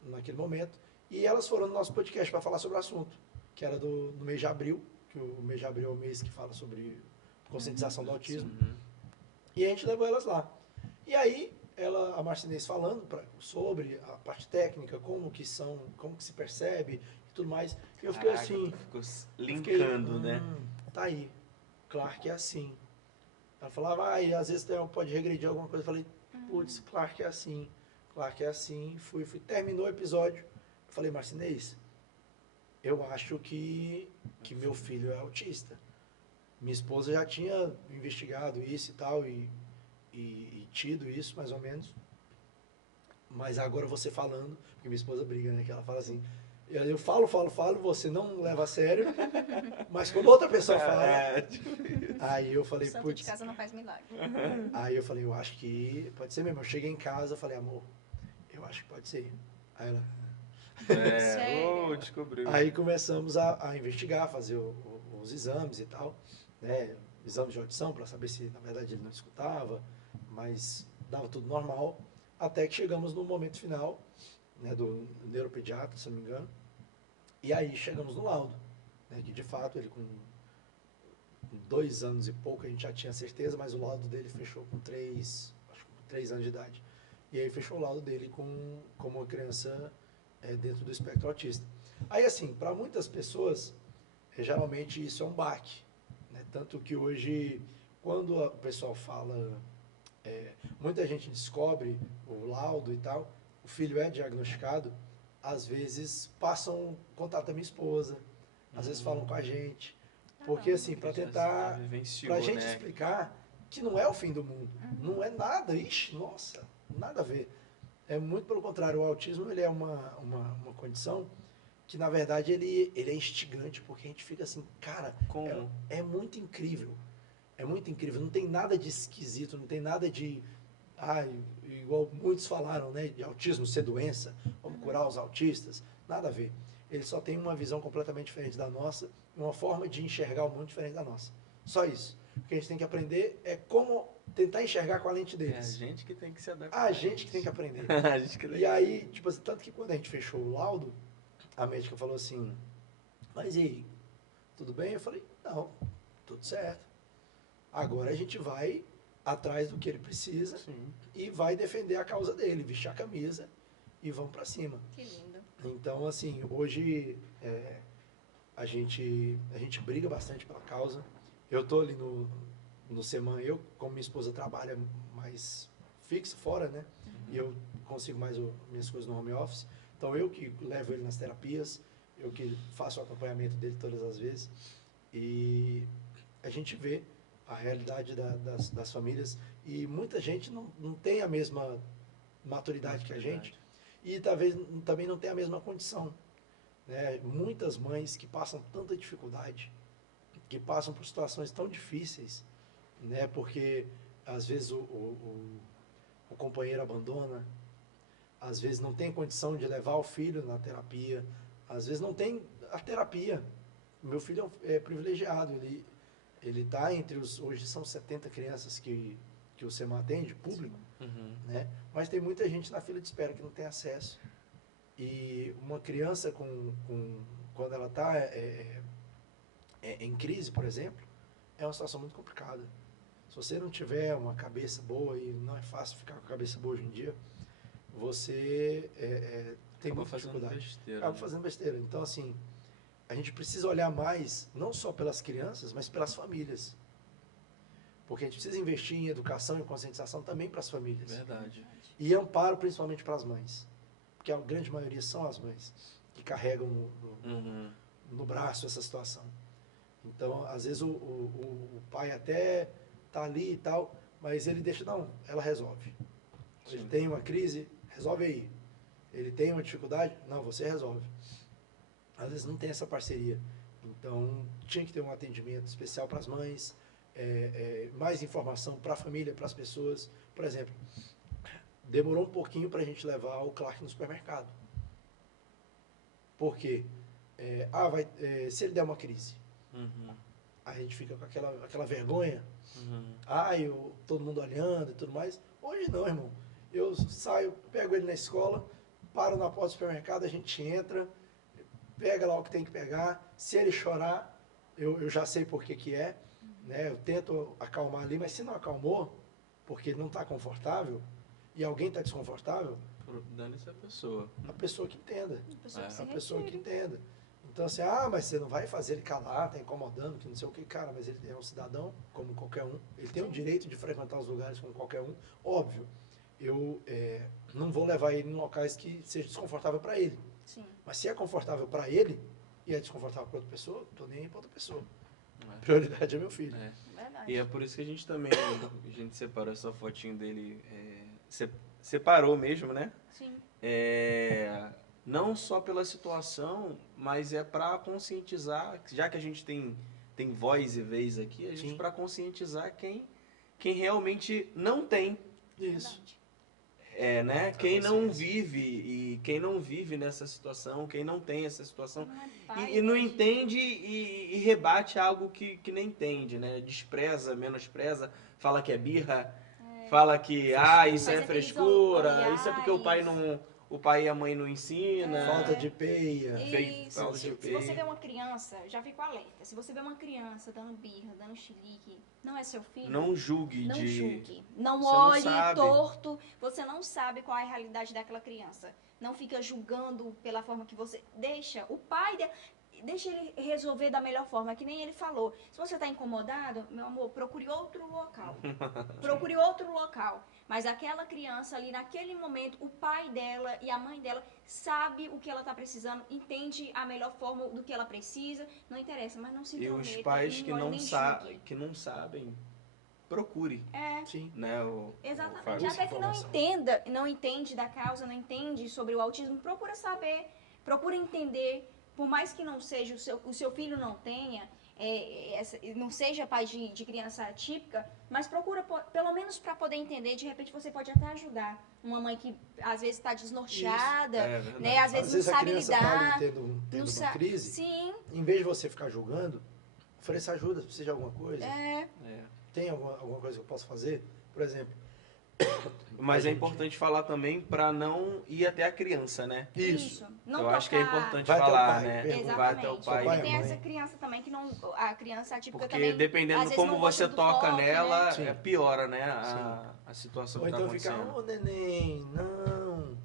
naquele momento, e elas foram no nosso podcast para falar sobre o assunto, que era do mês de abril, que o mês de abril é o mês que fala sobre conscientização do autismo. Uhum. E a gente levou elas lá. E aí, a Marcinês falando sobre a parte técnica, como que se percebe e tudo mais. E eu fiquei Caraca, assim. tu ficou linkando, né? Tá aí. Claro que é assim. Ela falava, às vezes pode regredir alguma coisa. Eu falei, putz, claro que é assim. Claro que é assim. Fui. Terminou o episódio. Eu falei, Marcinês, eu acho que meu filho é autista. Minha esposa já tinha investigado isso e tal, e tido isso, mais ou menos. Mas agora você falando, porque minha esposa briga, né? Que ela fala assim, eu falo, você não leva a sério, mas quando outra pessoa fala, aí eu falei, O santo de putz, casa não faz milagre. aí eu falei, eu acho que pode ser mesmo. Eu cheguei em casa, eu falei, amor, eu acho que pode ser. Aí ela... Sério? Descobriu. Aí começamos a investigar, fazer os exames e tal, né? Exames de audição para saber se na verdade ele não escutava, mas dava tudo normal, até que chegamos no momento final, né, do neuropediatra, se não me engano, e aí chegamos no laudo, né, que de fato ele com 2 anos e pouco a gente já tinha certeza, mas o laudo dele fechou com 3 anos de idade. E aí fechou o laudo dele como uma criança dentro do espectro autista. Aí assim, para muitas pessoas, geralmente isso é um baque, né? Tanto que hoje, quando o pessoal fala, muita gente descobre o laudo e tal, o filho é diagnosticado, às vezes passam contato da minha esposa, às vezes falam com a gente, porque assim, para tentar, para a gente explicar que não é o fim do mundo, não é nada, nossa, nada a ver. É muito pelo contrário, o autismo ele é uma condição que, na verdade, ele é instigante, porque a gente fica assim, cara, é muito incrível. É muito incrível, não tem nada de esquisito, não tem nada de, igual muitos falaram, né, de autismo ser doença, vamos curar os autistas, nada a ver. Eles só têm uma visão completamente diferente da nossa, uma forma de enxergar o mundo diferente da nossa. Só isso. O que a gente tem que aprender é como tentar enxergar com a lente deles. É a gente que tem que se adaptar. A gente que tem que aprender. E aí, tipo assim, tanto que quando a gente fechou o laudo, a médica falou assim, mas e aí, tudo bem? Eu falei, não, tudo certo. Agora a gente vai atrás do que ele precisa. Sim. E vai defender a causa dele, vestir a camisa e vamos pra cima. Que lindo. Então, assim, hoje a gente briga bastante pela causa. Eu tô ali no Seman, como minha esposa trabalha mais fixo, fora, né? E eu consigo mais minhas coisas no home office. Então, eu que levo ele nas terapias, eu que faço o acompanhamento dele todas as vezes. E a gente vê a realidade das famílias. E muita gente não tem a mesma maturidade que a gente. E talvez também não tem a mesma condição. Né? Muitas mães que passam tanta dificuldade, que passam por situações tão difíceis, né? Porque às vezes o companheiro abandona, às vezes não tem condição de levar o filho na terapia, às vezes não tem a terapia. Meu filho é privilegiado, ele está entre hoje são 70 crianças que o SEMA atende, público, né? Mas tem muita gente na fila de espera que não tem acesso. E uma criança quando ela está em crise, por exemplo, é uma situação muito complicada. Se você não tiver uma cabeça boa, e não é fácil ficar com a cabeça boa hoje em dia, você tem muita dificuldade. Acaba fazendo besteira. Então, assim, a gente precisa olhar mais, não só pelas crianças, mas pelas famílias. Porque a gente precisa investir em educação e conscientização também para as famílias. Verdade. E amparo principalmente para as mães. Porque a grande maioria são as mães. que carregam Uhum. no braço essa situação. Então, às vezes o pai até tá ali e tal, mas ele deixa, não, ela resolve. Ele Sim. tem uma crise, resolve aí. Ele tem uma dificuldade, não, você resolve. Às vezes não tem essa parceria. Então, tinha que ter um atendimento especial para as mães, mais informação para a família, para as pessoas. Por exemplo, demorou um pouquinho para a gente levar o Clark no supermercado. Por quê? Se ele der uma crise, Uhum. a gente fica com aquela vergonha. Uhum. Todo mundo olhando e tudo mais. Hoje não, irmão. Eu saio, pego ele na escola, paro na porta do supermercado, a gente entra, pega lá o que tem que pegar. Se ele chorar, eu já sei por que é. Né? Eu tento acalmar ali, mas se não acalmou, porque ele não está confortável, e alguém está desconfortável, Dane-se a pessoa. a pessoa que entenda. A pessoa que se A pessoa que retire. entenda. Então, assim, mas você não vai fazer ele calar, tá incomodando, que não sei o que, cara, mas ele é um cidadão como qualquer um. Ele tem o direito de frequentar os lugares como qualquer um. Óbvio, eu não vou levar ele em locais que seja desconfortável para ele. Sim. Mas se é confortável para ele e é desconfortável para outra pessoa, tô nem aí para outra pessoa. É. Prioridade é meu filho. É. Verdade. E é por isso que a gente também, a gente separou essa fotinho dele, separou mesmo, né? Sim. Não só pela situação, mas é para conscientizar, já que a gente tem voz e vez aqui, a gente Sim. para conscientizar quem realmente não tem, Isso. Verdade. né? A Quem não consciência. vive e quem não vive nessa situação, quem não tem essa situação Não é pai, e não né? entende e rebate algo que nem entende, né? Despreza, menospreza, fala que é birra, fala que isso Mas é aqueles frescura, isso é porque olhares. o pai e a mãe não ensina. Falta de peia. Isso. Falta de Se peia. você vê uma criança, já fico alerta. Se você vê uma criança dando birra, dando chilique, não é seu filho? Não julgue Não de julgue. Não Você não olhe sabe. torto. Você não sabe qual é a realidade daquela criança. Não fica julgando pela forma que você. Deixa o pai. Deixa ele resolver da melhor forma, que nem ele falou. Se você está incomodado, meu amor, procure outro local. Procure outro local. Mas aquela criança ali, naquele momento, o pai dela e a mãe dela sabe o que ela está precisando, entende a melhor forma do que ela precisa. Não interessa, mas não se E intrometa. os pais nem que olhe, não, nem julgue. que não sabem, procure, Sim. né? Exatamente. Fábio. Até que não entende da causa, não entende sobre o autismo, procura saber, procura entender. Por mais que não seja, o seu filho não tenha, não seja pai de criança atípica, mas procura, pelo menos para poder entender, de repente você pode até ajudar. Uma mãe que às vezes está desnorteada, verdade. né? Às vezes não a sabe criança tá ali lidar. tendo Não uma crise, Sim, em vez de você ficar julgando, ofereça ajuda, se precisa de alguma coisa. É. Tem alguma coisa que eu posso fazer? Por exemplo. Mas a é gente- importante falar também para não ir até a criança, né? Isso. Não Eu acho que é tocar. importante Vai até o falar, pai, né? pergunta. Vai até o Exatamente. pai. pai E e tem mãe. essa criança também que não. A criança atípica Porque também. dependendo às de vezes como não você gosta do toca toque, nela, né? piora, né? A situação Ou que tá então ficar, acontecendo. neném, não.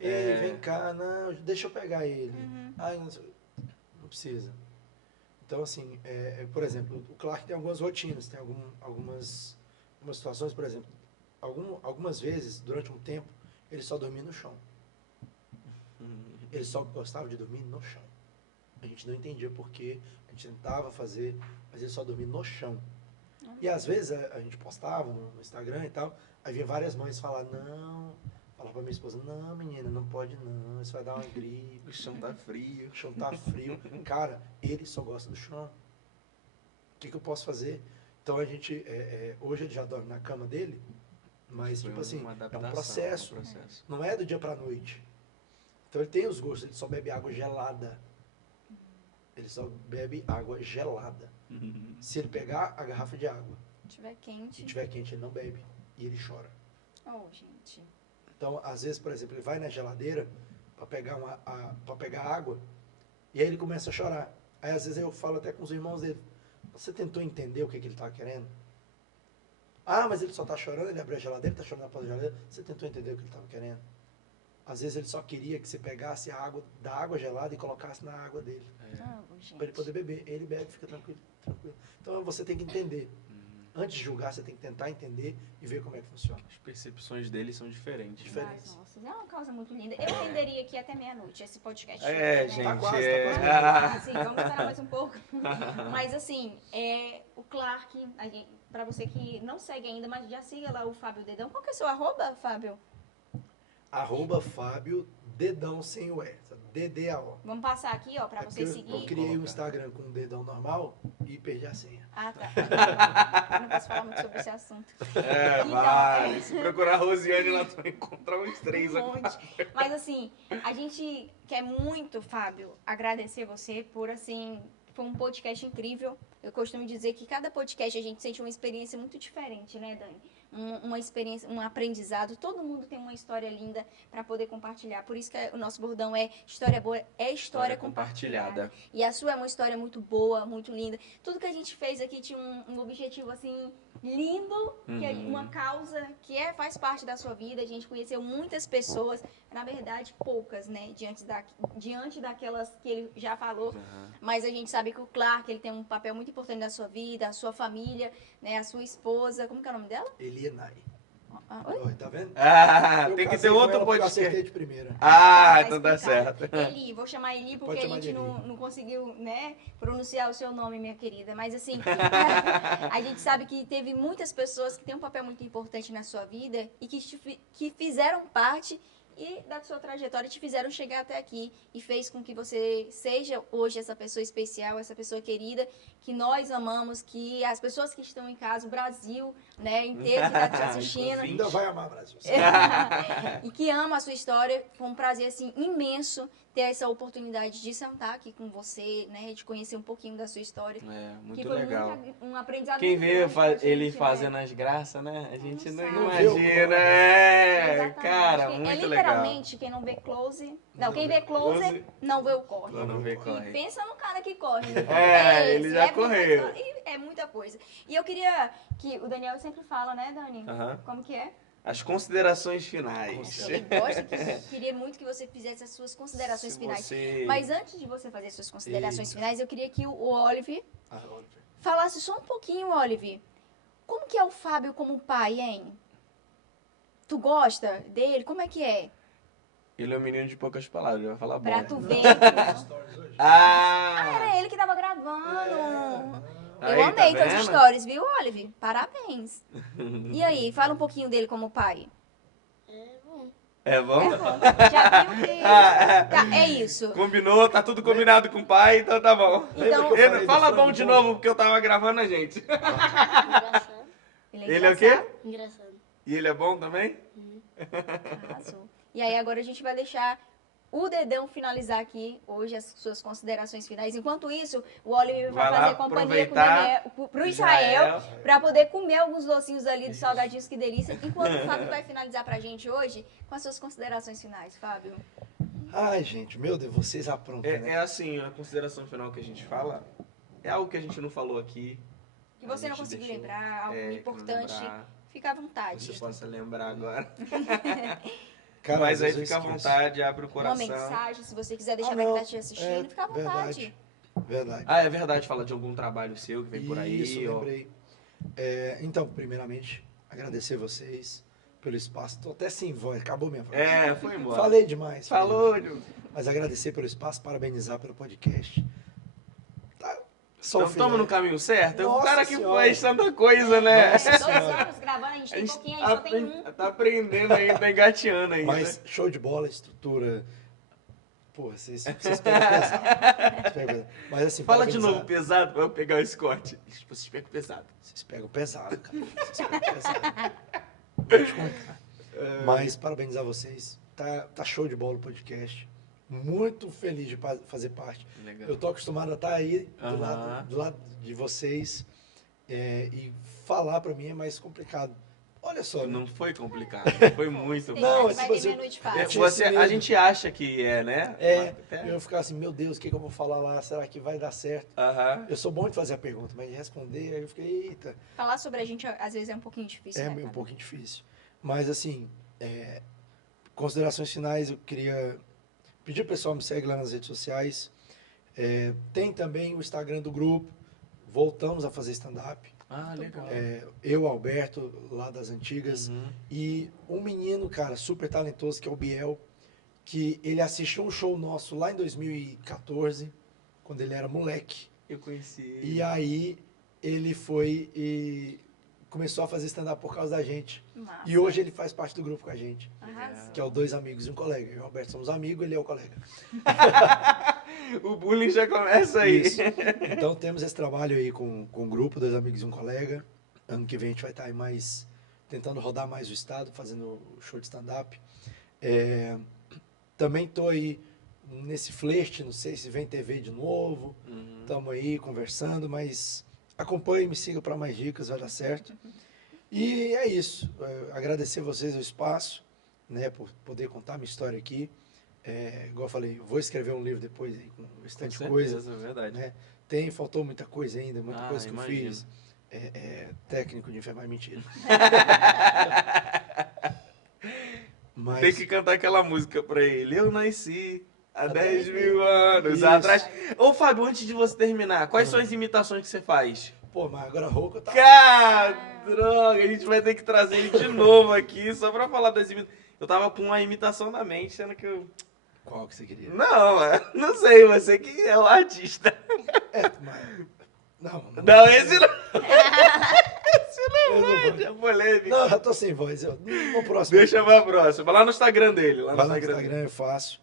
Ei, vem cá, não, deixa eu pegar ele. Ai, não precisa. Então, assim, por exemplo, o Clark tem algumas rotinas, tem algumas situações, por exemplo, algumas vezes, durante um tempo, ele só dormia no chão. Ele só gostava de dormir no chão. A gente não entendia porquê, a gente tentava fazer, mas ele só dormia no chão. E às vezes a gente postava no Instagram e tal, aí vinha várias mães falar, não, falava pra minha esposa, não menina, não pode não, isso vai dar uma gripe, O chão tá frio. o chão tá frio. Cara, ele só gosta do chão. O que eu posso fazer? Então a gente, hoje ele já dorme na cama dele, mas Foi tipo assim, uma é adaptação, um processo. Não é do dia pra noite. Então ele tem os gostos, ele só bebe água gelada. Ele só bebe água gelada. Se ele pegar a garrafa de água Se tiver e quente. tiver quente, ele não bebe. E ele chora. Oh, gente. Então, às vezes, por exemplo, ele vai na geladeira para pegar, pra pegar água e aí ele começa a chorar. Aí, às vezes, eu falo até com os irmãos dele. Você tentou entender o que ele estava querendo? Ah, mas ele só está chorando, ele abriu a geladeira, está chorando na porta da geladeira. Você tentou entender o que ele estava querendo? Às vezes, ele só queria que você pegasse a água da água gelada e colocasse na água dele. Oh, gente. Para ele poder beber. Ele bebe, fica tranquilo, tranquilo. Então, você tem que entender. antes de julgar, você tem que tentar entender e ver como é que funciona. As percepções deles são diferentes. Diferentes. Nossa, é uma causa muito linda. Eu estenderia aqui até meia-noite esse podcast. É, né? gente. Tá quase, é... tá quase. Assim, vamos esperar mais um pouco. Mas assim, o Clark, pra você que não segue ainda, mas já siga lá o Fábio Dedão. Qual que é o seu arroba, Fábio? @Fábio Dedão sem o E. DDAO. Vamos passar aqui, ó, pra É você porque seguir. eu criei um Instagram com um dedão normal e perdi a senha. Ah, tá. Eu não posso falar muito sobre esse assunto. Então, Vai. Se procurar a Rosiane, ela vai encontrar uns 3 Um agora. monte. Mas assim, a gente quer muito, Fábio, agradecer você por assim. Foi um podcast incrível. Eu costumo dizer que cada podcast a gente sente uma experiência muito diferente, né, Dani? Uma experiência, um aprendizado. Todo mundo tem uma história linda para poder compartilhar. Por isso que o nosso bordão é história boa, é história compartilhada. E a sua é uma história muito boa, muito linda. Tudo que a gente fez aqui tinha um objetivo assim lindo, que é uma causa que faz parte da sua vida. A gente conheceu muitas pessoas, na verdade poucas, né, diante daquelas que ele já falou. Mas a gente sabe que o Clark, ele tem um papel muito importante na sua vida, a sua família, né, a sua esposa. Como que é o nome dela? Elienay. Oi? Oi, tá vendo? Ah, Eu tem que casei ter com outro ela porque eu podcast. acertei de primeira. Ah, Tá então dá explicado. certo. Eli, vou chamar Eli porque Pode a chamar gente de Eli. não conseguiu, né, pronunciar o seu nome, minha querida. Mas assim, a gente sabe que teve muitas pessoas que têm um papel muito importante na sua vida e que fizeram parte da sua trajetória e te fizeram chegar até aqui e fez com que você seja hoje essa pessoa especial, essa pessoa querida, que nós amamos, que as pessoas que estão em casa, o Brasil, né, inteiro que está te assistindo, Ainda vai amar, Brasil. e que ama a sua história. Foi um prazer assim imenso ter essa oportunidade de sentar aqui com você, né, de conhecer um pouquinho da sua história. É, Que muito foi legal. um aprendizado Quem muito vê grande pra ele gente, né? fazendo as graças, né? A gente não sabe. imagina. Não Exatamente. Cara, É muito legal. literalmente quem não vê close. Não, quem vê close não vê o corre. Não vê E corre. pensa no cara que corre. Né? Ele já muita correu. história, e é muita coisa. E eu queria que o Daniel sempre fala, né, Dani? Aham. Como que é? As considerações finais. Ele gosta, queria muito que você fizesse as suas considerações Se finais. você- Mas antes de você fazer suas considerações finais, eu queria que o Olive Ah, Oliver. falasse só um pouquinho, Olive. Como que é o Fábio como pai, hein? Tu gosta dele? Como é que é? Ele é um menino de poucas palavras, ele vai falar bom. Pra tu ver. Stories hoje? Ah! Era ele que tava gravando. Aí, Eu amei tá teus vendo? stories, viu, Olive? Parabéns. E aí, fala um pouquinho dele como pai. É bom? É bom. Já viu que... Tá, é isso. Combinou, tá tudo combinado com o pai, então tá bom. Então- Lembra que eu falei do Fala frango bom de bom? novo, porque eu tava gravando a gente. Engraçado. Ele é o quê? Engraçado. E ele é bom também? Arrasou. E aí agora a gente vai deixar o Dedão finalizar aqui hoje as suas considerações finais. Enquanto isso, o Oliver vai Vai lá fazer companhia com o aproveitar Daniel, pro Israel, para poder comer alguns docinhos ali dos salgadinhos, que delícia. Enquanto o Fábio vai finalizar pra gente hoje com as suas considerações finais, Fábio. Ai, gente, meu Deus, vocês aprontam, É né? assim, a consideração final que a gente fala é algo que a gente não falou aqui. Que você A não gente conseguiu deixou, lembrar, algo que não importante, lembrar, fica à vontade. Você possa lembrar agora. Cara, Mas às aí vezes fica à eu esqueço. vontade, abre o Uma coração. mensagem, se você quiser deixar Ah, pra quem não. tá te assistindo, É, fica à vontade. Verdade. Ah, é verdade, fala de algum trabalho seu que vem por aí. Isso, ó. lembrei. Então, primeiramente, agradecer vocês pelo espaço. Tô até sem voz, acabou minha voz. Foi embora. Falei demais. Falou, falei demais. Mas agradecer pelo espaço, parabenizar pelo podcast. Tá, só o Então estamos no filé. caminho certo? O Nossa cara que Senhora. faz tanta coisa, né? Nossa 2 Senhora. anos gravando, a gente A tem gente pouquinho aí, só tem um. tá aprendendo ainda, tá engateando ainda. Mas show de bola, estrutura. Porra, vocês pegam pesado. Vocês pegam pesado. Mas assim, Fala de parabenizar. novo pesado pra eu pegar o Scott. Vocês pegam pesado. Vocês pegam pesado, cara. Vocês pegam pesado. Vou te contar. Mas parabenizar vocês. Tá show de bola o podcast. Muito feliz de fazer parte. Legal. Eu tô acostumado a estar aí Aham. do lado de vocês. E falar pra mim é mais complicado. Olha só, né? Não foi complicado, foi muito Tem Não, gente que vai tipo ter assim, meia noite É, fácil. tinha esse a medo. gente acha que é, né? Até- Eu ficava assim, meu Deus, o que eu vou falar lá? Será que vai dar certo? Aham. Eu sou bom de fazer a pergunta, mas de responder, aí eu fiquei, eita, Falar sobre a gente, às vezes, é um pouquinho difícil, é né, um Fábio? pouquinho difícil. Mas assim, considerações finais, eu queria pedir pro pessoal me segue lá nas redes sociais. Tem também o Instagram do grupo. Voltamos a fazer stand-up. Ah, legal. Eu, Alberto, lá das antigas, Uhum. e um menino, cara, super talentoso, que é o Biel, que ele assistiu um show nosso lá em 2014, quando ele era moleque. Eu conheci ele. E aí ele foi e começou a fazer stand-up por causa da gente. Massa. E hoje ele faz parte do grupo com a gente, Arrasou. que é o Dois Amigos e um Colega. Eu e o Alberto somos amigos, ele é o colega. O bullying já começa aí. Isso. Então temos esse trabalho aí com o grupo Dois Amigos e um Colega. Ano que vem a gente vai estar aí mais, tentando rodar mais o estado, fazendo show de stand-up. Também tô aí nesse flerte, não sei se vem TV de novo. Uhum. Estamos aí conversando, mas acompanhe, me siga para mais dicas, vai dar certo. E é isso. Agradecer vocês o espaço, né, por poder contar minha história aqui. Igual eu falei, eu vou escrever um livro depois aí, com bastante coisa. É verdade. Né? Faltou muita coisa ainda, muita coisa que imagino. eu fiz. Técnico de enfermagem, mentira. Mas, Tem que cantar aquela música pra ele. Eu nasci há 10 mil anos Isso. atrás. Ô, Fábio, antes de você terminar, quais são as imitações que você faz? pô, mas agora rouco tá. Droga, a gente vai ter que trazer ele de novo aqui, só pra falar das imitações. Eu tava com uma imitação na mente, sendo que eu... Qual que você queria? Não sei, você que é o artista. Mas. Não, Não, esse não. eu não vou. É polêmico. Não, já tô sem voz. No próximo. Deixa pra próxima. Lá no Instagram dele. Vai lá no Instagram, eu faço.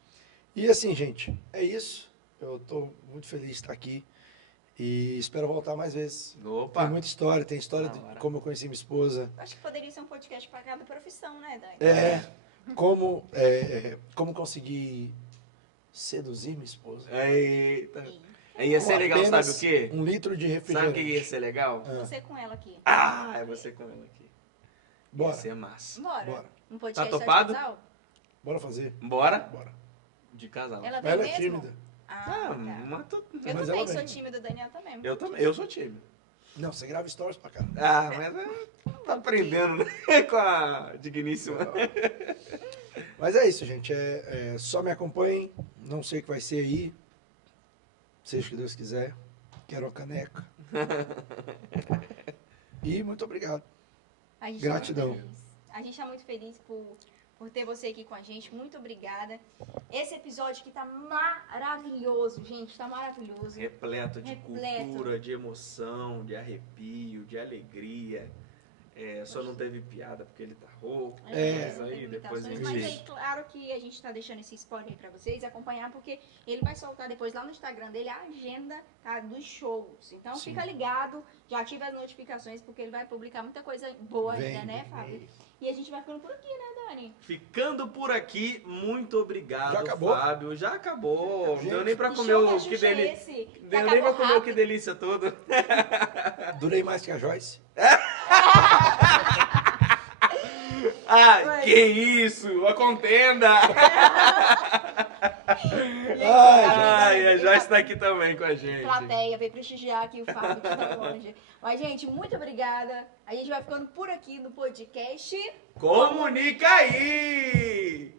E assim, gente, é isso. Eu tô muito feliz de estar aqui. E espero voltar mais vezes. Opa. Tem muita história, tem história Da de hora. como eu conheci minha esposa. Acho que poderia ser um podcast para cada profissão, né, Dani? Como conseguir seduzir minha esposa. Eita. Sim. Ia ser Com legal, apenas sabe o quê? 1 litro de Sabe o refrigerante. que ia ser legal? Você com ela aqui. É você com ela aqui. Ia Bora, ser massa. Bora. bora. Um podcast Tá só de topado? casal? Bora fazer. Bora? Bora. De casal. Ela vem Ela é mesmo? tímida. Ah, Ah, tá. mas Eu Mas também ela sou vem. tímida, o Daniel também. eu também. Eu sou tímido. Não, você grava stories pra caramba. Mas tá aprendendo, né? Com a digníssima. Mas é isso, gente. Só me acompanhem. Não sei o que vai ser aí. Seja o que Deus quiser. Quero uma caneca. E muito obrigado. A gente Gratidão. Tá muito feliz. A gente tá muito feliz por ter você aqui com a gente. Muito obrigada. Esse episódio aqui tá maravilhoso, gente. Tá maravilhoso. Repleto de Repleto. cultura, de emoção, de arrepio, de alegria. Só não teve piada porque ele tá rouco. Mas aí depois a Mas gente... aí, claro que a gente tá deixando esse spoiler aí pra vocês acompanhar, porque ele vai soltar depois lá no Instagram dele a agenda, tá, dos shows. Então Sim. fica ligado, já ativa as notificações, porque ele vai publicar muita coisa boa ainda, né, Fábio? E a gente vai ficando por aqui, né, Dani? Ficando por aqui, muito obrigado, Já acabou? Fábio. Já acabou. Não Gente. deu nem pra Que comer show o que que Xuxa é delícia. esse? Que Deu nem pra acabou comer o que rápido. delícia todo. Durei mais que a Joyce. Que isso? A contenda! A Joyce tá aqui também com a gente. Plateia, veio prestigiar aqui o Fábio de tão longe. Mas, gente, muito obrigada. A gente vai ficando por aqui no podcast. Comunica aí!